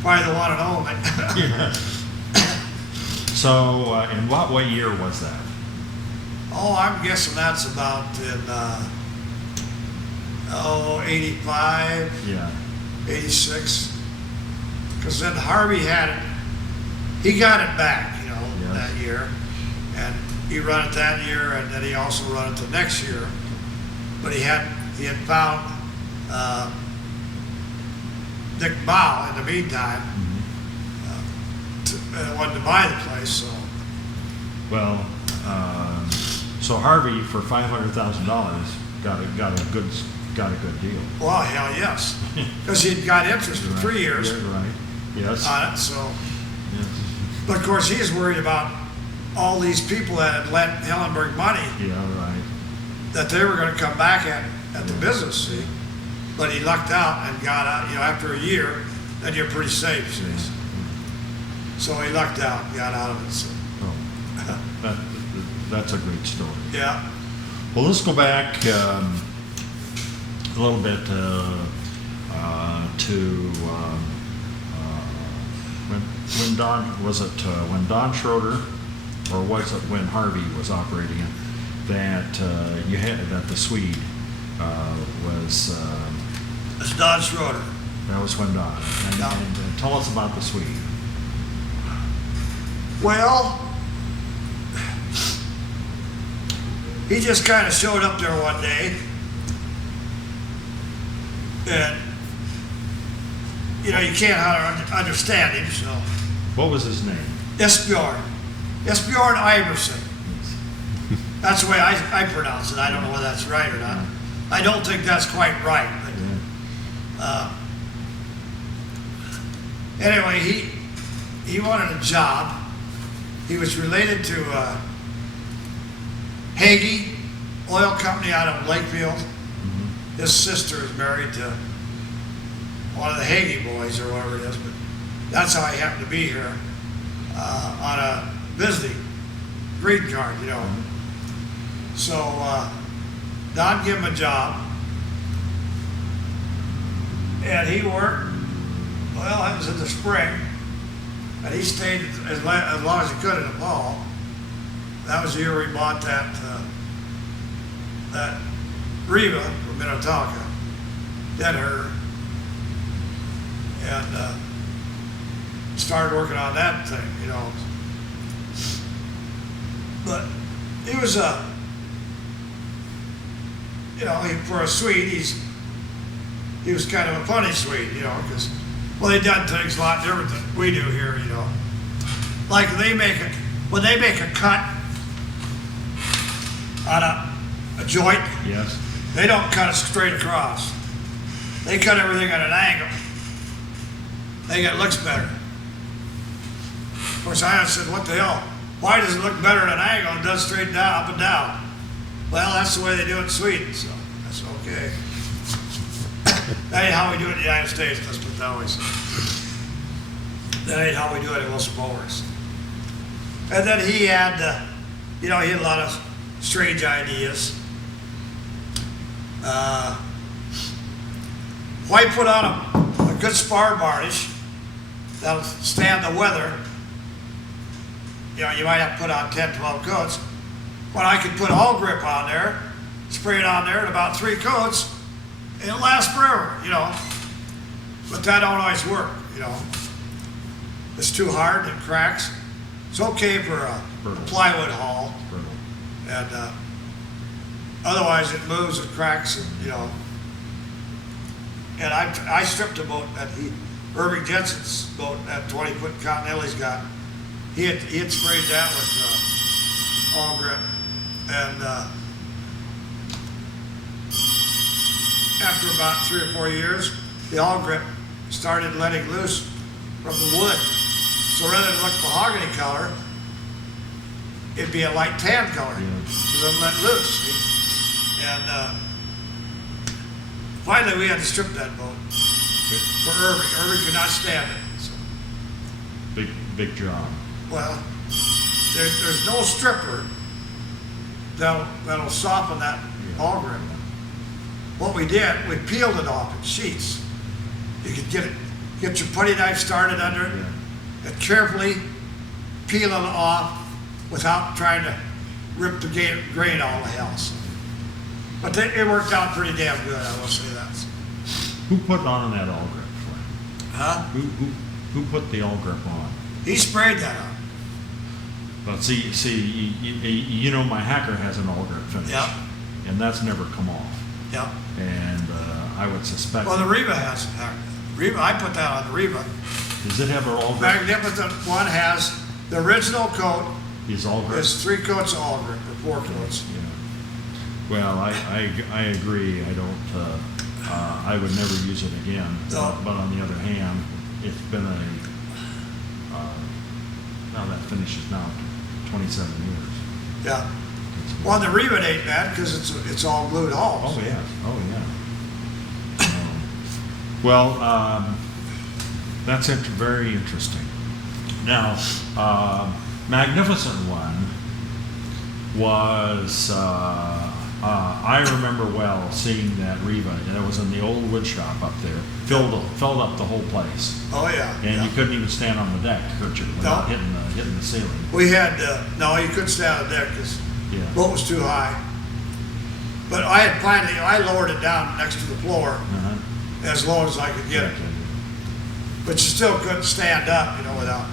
Probably the one and only. Yeah. So, in what year was that? Oh, I'm guessing that's about in 85, Yeah. 86. Because then Harvey had it. He got it back, you know, Yeah. that year. And he run it that year, and then he also run it the next year. But he had found Dick Mao in the meantime, wanted to buy the place. So Well, so Harvey for $500,000 got a good deal. well, hell yes, because he'd got interest for 3 years Yeah, right. Yes. on it. So, Yes. but of course, he's worried about all these people that had lent Hellenberg money Yeah. Right. that they were going to come back at the business. See, but he lucked out and got out. You know, after a year, then you're pretty safe. See? Yeah. So he lucked out, and got out of it. So, Oh, that's a great story. yeah. Well, let's go back a little bit to when Don was it when Don Schroeder, or was it when Harvey was operating it, that you had that the Swede was It's Don Schroeder. that was when Don and, Yeah. and tell us about the Swede. Well, he just kind of showed up there one day, and you know, you can't understand him, so. What was his name? Esbjorn Iverson. That's the way I pronounce it. I don't know whether that's right or not. I don't think that's quite right. But, anyway, he wanted a job. He was related to Hagee Oil Company out of Lakefield. Mm-hmm. His sister is married to one of the Hagee boys or whatever it is, but that's how he happened to be here on a visiting green card, you know. So Don gave him a job, and he worked. Well, it was in the spring, and he stayed as long as he could in the fall. That was the year we bought that Riva from Minnetonka, then her, and started working on that thing, you know. But he was you know, for a Swede, he was kind of a funny Swede, you know, because, well, they done things a lot different than we do here, you know. Like when they make a cut on a joint, Yes. they don't cut it straight across. They cut everything at an angle. It looks better. Of course, I said, what the hell? Why does it look better at an angle and does straight down, up and down? Well, that's the way they do it in Sweden, so that's okay. That ain't how we do it in the United States, let's put it that way. That ain't how we do it in most mowers. And then he had, you know, he had a lot of strange ideas. Why put on a good spar varnish that'll stand the weather? You know, you might have to put on 10, 12 coats. When I could put all grip on there, spray it on there in about 3 coats, and it'll last forever, you know. But that don't always work, you know. It's too hard, it cracks. It's okay for a plywood haul, and otherwise it moves and cracks, and you know. And I stripped a boat at Irving Jensen's boat, that 20-foot Continental he's got. He had sprayed that with all grip, and after about 3 or 4 years, the all grip started letting loose from the wood. So rather than look mahogany color, it'd be a light tan color because it let loose. See? And finally, we had to strip that boat for Irving. Irving could not stand it. So. Big job. Well, there's no stripper that'll soften that all grip. What we did, we peeled it off in sheets. You could get your putty knife started under it, and carefully peel it off without trying to rip the grain all the hell. So. But it worked out pretty damn good, I will say that. Who put on that all grip? Huh? Who put the all grip on? He sprayed that on. But see, you know, my hacker has an all grip finish. Yep. And that's never come off. Yep. And I would suspect. Well, the Riva has Riva. I put that on the Riva. Does it have an all grip? Magnificent one has the original coat. Is all grip? There's 3 coats of all grip or 4 coats. Yeah. Well, I agree. I don't. I would never use it again. No. But on the other hand, it's been a. Now that finishes now 27 years. Yeah. Well, the Riva ain't bad because it's all glued hulls. Oh yeah. Oh yeah. Well, that's very interesting. Now, magnificent one was. I remember well seeing that Riva, and it was in the old wood shop up there. Filled up the whole place. Oh yeah. And yeah. you couldn't even stand on the deck, could you? Without No. hitting the ceiling. We had no, you couldn't stand on the deck because Yeah. the boat was too high. But I lowered it down next to the floor Uh-huh. as low as I could get it. But you still couldn't stand up, you know, without.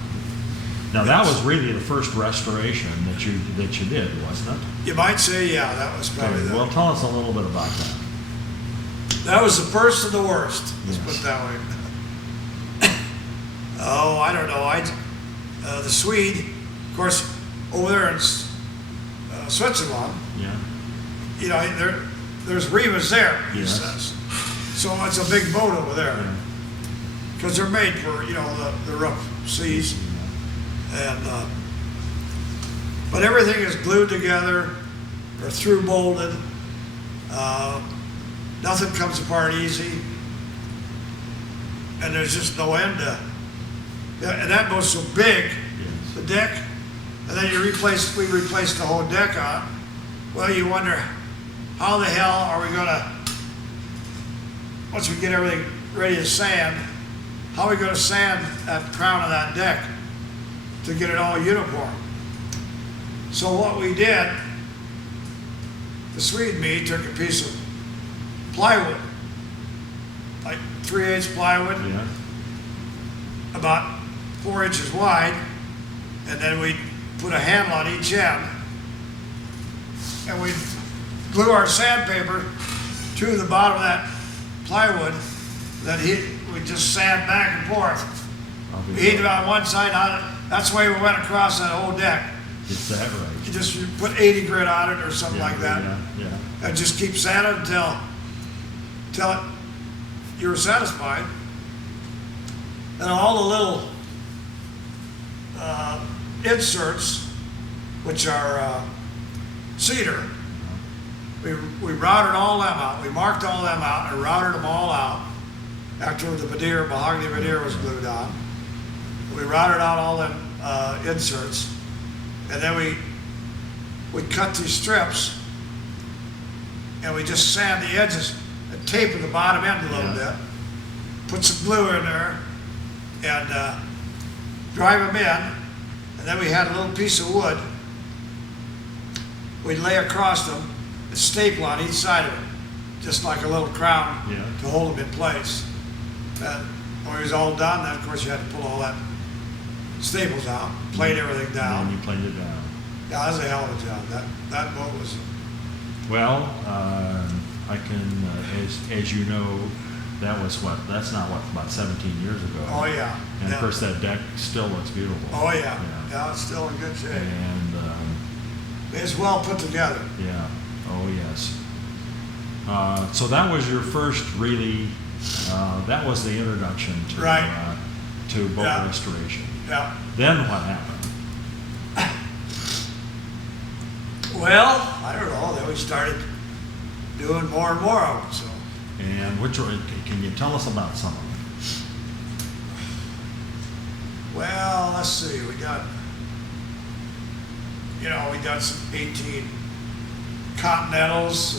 Now, that was really the first restoration that you did, wasn't it? You might say, yeah, that was probably Okay, well, tell us a little bit about that. that was the first of the worst. Let's Yes. put it that way. Oh, I don't know. The Swede, of course, over there in Switzerland, Yeah. you know, there's Rivas there, he Yes. says. So it's a big boat over there. Yeah. Because they're made for, you know, the rough seas. And, but everything is glued together or through molded. Nothing comes apart easy. And there's just no end to, and that boat's so big, Yes. the deck, and then we replaced the whole deck on. Well, you wonder, how the hell are we gonna, once we get everything ready to sand, how are we gonna sand that crown of that deck to get it all uniform? So what we did, the Swede and me took a piece of plywood, like 3/8 plywood, Yeah. about 4 inches wide, and then we put a handle on each end, and we glue our sandpaper to the bottom of that plywood. Then we just sand back and forth. We heat it on one side. That's the way we went across that whole deck. Is that right? You put 80 grit on it or something Yeah, like that, Yeah, and just keep sanding until you were satisfied. And all the little inserts, which are cedar, we routed all them out. We marked all them out and routed them all out after the mahogany veneer was glued on. We routed out all them inserts, and then we cut these strips, and we just sand the edges and taper the bottom end a little Yeah. bit, put some glue in there, and drive them in, and then we had a little piece of wood we'd lay across them and staple on each side of it, just like a little crown Yeah. to hold them in place. And when it was all done, then of course you had to pull all that staples out, plate everything And down. you planed it down. Yeah, that was a hell of a job. That boat was, Well, I can, as you know, that's about 17 years ago. oh yeah. And Yeah. of course, that deck still looks beautiful. Oh yeah. Yeah, it's still in good shape. And, It's well put together. yeah, oh yes. So that was your first really, that was the introduction to, Right. to boat Yeah. restoration. Yeah. Then what happened? Well, I don't know. Then we started doing more and more of it. So. And can you tell us about some of them? Well, let's see. We got some 18 Continentals.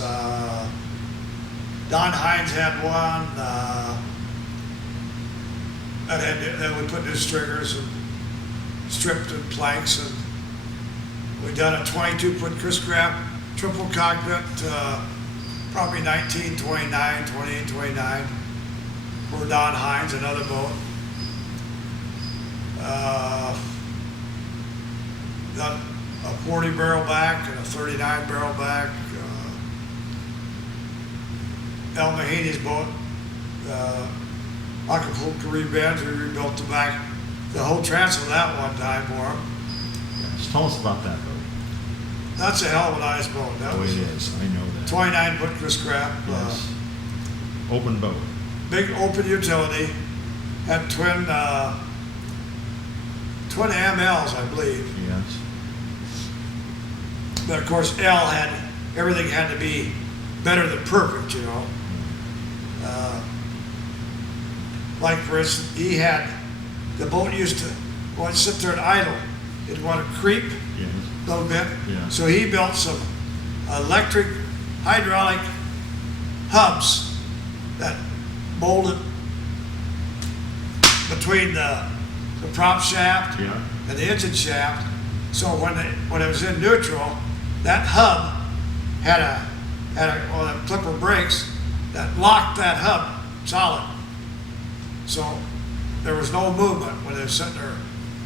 Don Hines had one. Then we put new stringers and stripped and planks, and we done a 22-foot Chris Craft triple cockpit, probably 1929, 28, 29 for Don Hines, another boat. Done a 40 barrel back and a 39 barrel back. El Mahaney's boat, Acapulco Revenge, we rebuilt the whole transom that one time for him. Yes, tell us about that boat. That's a hell of a nice boat. That Oh, was it a is, I know that. 29-foot Chris Craft, Yes. Open boat. big open utility, had twin MLs, I believe. Yes. But of course, everything had to be better than perfect, you know. Like for instance, the boat used to, when it sit there and idle, it'd want to creep Yes. a little bit. Yeah. So he built some electric hydraulic hubs that molded between the prop shaft Yeah. and the engine shaft. So when it was in neutral, that hub had one of the clipper brakes that locked that hub solid. So there was no movement when they were sitting there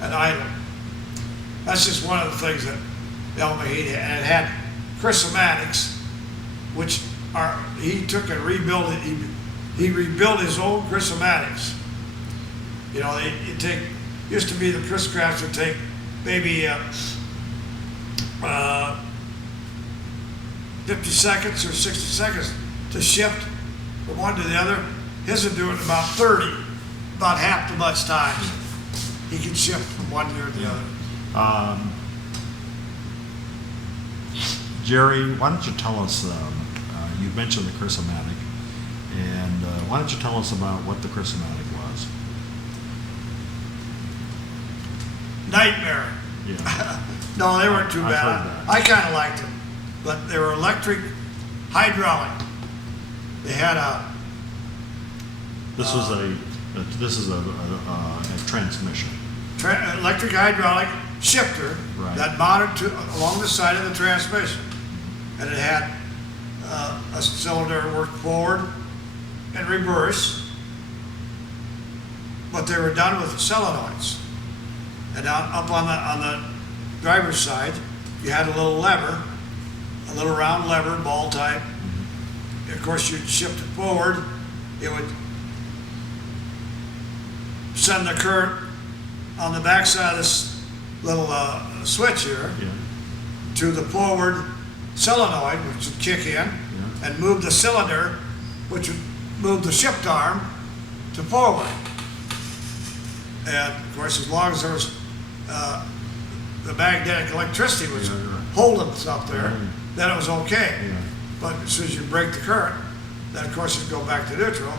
at idle. That's just one of the things that Mahede had. And it had chrysomatics, which he took and rebuilt it. He rebuilt his own chrysomatics. You know, used to be the Chris Crafts would take maybe 50 seconds or 60 seconds to shift from one to the other. His would do it in about 30, about half the much time. He could shift from one to the other. Jerry, why don't you tell us, you mentioned the chrysomatic, and why don't you tell us about what the chrysomatic was? Nightmare. Yeah. No, they weren't too I've bad. heard that. I kind of liked them, but they were electric, hydraulic. They had This was a transmission. electric hydraulic shifter Right. that mounted along the side of the transmission, and it had a cylinder that worked forward and reverse, but they were done with solenoids. And up on the driver's side, you had a little lever, a little round lever, ball type. Of course, you'd shift it forward. It would send the current on the backside of this little switch here Yeah. to the forward solenoid, which would kick in and move the cylinder, which would move the shift arm to forward. And of course, as long as there was the magnetic electricity was Right. holding stuff there, Right. then it was okay. Yeah. But as soon as you break the current, then of course you'd go back to neutral,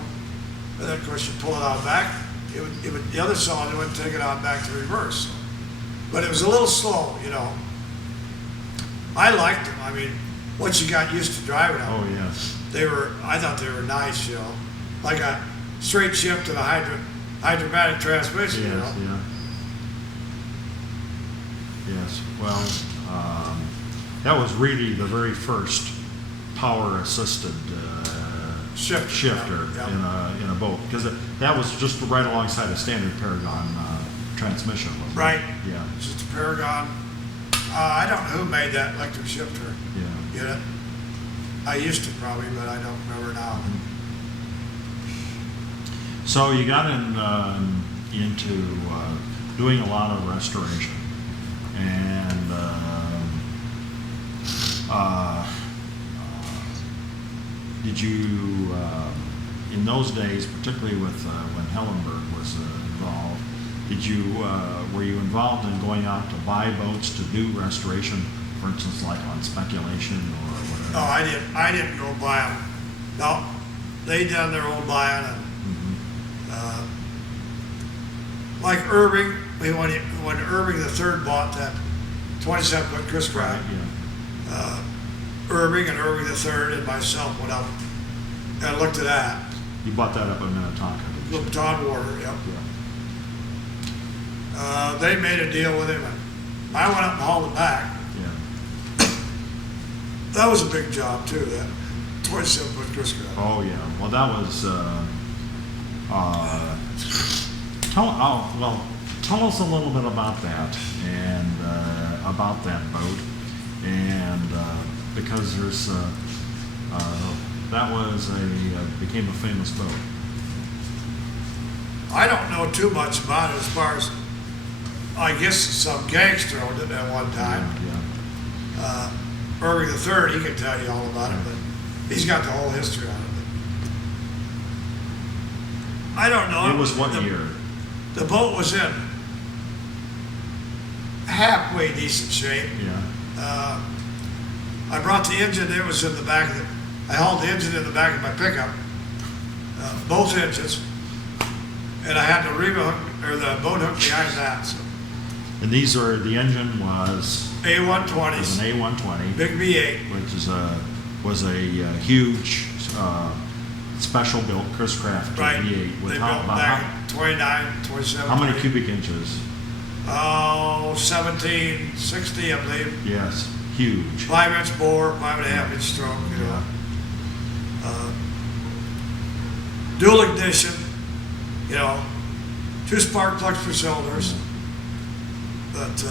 and then of course you pull it out back. The other cylinder would take it out back to reverse. But it was a little slow, you know. I liked them. I mean, once you got used to driving them, Oh, yes. I thought they were nice, you know, like a straight shift and a hydromatic transmission, you know. Yes, yeah. Yes, well, that was really the very first power-assisted shifter Yeah. in a boat, because that was just right alongside a standard Paragon transmission, wasn't it? Right. Yeah, It's just a Paragon. I don't know who made that electric shifter yeah. unit. I used to probably, but I don't remember now. So you got into doing a lot of restoration, and did you, in those days, particularly with when Hellenberg was involved, were you involved in going out to buy boats to do restoration, for instance, like on speculation or whatever? No, I didn't go buy them. No, they done their own buying, and like Irving, when Irving the third bought that 27-foot Chris Right, Craft, yeah. Irving and Irving the third and myself went up and looked at that. You bought that up in Minnetonka, didn't you? Looked Todd Water, yep. Yeah. They made a deal with him, and I went up and hauled it back. Yeah. That was a big job too, that 27-foot Chris Craft. Oh, yeah. Well, that was, tell us a little bit about that and about that boat, and because that was became a famous boat. I don't know too much about it as far as, I guess some gangster owned it at one time. Yeah. Irving the third, he can tell you all about it, but he's got the whole history on it. But I don't know. It was what year? The boat was in halfway decent shape. Yeah. I brought the engine. It was in the back of the. I hauled the engine in the back of my pickup, both engines, and I had the the boat hook behind that. So And the engine was A120s, an A120, big V8. which was a huge special built Chris Craft Right. V8 with They built back 29, 27. how many cubic inches? Oh, 1760, I believe. Yes, huge. 5-inch bore, 5.5-inch stroke, you know. Dual ignition, you know, 2 spark plugs per cylinders. But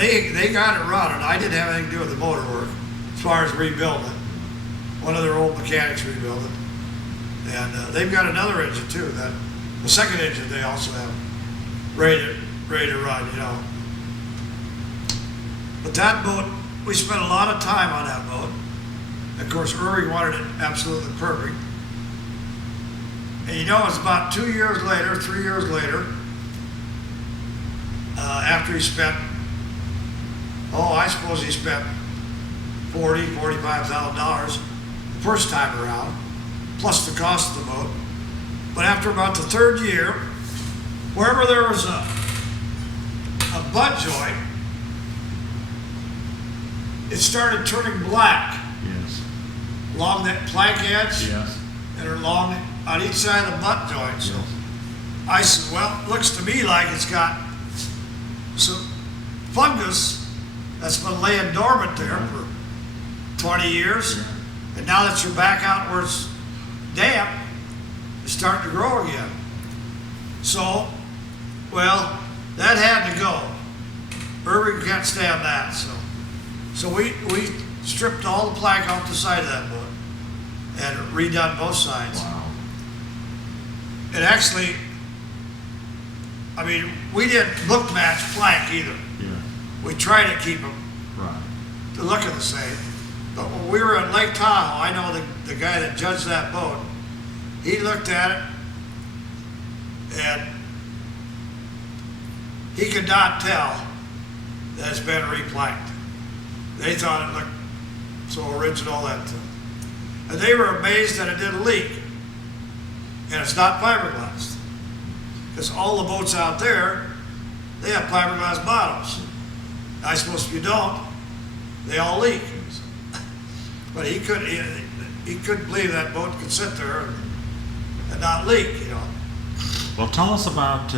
they got it running. I didn't have anything to do with the motor work as far as rebuilding it. One of their old mechanics rebuilt it. And they've got another engine too, that the second engine they also have ready to run, you know. But that boat, we spent a lot of time on that boat. Of course, Irving wanted it absolutely perfect. And you know, it's about 2 years later, 3 years later, after he spent, I suppose he spent $45,000 the first time around, plus the cost of the boat. But after about the third year, wherever there was a butt joint, it started turning black Yes. along that plank edge Yes. and along on each side of the butt joint. So Yes. I said, well, it looks to me like it's got some fungus that's been laying dormant there for 20 years. Yeah. And now that you're back out where it's damp, it's starting to grow again. So, well, that had to go. Irving can't stand that, so we stripped all the plank off the side of that boat and redone both sides. Wow. And actually, I mean, we didn't look match plank either. Yeah. We tried to keep them Right. to look at the same. But when we were at Lake Tahoe, I know the guy that judged that boat, he looked at it and he could not tell that it's been replanked. They thought it looked so original and they were amazed that it didn't leak. And it's not fiberglass. Because all the boats out there, they have fiberglass bottoms. I suppose if you don't, they all leak. But he couldn't believe that boat could sit there and not leak, you know. Well, tell us about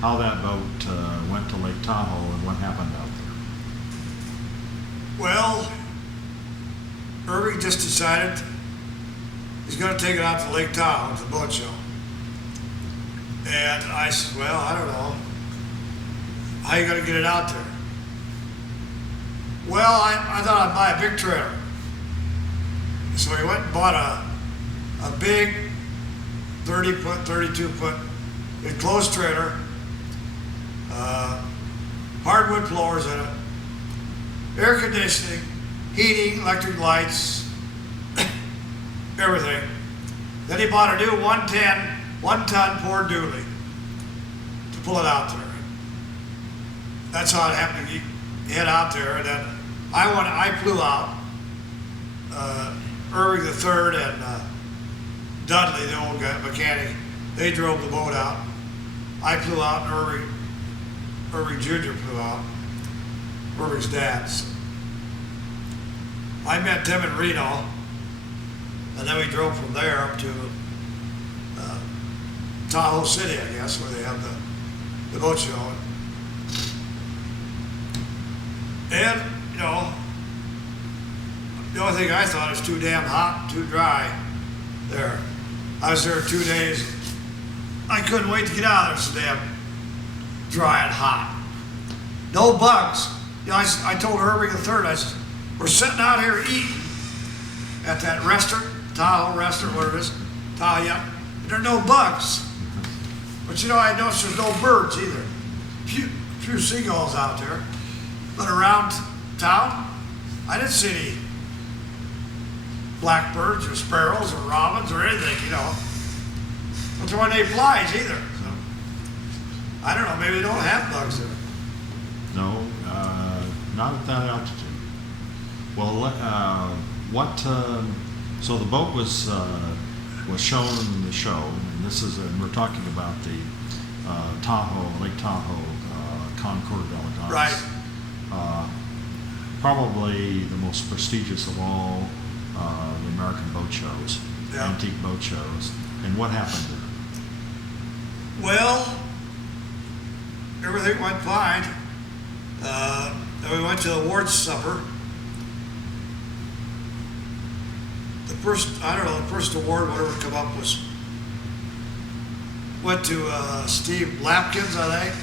how that boat went to Lake Tahoe and what happened out there. Well, Irving just decided he's going to take it out to Lake Tahoe to the boat show. And I said, well, I don't know. How you going to get it out there? Well, I thought I'd buy a big trailer. So he went and bought a big 30-foot, 32-foot enclosed trailer, hardwood floors in it, air conditioning, heating, electric lights, everything. Then he bought a new 1-ton Ford dually to pull it out there. That's how it happened to head out there. And then I flew out. Irving the third and Dudley, the old guy, mechanic, they drove the boat out. I flew out, and Irving Jr. flew out. Irving's dad. So I met them in Reno, and then we drove from there up to Tahoe City, I guess, where they have the boat show. And, you know, the only thing I thought was too damn hot, too dry there. I was there 2 days. I couldn't wait to get out of there, so damn dry and hot. No bugs. You know, I told Irving the third, I said, we're sitting out here eating at that restaurant, Tahoe restaurant, whatever it is, Tahoe, yeah. And there are no bugs. But you know, I noticed there's no birds either. Few seagulls out there. But around town, I didn't see any blackbirds or sparrows or robins or anything, you know. But there weren't any flies either. So I don't know, maybe they don't have bugs there. No, not at that altitude. Well, so the boat was shown in the show, and this is, and we're talking about the Lake Tahoe Concord Elegance. Right. Probably the most prestigious of all the American boat shows, Yeah. antique boat shows. And what happened there? Well, everything went fine. Then we went to the awards supper. The first award, whatever come up went to Steve Lapkins, I think.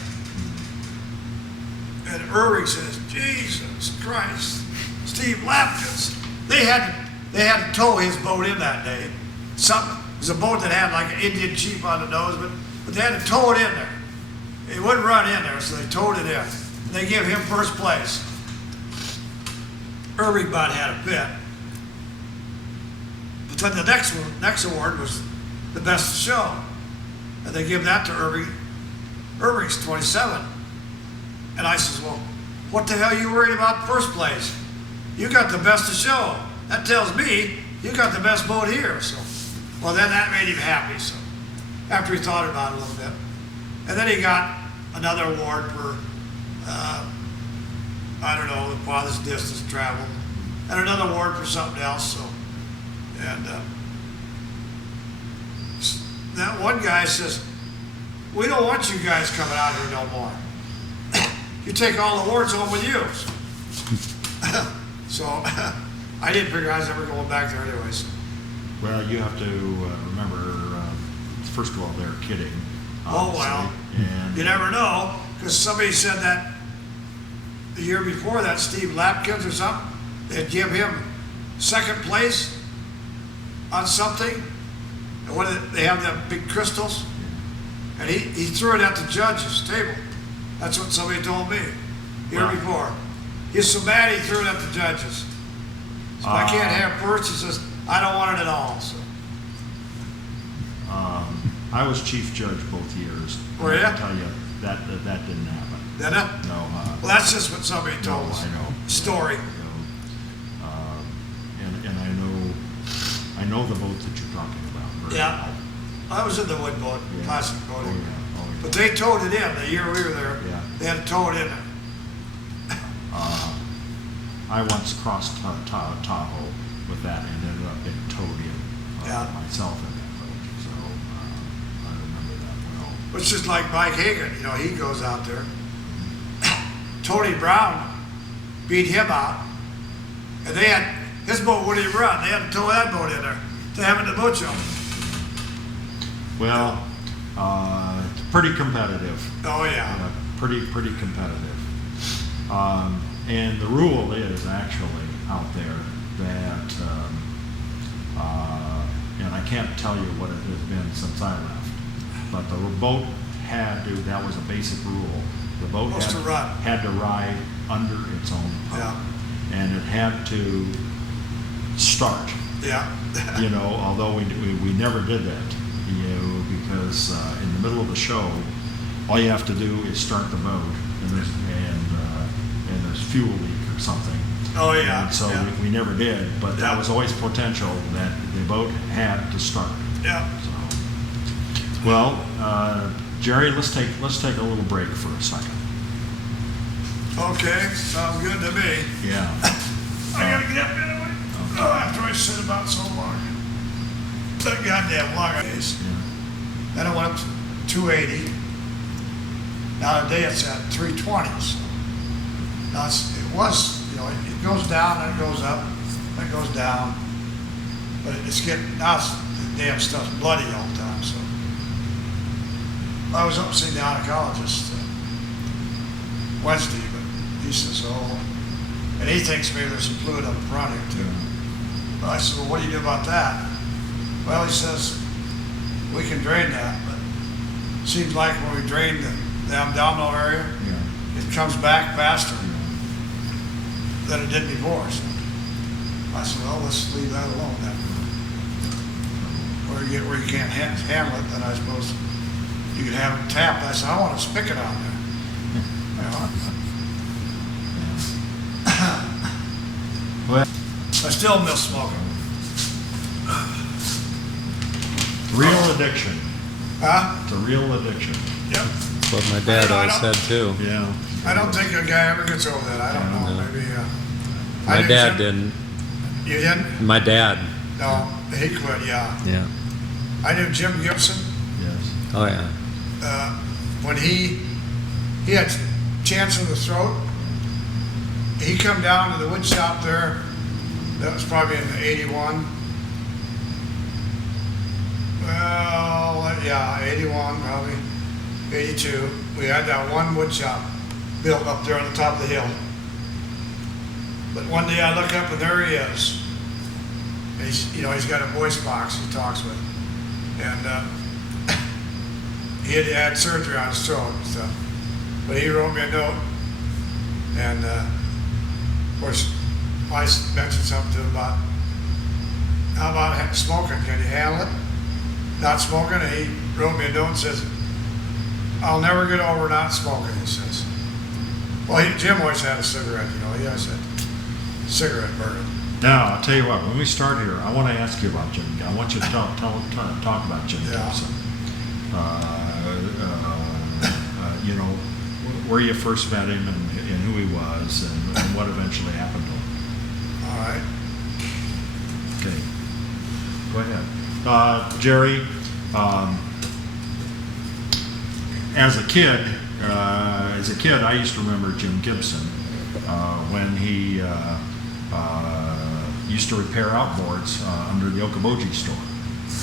And Irving says, Jesus Christ, Steve Lapkus. They had to tow his boat in that day. It was a boat that had like an Indian chief on the nose, but they had to tow it in there. It wouldn't run in there, so they towed it in. And they gave him first place. Irving about had a bit. But then the next award was the best of show. And they give that to Irving. Irving's 27. And I says, well, what the hell are you worried about first place? You got the best of show. That tells me you got the best boat here. So, well, then that made him happy. So, after he thought about it a little bit. And then he got another award for, I don't know, the farthest distance traveled. And another award for something else. So, and that one guy says, we don't want you guys coming out here no more. You take all the awards home with you. So I didn't figure I was ever going back there anyways. Well, you have to remember, first of all, they're kidding. Oh, well, And you never know, because somebody said that the year before that, Steve Lapkins or something, they'd give him second place on something. And they have the big crystals, and he threw it at the judge's table. That's what somebody told me year Wow. before. He's so mad he threw it at the judges. So I can't have first. He says, I don't want it at all. So. I was chief judge both years. Were I ya? can tell you that didn't happen. Did it? No. Well, that's just what somebody No, told us. I know. Story. And I know the boat that you're talking about. very Yeah. well. I was in the wood boat, Yeah. classic Oh, boating. yeah. Oh, yeah. But they towed it in the year we were there. Yeah. They had to tow it in there. I once crossed Tahoe with that and ended up getting towed in Yeah. myself in that boat. So I remember that well. It's just like Mike Hagan, he goes out there. Tony Brown beat him out. And his boat wouldn't even run. They had to tow that boat in there to have it in the boat show. Well, it's pretty competitive. Oh, yeah. Yeah, pretty competitive. And the rule is actually out there that, and I can't tell you what it has been since I left, but the boat that was a basic rule. The boat had to ride under its own pump. Yeah. And it had to start. Yeah. Although we never did that, because in the middle of the show, all you have to do is start the boat, and there's fuel leak or something. Oh, yeah. And so yeah. we never did, but that Yeah. was always potential that the boat had to start. Yeah. So, well, Jerry, let's take a little break for a second. Okay, sounds good to me. Yeah. I gotta get up anyway. Oh, after I sit about so long. That goddamn long days. Yeah. Then it went up to 280. Now today it's at 320. So now it goes down and it goes up, and it goes down. But it's getting, now the damn stuff's bloody all the time. So I was up seeing the oncologist Wednesday, but he says, and he thinks maybe there's some fluid up front here too. But I said, well, what do you do about that? Well, he says, we can drain that, but it seems like when we drain the abdominal area, Yeah. it comes back faster than it did before. So I said, well, let's leave that alone then. Where you can't handle it, then I suppose you can have it tapped. I said, I want a spigot on there. Well, I still miss smoking. real addiction. Huh? It's a real addiction. Yep. That's what my dad always said too. Yeah. I don't think a guy ever gets over that. I don't know. No. Maybe. I My knew dad Jim- didn't. You didn't? My dad. No, he quit. Yeah. Yeah. I knew Jim Gibson. Yes. Oh yeah. When he had chance in the throat, he come down to the wood shop there. That was probably in '81. Well, yeah, '81 probably, '82. We had that one wood shop, built up there on the top of the hill. But one day I look up and there he is. He's got a voice box he talks with. And he had had surgery on his throat and stuff. But he wrote me a note. And of course, I mentioned something to him about, how about smoking? Can you handle it? Not smoking? And he wrote me a note and says, I'll never get over not smoking, he says. Well, Jim always had a cigarette, he always had cigarette burning. Now, I'll tell you what, when we start here, I want to ask you about Jim. I want you to talk about Jim Yeah. Gibson. Where you first met him and who he was and what eventually happened to him. All right. Okay. Go ahead. Jerry, as a kid, I used to remember Jim Gibson when he used to repair outboards under the Okoboji store.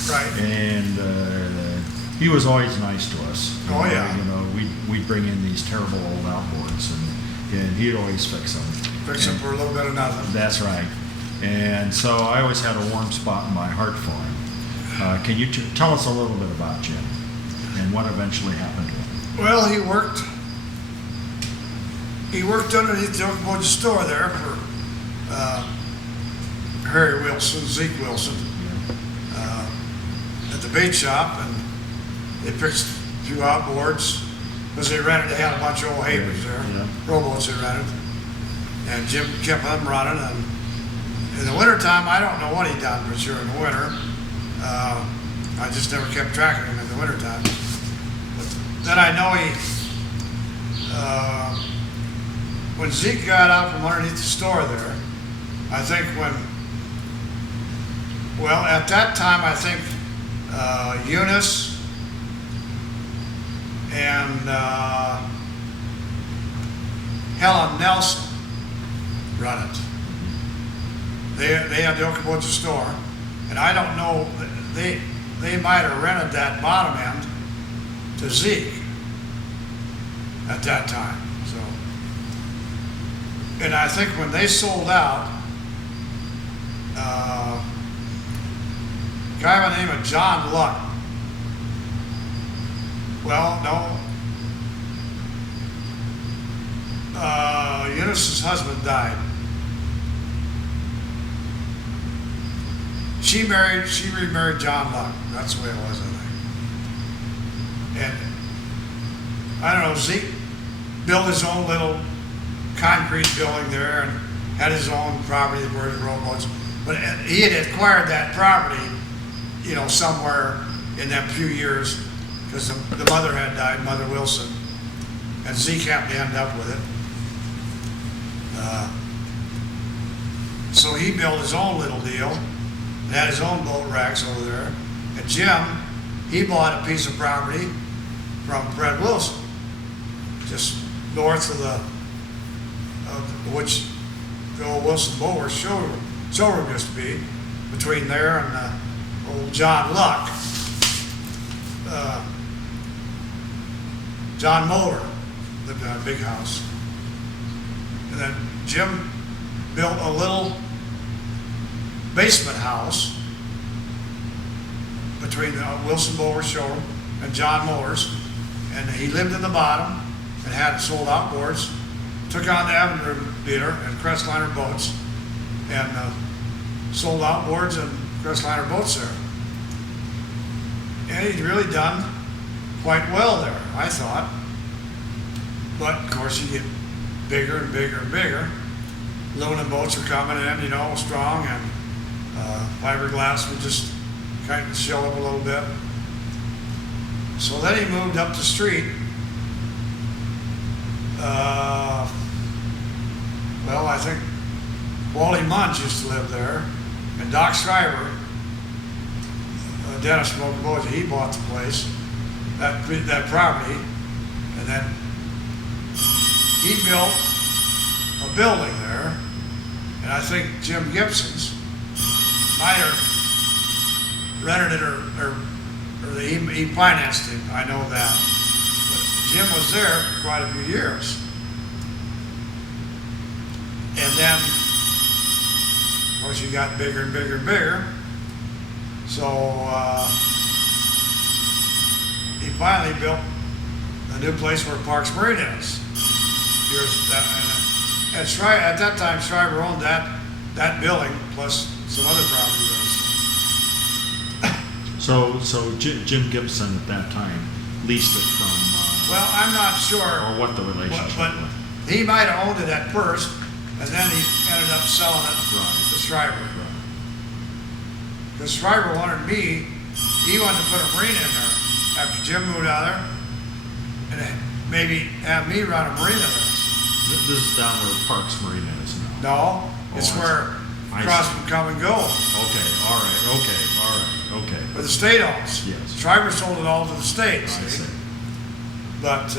Right. And he was always nice to us. Oh, yeah. We'd bring in these terrible old outboards, and he'd always fix them. Fix him for a little bit of nothing. That's right. And so I always had a warm spot in my heart for him. Can you tell us a little bit about Jim and what eventually happened to him? Well, he worked underneath the Okoboji store there for Harry Wilson, Zeke Wilson, at the bait shop, and they fixed a few outboards because they had a bunch of old havers there, Yeah. rowboats they rented, and Jim kept them running. And in the wintertime, I don't know what he done for sure in the winter. I just never kept track of him in the wintertime. But then I know when Zeke got out from underneath the store there, I think at that time, I think Eunice and Helen Nelson run it. They had the Okoboji store, and I don't know, they might have rented that bottom end to Zeke at that time. So, and I think when they sold out, a guy by the name of John Luck. Well, no. Eunice's husband died. She remarried John Luck. That's the way it was, I think. And I don't know, Zeke built his own little concrete building there and had his own property where the rowboats. But he had acquired that property, somewhere in that few years, because the mother had died, Mother Wilson, and Zeke happened to end up with it. So he built his own little deal, had his own boat racks over there. And Jim, he bought a piece of property from Fred Wilson, just north of which the old Wilson Bower showroom used to be, between there and old John Luck. John Moeller lived in a big house. And then Jim built a little basement house between the Wilson Bower showroom and John Moeller's, and he lived in the bottom and had sold outboards, took on the Avenue dealer and Crestliner boats, and sold outboards and Crestliner boats there. And he'd really done quite well there, I thought. But of course, you get bigger and bigger and bigger. Aluminum boats are coming in, strong, and fiberglass would just kind of show up a little bit. So then he moved up the street. I think Wally Munch used to live there, and Doc Schreiber, Dennis from Okoboji, he bought the place, that property, and then he built a building there, and I think Jim Gibson's might have rented it or he financed it. I know that. But Jim was there for quite a few years. And then, of course, you got bigger and bigger and bigger. So he finally built a new place where Parks Marine is. At that time, Schreiber owned that building plus some other property. So Jim Gibson at that time leased it from. Well, I'm not sure. Or what the relationship But was. he might have owned it at first, and then he ended up selling it to Schreiber. Because Schreiber wanted me, he wanted to put a marine in there after Jim moved out there, and then maybe have me run a marina there. This is down where Parks Marine is now. No, it's Oh, I where I across see. from Come and Go, Okay, all right, okay. where the state owns. Yes. Schreiber sold it all to the state. I see. But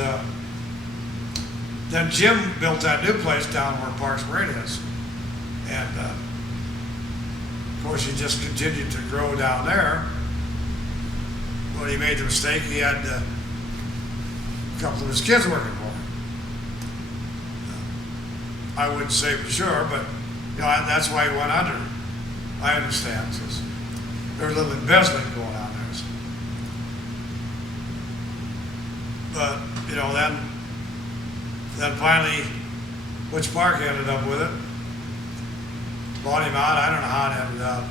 then Jim built that new place down where Parks Marine is. And of course, he just continued to grow down there. When he made the mistake, he had a couple of his kids working for him. I wouldn't say for sure, but that's why he went under. I understand. So there's a little embezzling going on there. So. But then finally, Butch Park ended up with it. Bought him out. I don't know how it ended up.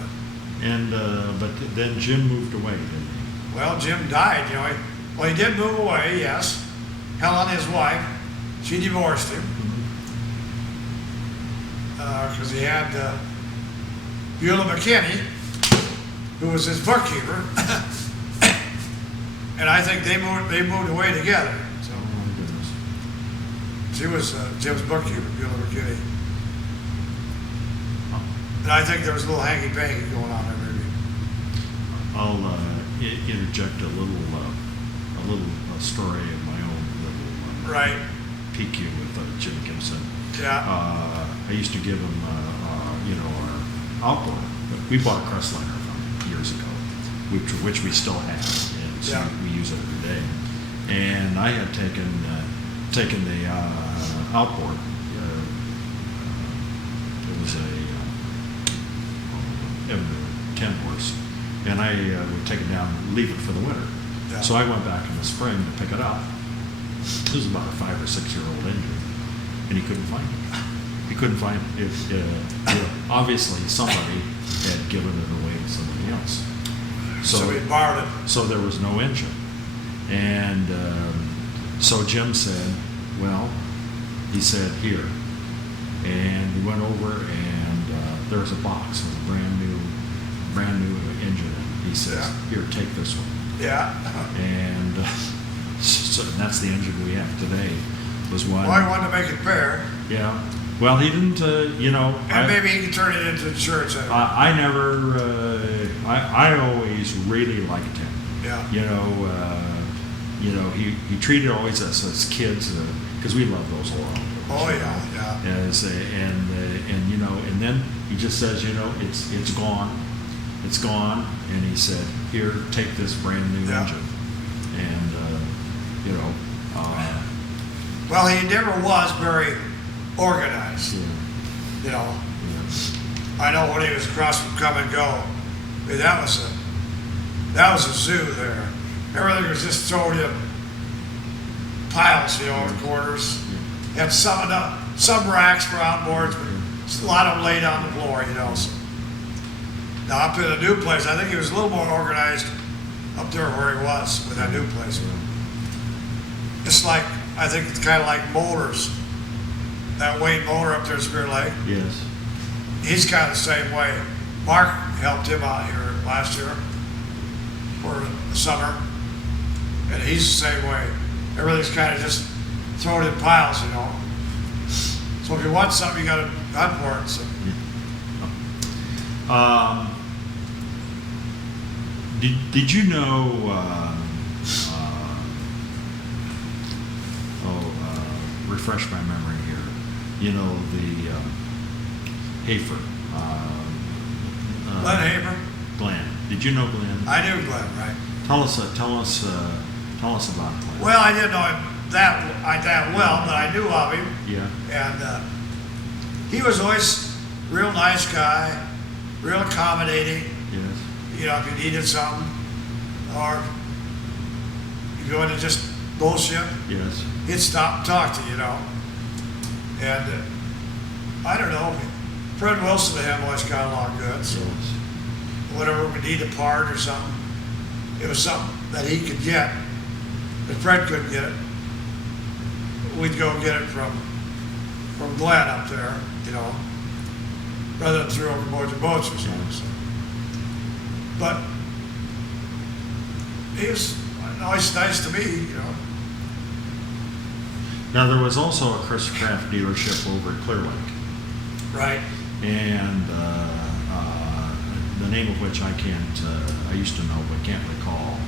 But then Jim moved away, didn't he? Well, Jim died. He did move away. Yes, Helen, his wife, she divorced him because he had Beulah McKinney, who was his bookkeeper, and I think they moved away together. So Oh, my goodness. she was Jim's bookkeeper, Beulah McKinney. And I think there was a little hanky-panky going on there, maybe. I'll interject a little story of my own little Right. PQ with Jim Gibson. Yeah. I used to give him, our outboard. We bought a Crestliner from him years ago, which we still have, and so Yeah. we use it every day. And I had taken the outboard. It was a 10 horse, and I would take it down and leave it for the winter. Yeah. So I went back in the spring to pick it up. It was about a 5 or 6 year old engine, and he couldn't find it. He couldn't find it. Obviously, somebody had given it away to somebody else. So he borrowed it. So there was no engine. And so Jim said, well, he said, here. And we went over, and there was a box with a brand new engine in it. He says, Yeah. here, take this one. Yeah. And so that's the engine we have today. Was one. Well, I wanted to make it fair, Yeah. Well, he didn't, and maybe he could turn it into insurance. I never, I always really liked him. Yeah. He treated always us as kids, because we love those around. Oh yeah, yeah. And then he just says, it's gone, and he said, here, take this brand new Yeah. engine, and Well, he never was very organized. yeah. I know when he was across from Come and Go, I mean, that was a zoo there. Everything was just thrown in piles, in corners. You had some racks for outboards, but a lot of them laid on the floor, So. Now up in a new place, I think he was a little more organized up there where he was with that new place. It's like, I think it's kind of like Molders. That Wayne Molder up there in Spear Lake. Yes. He's kind of the same way. Mark helped him out here last year for the summer, and he's the same way. Everything's kind of just thrown in piles, So if you want something, you got to hunt for it. So. Did you know? Refresh my memory here. The Hafer. Glenn Haber? Glenn. Did you know Glenn? I knew Glenn, right? Tell us about Glenn. Well, I didn't know him that well, but I knew of him. Yeah. And he was always a real nice guy, real accommodating. Yes. You know, if you needed something, or if you wanted to just bullshit, Yes. he'd stop and talk to you, you know. And I don't know, Fred Wilson and him always got along good, so Yes. whenever we need a part or something, it was something that he could get. If Fred couldn't get it, we'd go get it from Glenn up there, you know, rather than through overboard your boats or something. So. But he was always nice to me, you know. Now, there was also a Chris Craft dealership over at Clear Lake, Right. and the name of which I can't, I used to know but can't recall.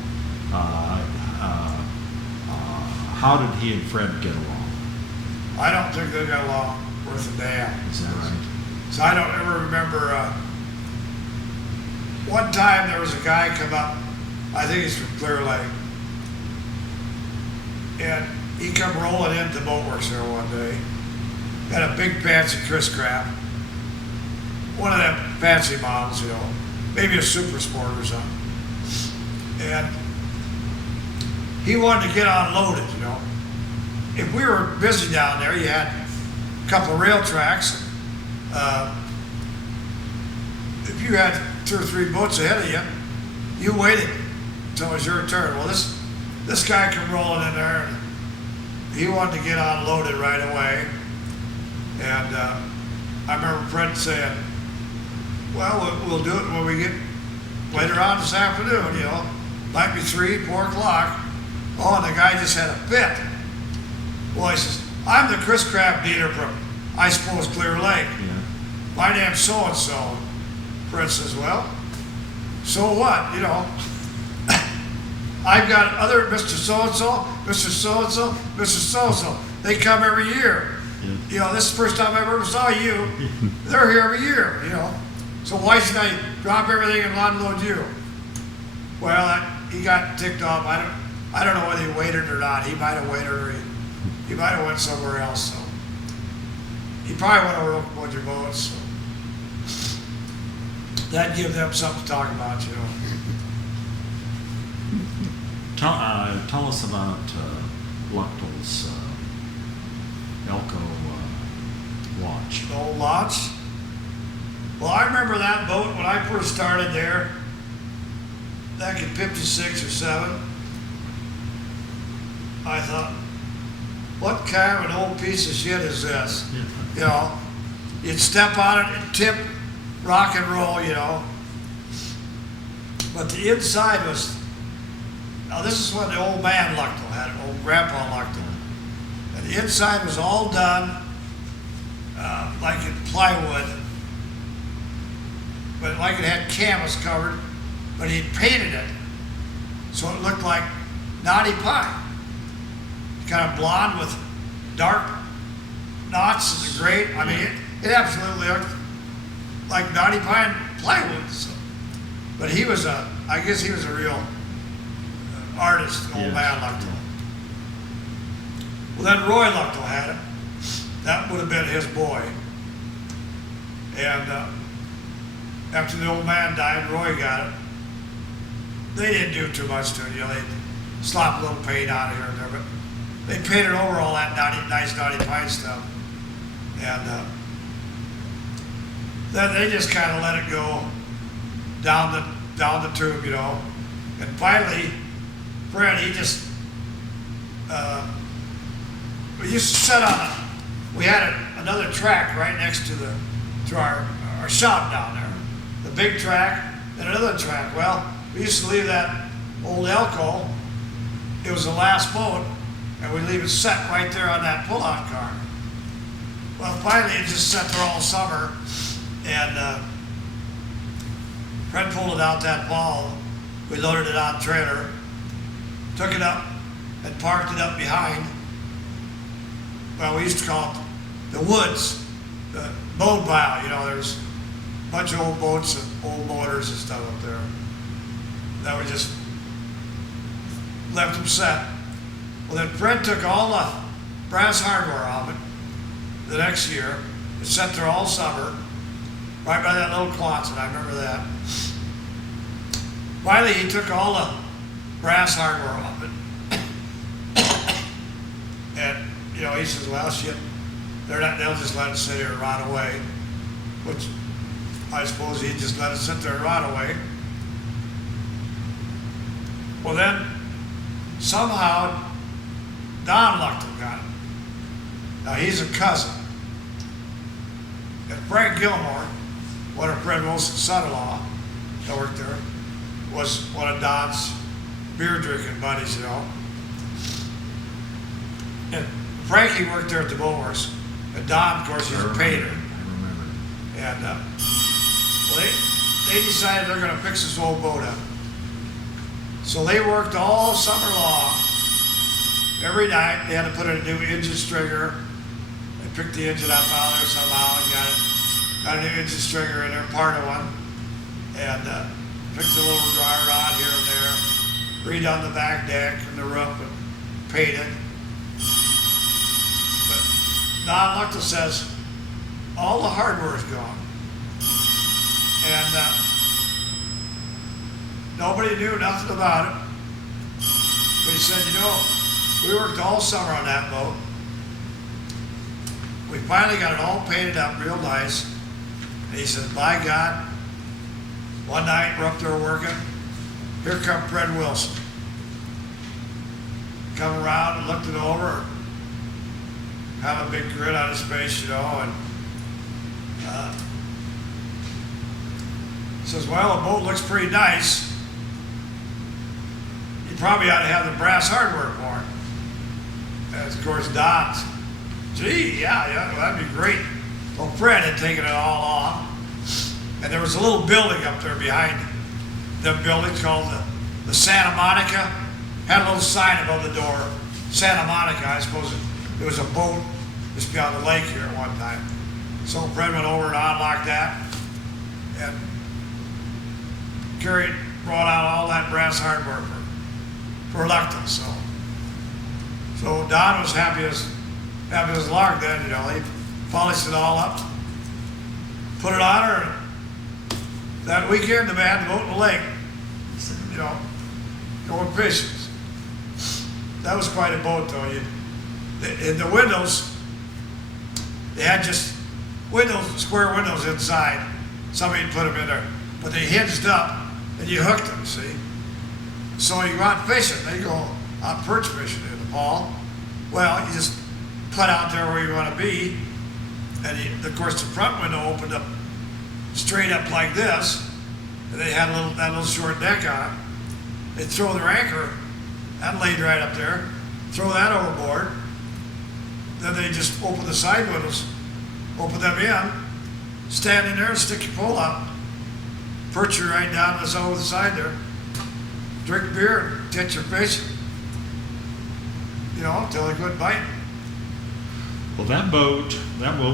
How did he and Fred get along? I don't think they got along worth a damn. Is that right? So I don't ever remember, one time there was a guy come up, I think he's from Clear Lake, and he come rolling into Boatworks there one day, got a big fancy Chris Craft, one of them fancy models, you know, maybe a Super Sport or something. And he wanted to get unloaded, you know. If we were busy down there, you had a couple of rail tracks. If you had 2 or 3 boats ahead of you, you waited until it was your turn. Well, this guy come rolling in there, and he wanted to get unloaded right away. And I remember Fred saying, well, we'll do it when we get later on this afternoon, you know. Might be 3, 4 o'clock. Oh, and the guy just had a fit. Well, he says, I'm the Chris Craft dealer from, I suppose, Clear Lake. Yeah. My name's so-and-so. Fred says, well, so what, you know? I've got other Mr. So-and-so, Mr. So-and-so, Mr. So-and-so. They come every year. Yeah. You know, this is the first time I've ever saw you. They're here every year, you know. So why should I drop everything and unload you? Well, he got ticked off. I don't know whether he waited or not. He might have waited, or he might have went somewhere else. So he probably went over to look at your boats. So that'd give them something to talk about, you know. Tell us about Luchtel's Elko watch. The old launch. Well, I remember that boat when I first started there, back in '56 or '7. I thought, what kind of an old piece of shit is this? Yeah. You know, you'd step on it and tip, rock and roll, you know. But the inside was, now this is what the old man Luchtel had, old Grandpa Luchtel. And the inside was all done like in plywood, but like it had canvas covered, but he'd painted it so it looked like knotty pine. Kind of blonde with dark knots and great. I mean, it absolutely looked like knotty pine plywood. So. But he was I guess he was a real artist, old man Luchtel. Well, then Roy Luchtel had it. That would have been his boy. And after the old man died, Roy got it. They didn't do too much to it, you know. They slapped a little paint on here and there, but they painted over all that nice knotty pine stuff. And then they just kind of let it go down the tube, you know. And finally, Fred, he just, we used to set on it. We had another track right next to our shop down there. The big track and another track. Well, we used to leave that old Elko. It was the last boat, and we leave it set right there on that pull-out car. Well, finally, it just sat there all summer, and Fred pulled it out that fall. We loaded it on a trailer, took it up, and parked it up behind. Well, we used to call it the woods, the boat bow. You know, there's a bunch of old boats and old motors and stuff up there. That we just left them set. Well, then Fred took all the brass hardware off it the next year, It sat there all summer, right by that little closet. I remember that. Finally, he took all the brass hardware off it. And, you know, he says, well, shit, they'll just let it sit here and rot away. Which I suppose he just let it sit there and rot away. Well, then, somehow, Don Luchtel got it. Now, he's a cousin. And Frank Gilmore, one of Fred Wilson's son-in-law that worked there, was one of Don's beer drinking buddies, you know. And Frankie worked there at the boatworks. And Don, of course, he's a painter. I remember. And well, they decided they're going to fix this old boat up. So they worked all summer long. Every night they had to put in a new engine stringer. They picked the engine up out of there somehow and got a new engine stringer in there, part of one. And fixed a little dry rod here and there. Redone the back deck and the roof and painted. But Don Luchtel says all the hardware's gone. And nobody knew nothing about it. But he said, you know, we worked all summer on that boat. We finally got it all painted up real nice. And he said, by God, one night we're up there working. Here come Fred Wilson. Come around and looked it over. Have a big grin on his face, you know, and says, well, the boat looks pretty nice. You probably ought to have the brass hardware for it. And of course, Don's, gee, yeah, well, that'd be great. Well, Fred had taken it all off. And there was a little building up there behind the building called the Santa Monica. Had a little sign above the door, Santa Monica. I suppose it was a boat just beyond the lake here at one time. So Fred went over and unlocked that and brought out all that brass hardware for Luchtel. So Don was happy as lark then, you know. He polished it all up, put it on her, and that weekend the man had the boat in the lake, you know, going fishing. That was quite a boat though. In the windows, they had just square windows inside. Somebody put them in there, but they hinged up and you hooked them, see? So you go out fishing, they go out perch fishing in the fall. Well, you just put out there where you want to be, and of course the front window opened up straight up like this, and they had that little short deck on it. They'd throw their anchor, that laid right up there, throw that overboard, then they just open the side windows, open them in, stand in there and stick your pole out, perch you right down over the side there, drink beer and catch your fish, you know, until they quit biting. Well, that boat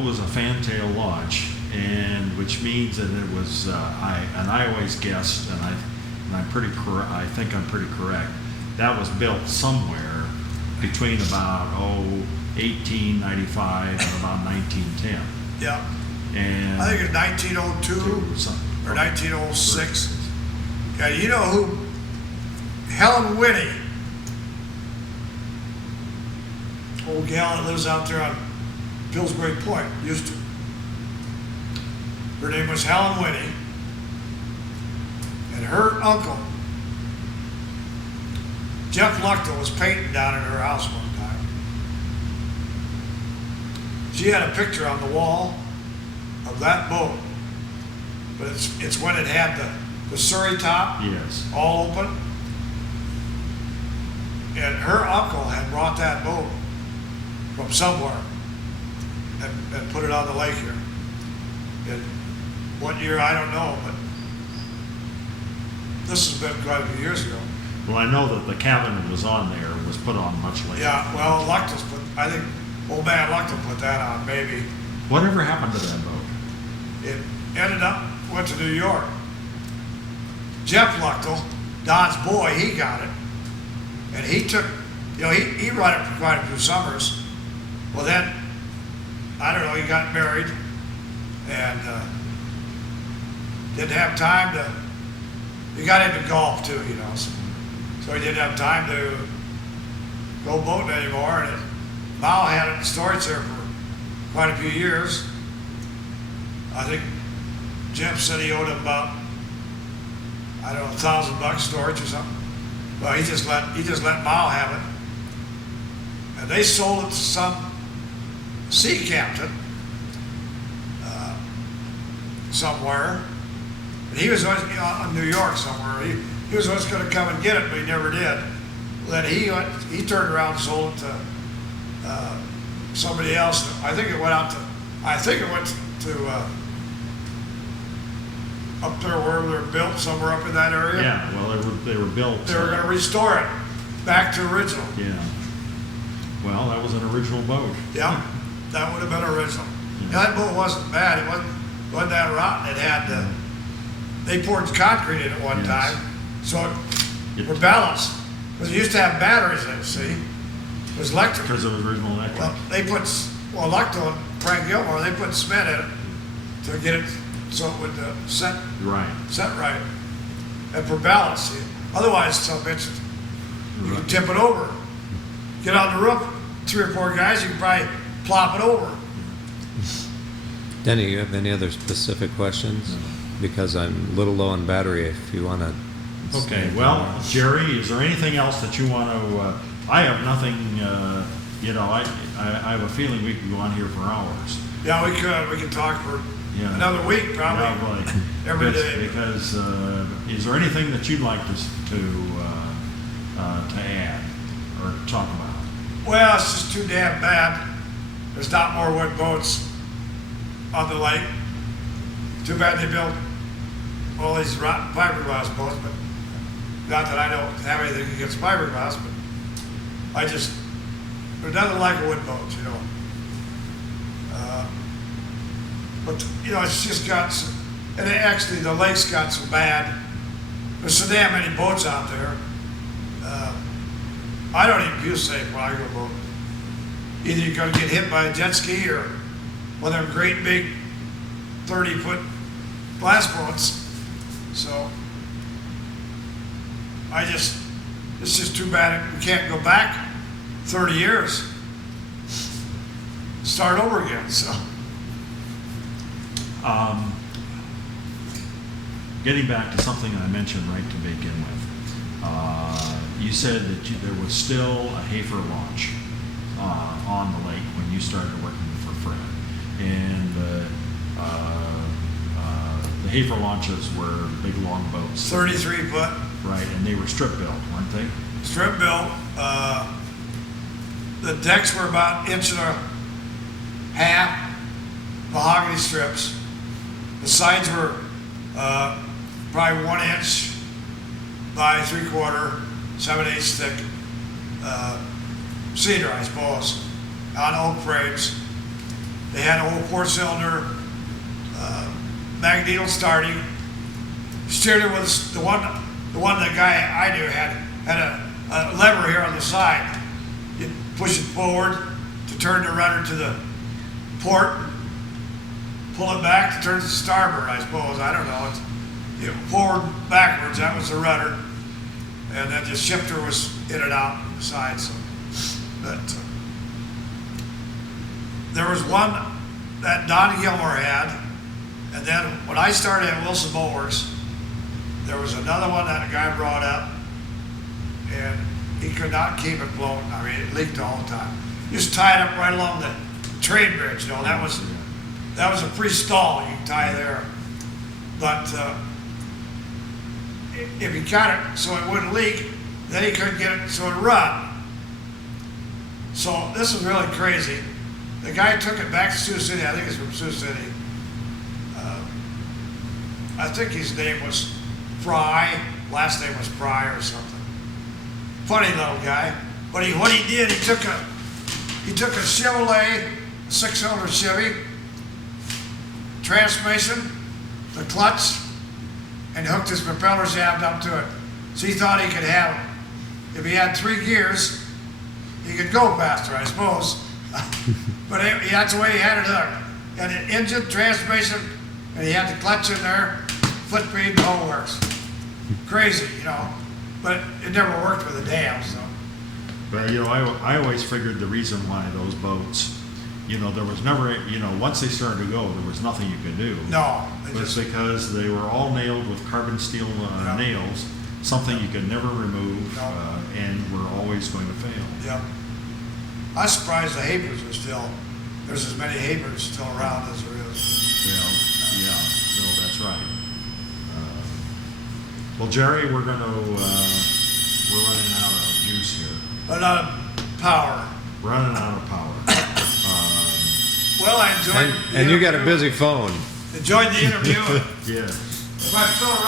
was a fantail launch, and which means that it was. I always guessed, and I'm pretty correct. I think I'm pretty correct. That was built somewhere between about 1895 and about 1910. Yeah. And I think it's 1902 or 1906. Yeah, you know who? Helen Winnie, old gal that lives out there on Pillsbury Point, used to. Her name was Helen Winnie, and her uncle, Jeff Luchtel, was painting down at her house one time. She had a picture on the wall of that boat, but it's when it had the surrey top, yes, all open. And her uncle had brought that boat from somewhere and put it on the lake here. And what year, I don't know, but this has been quite a few years ago. well, I know that the cabin that was on there was put on much later. Yeah, well, I think old man Luchtel put that on, maybe. Whatever happened to that boat? It went to New York. Jeff Luchtel, Don's boy, he got it. And he took, you know, he run it for quite a few summers. Well then, I don't know, he got married, and didn't have time to. He got into golf too, you know, so he didn't have time to go boating anymore. And Mao had it in storage there for quite a few years. I think Jim said he owed him about, I don't know, $1,000 storage or something. Well, he just let Mao have it, and they sold it to some sea captain somewhere. And he was always in New York somewhere. He was always going to come and get it, but he never did. Then he turned around and sold it to somebody else. I think it went to up there where they were built, somewhere up in that area. Yeah, well, they were built. They were going to restore it back to original. Yeah. Well, that was an original boat. Yeah, that would have been original. Yeah. Yeah, that boat wasn't bad. It wasn't that rotten. It had they poured concrete in it one Yes. time, so it for balance. Because it used to have batteries in it. See, it was electric. Because it was original electric. Well, they put Electo and Frank Gilmore. They put cement in it to get it so it would set right, and for balance. See? Otherwise, some bitch, you can tip it over. Get on the roof, 3 or 4 guys, you can probably plop it over. Denny, you have any other specific questions? Because I'm a little low on battery. If you want to. Okay, well, Jerry, is there anything else that you want to, I have nothing, you know, I have a feeling we could go on here for hours. Yeah, we could. We could talk for Yeah. another week, probably. Probably. Every day. Because, is there anything that you'd like to add or talk about? Well, it's just too damn bad. There's not more wood boats on the lake. Too bad they built all these rotten fiberglass boats, but not that I don't have anything against fiberglass, but there's nothing like a wood boat, you know. But, you know, it's just got some, and actually the lake's got so bad. There's so damn many boats out there. I don't even feel safe when I go boating. Either you're going to get hit by a jet ski or one of them great big 30-foot glass boats. So it's just too bad we can't go back 30 years, start over again. So Getting back to something I mentioned right to begin with, you said that there was still a Hafer launch on the lake when you started working for Fred, and the Hafer launches were big long boats. 33 foot. Right, and they were strip built, weren't they? Strip built. The decks were about 1.5 inches mahogany strips. The sides were probably 1 inch by 3/4, 7/8 thick cedar, I suppose, on oak frames. They had an old 4-cylinder magneto starting. Steered it with the one the guy I knew had a lever here on the side. You push it forward to turn the rudder to the port, pull it back to turn to starboard, I suppose. I don't know. Forward, backwards, that was the rudder. And then the shifter was in and out the side. So, but there was one that Don Gilmore had, and then when I started at Wilson Mowers, there was another one that a guy brought up, and he could not keep it floating. I mean, it leaked all the time. Just tie it up right along the train bridge. You know, that was a pre-stall. You can tie there, but if he got it so it wouldn't leak, then he couldn't get it so it run. So this is really crazy. The guy took it back to Sioux City. I think it's from Sioux City. I think his name was Fry. Last name was Fry or something. Funny little guy. But what he did, he took a Chevrolet, 6-cylinder Chevy, transmission, the clutch, and hooked his propeller shaft up to it. So he thought he could have, if he had 3 gears, he could go faster, I suppose. But that's the way he had it hooked. and an engine, transmission, and he had the clutch in there, foot speed, the whole works. Crazy, you know, but it never worked with a dam, so. But, you know, I always figured the reason why those boats, you know, there was never, you know, once they started to go, there was nothing you could do. No, It was because they were all nailed with carbon steel Yeah. nails, something you could never remove, No. and were always going to fail. yeah. I'm surprised the Habers are still, there's as many Habers still around as there is. Yeah, no, that's right. Well, Jerry, we're running out of juice here. But not power. Running out of power. Well, I enjoyed. And you got a busy phone. Enjoyed the interview. Yeah. If I'm still around.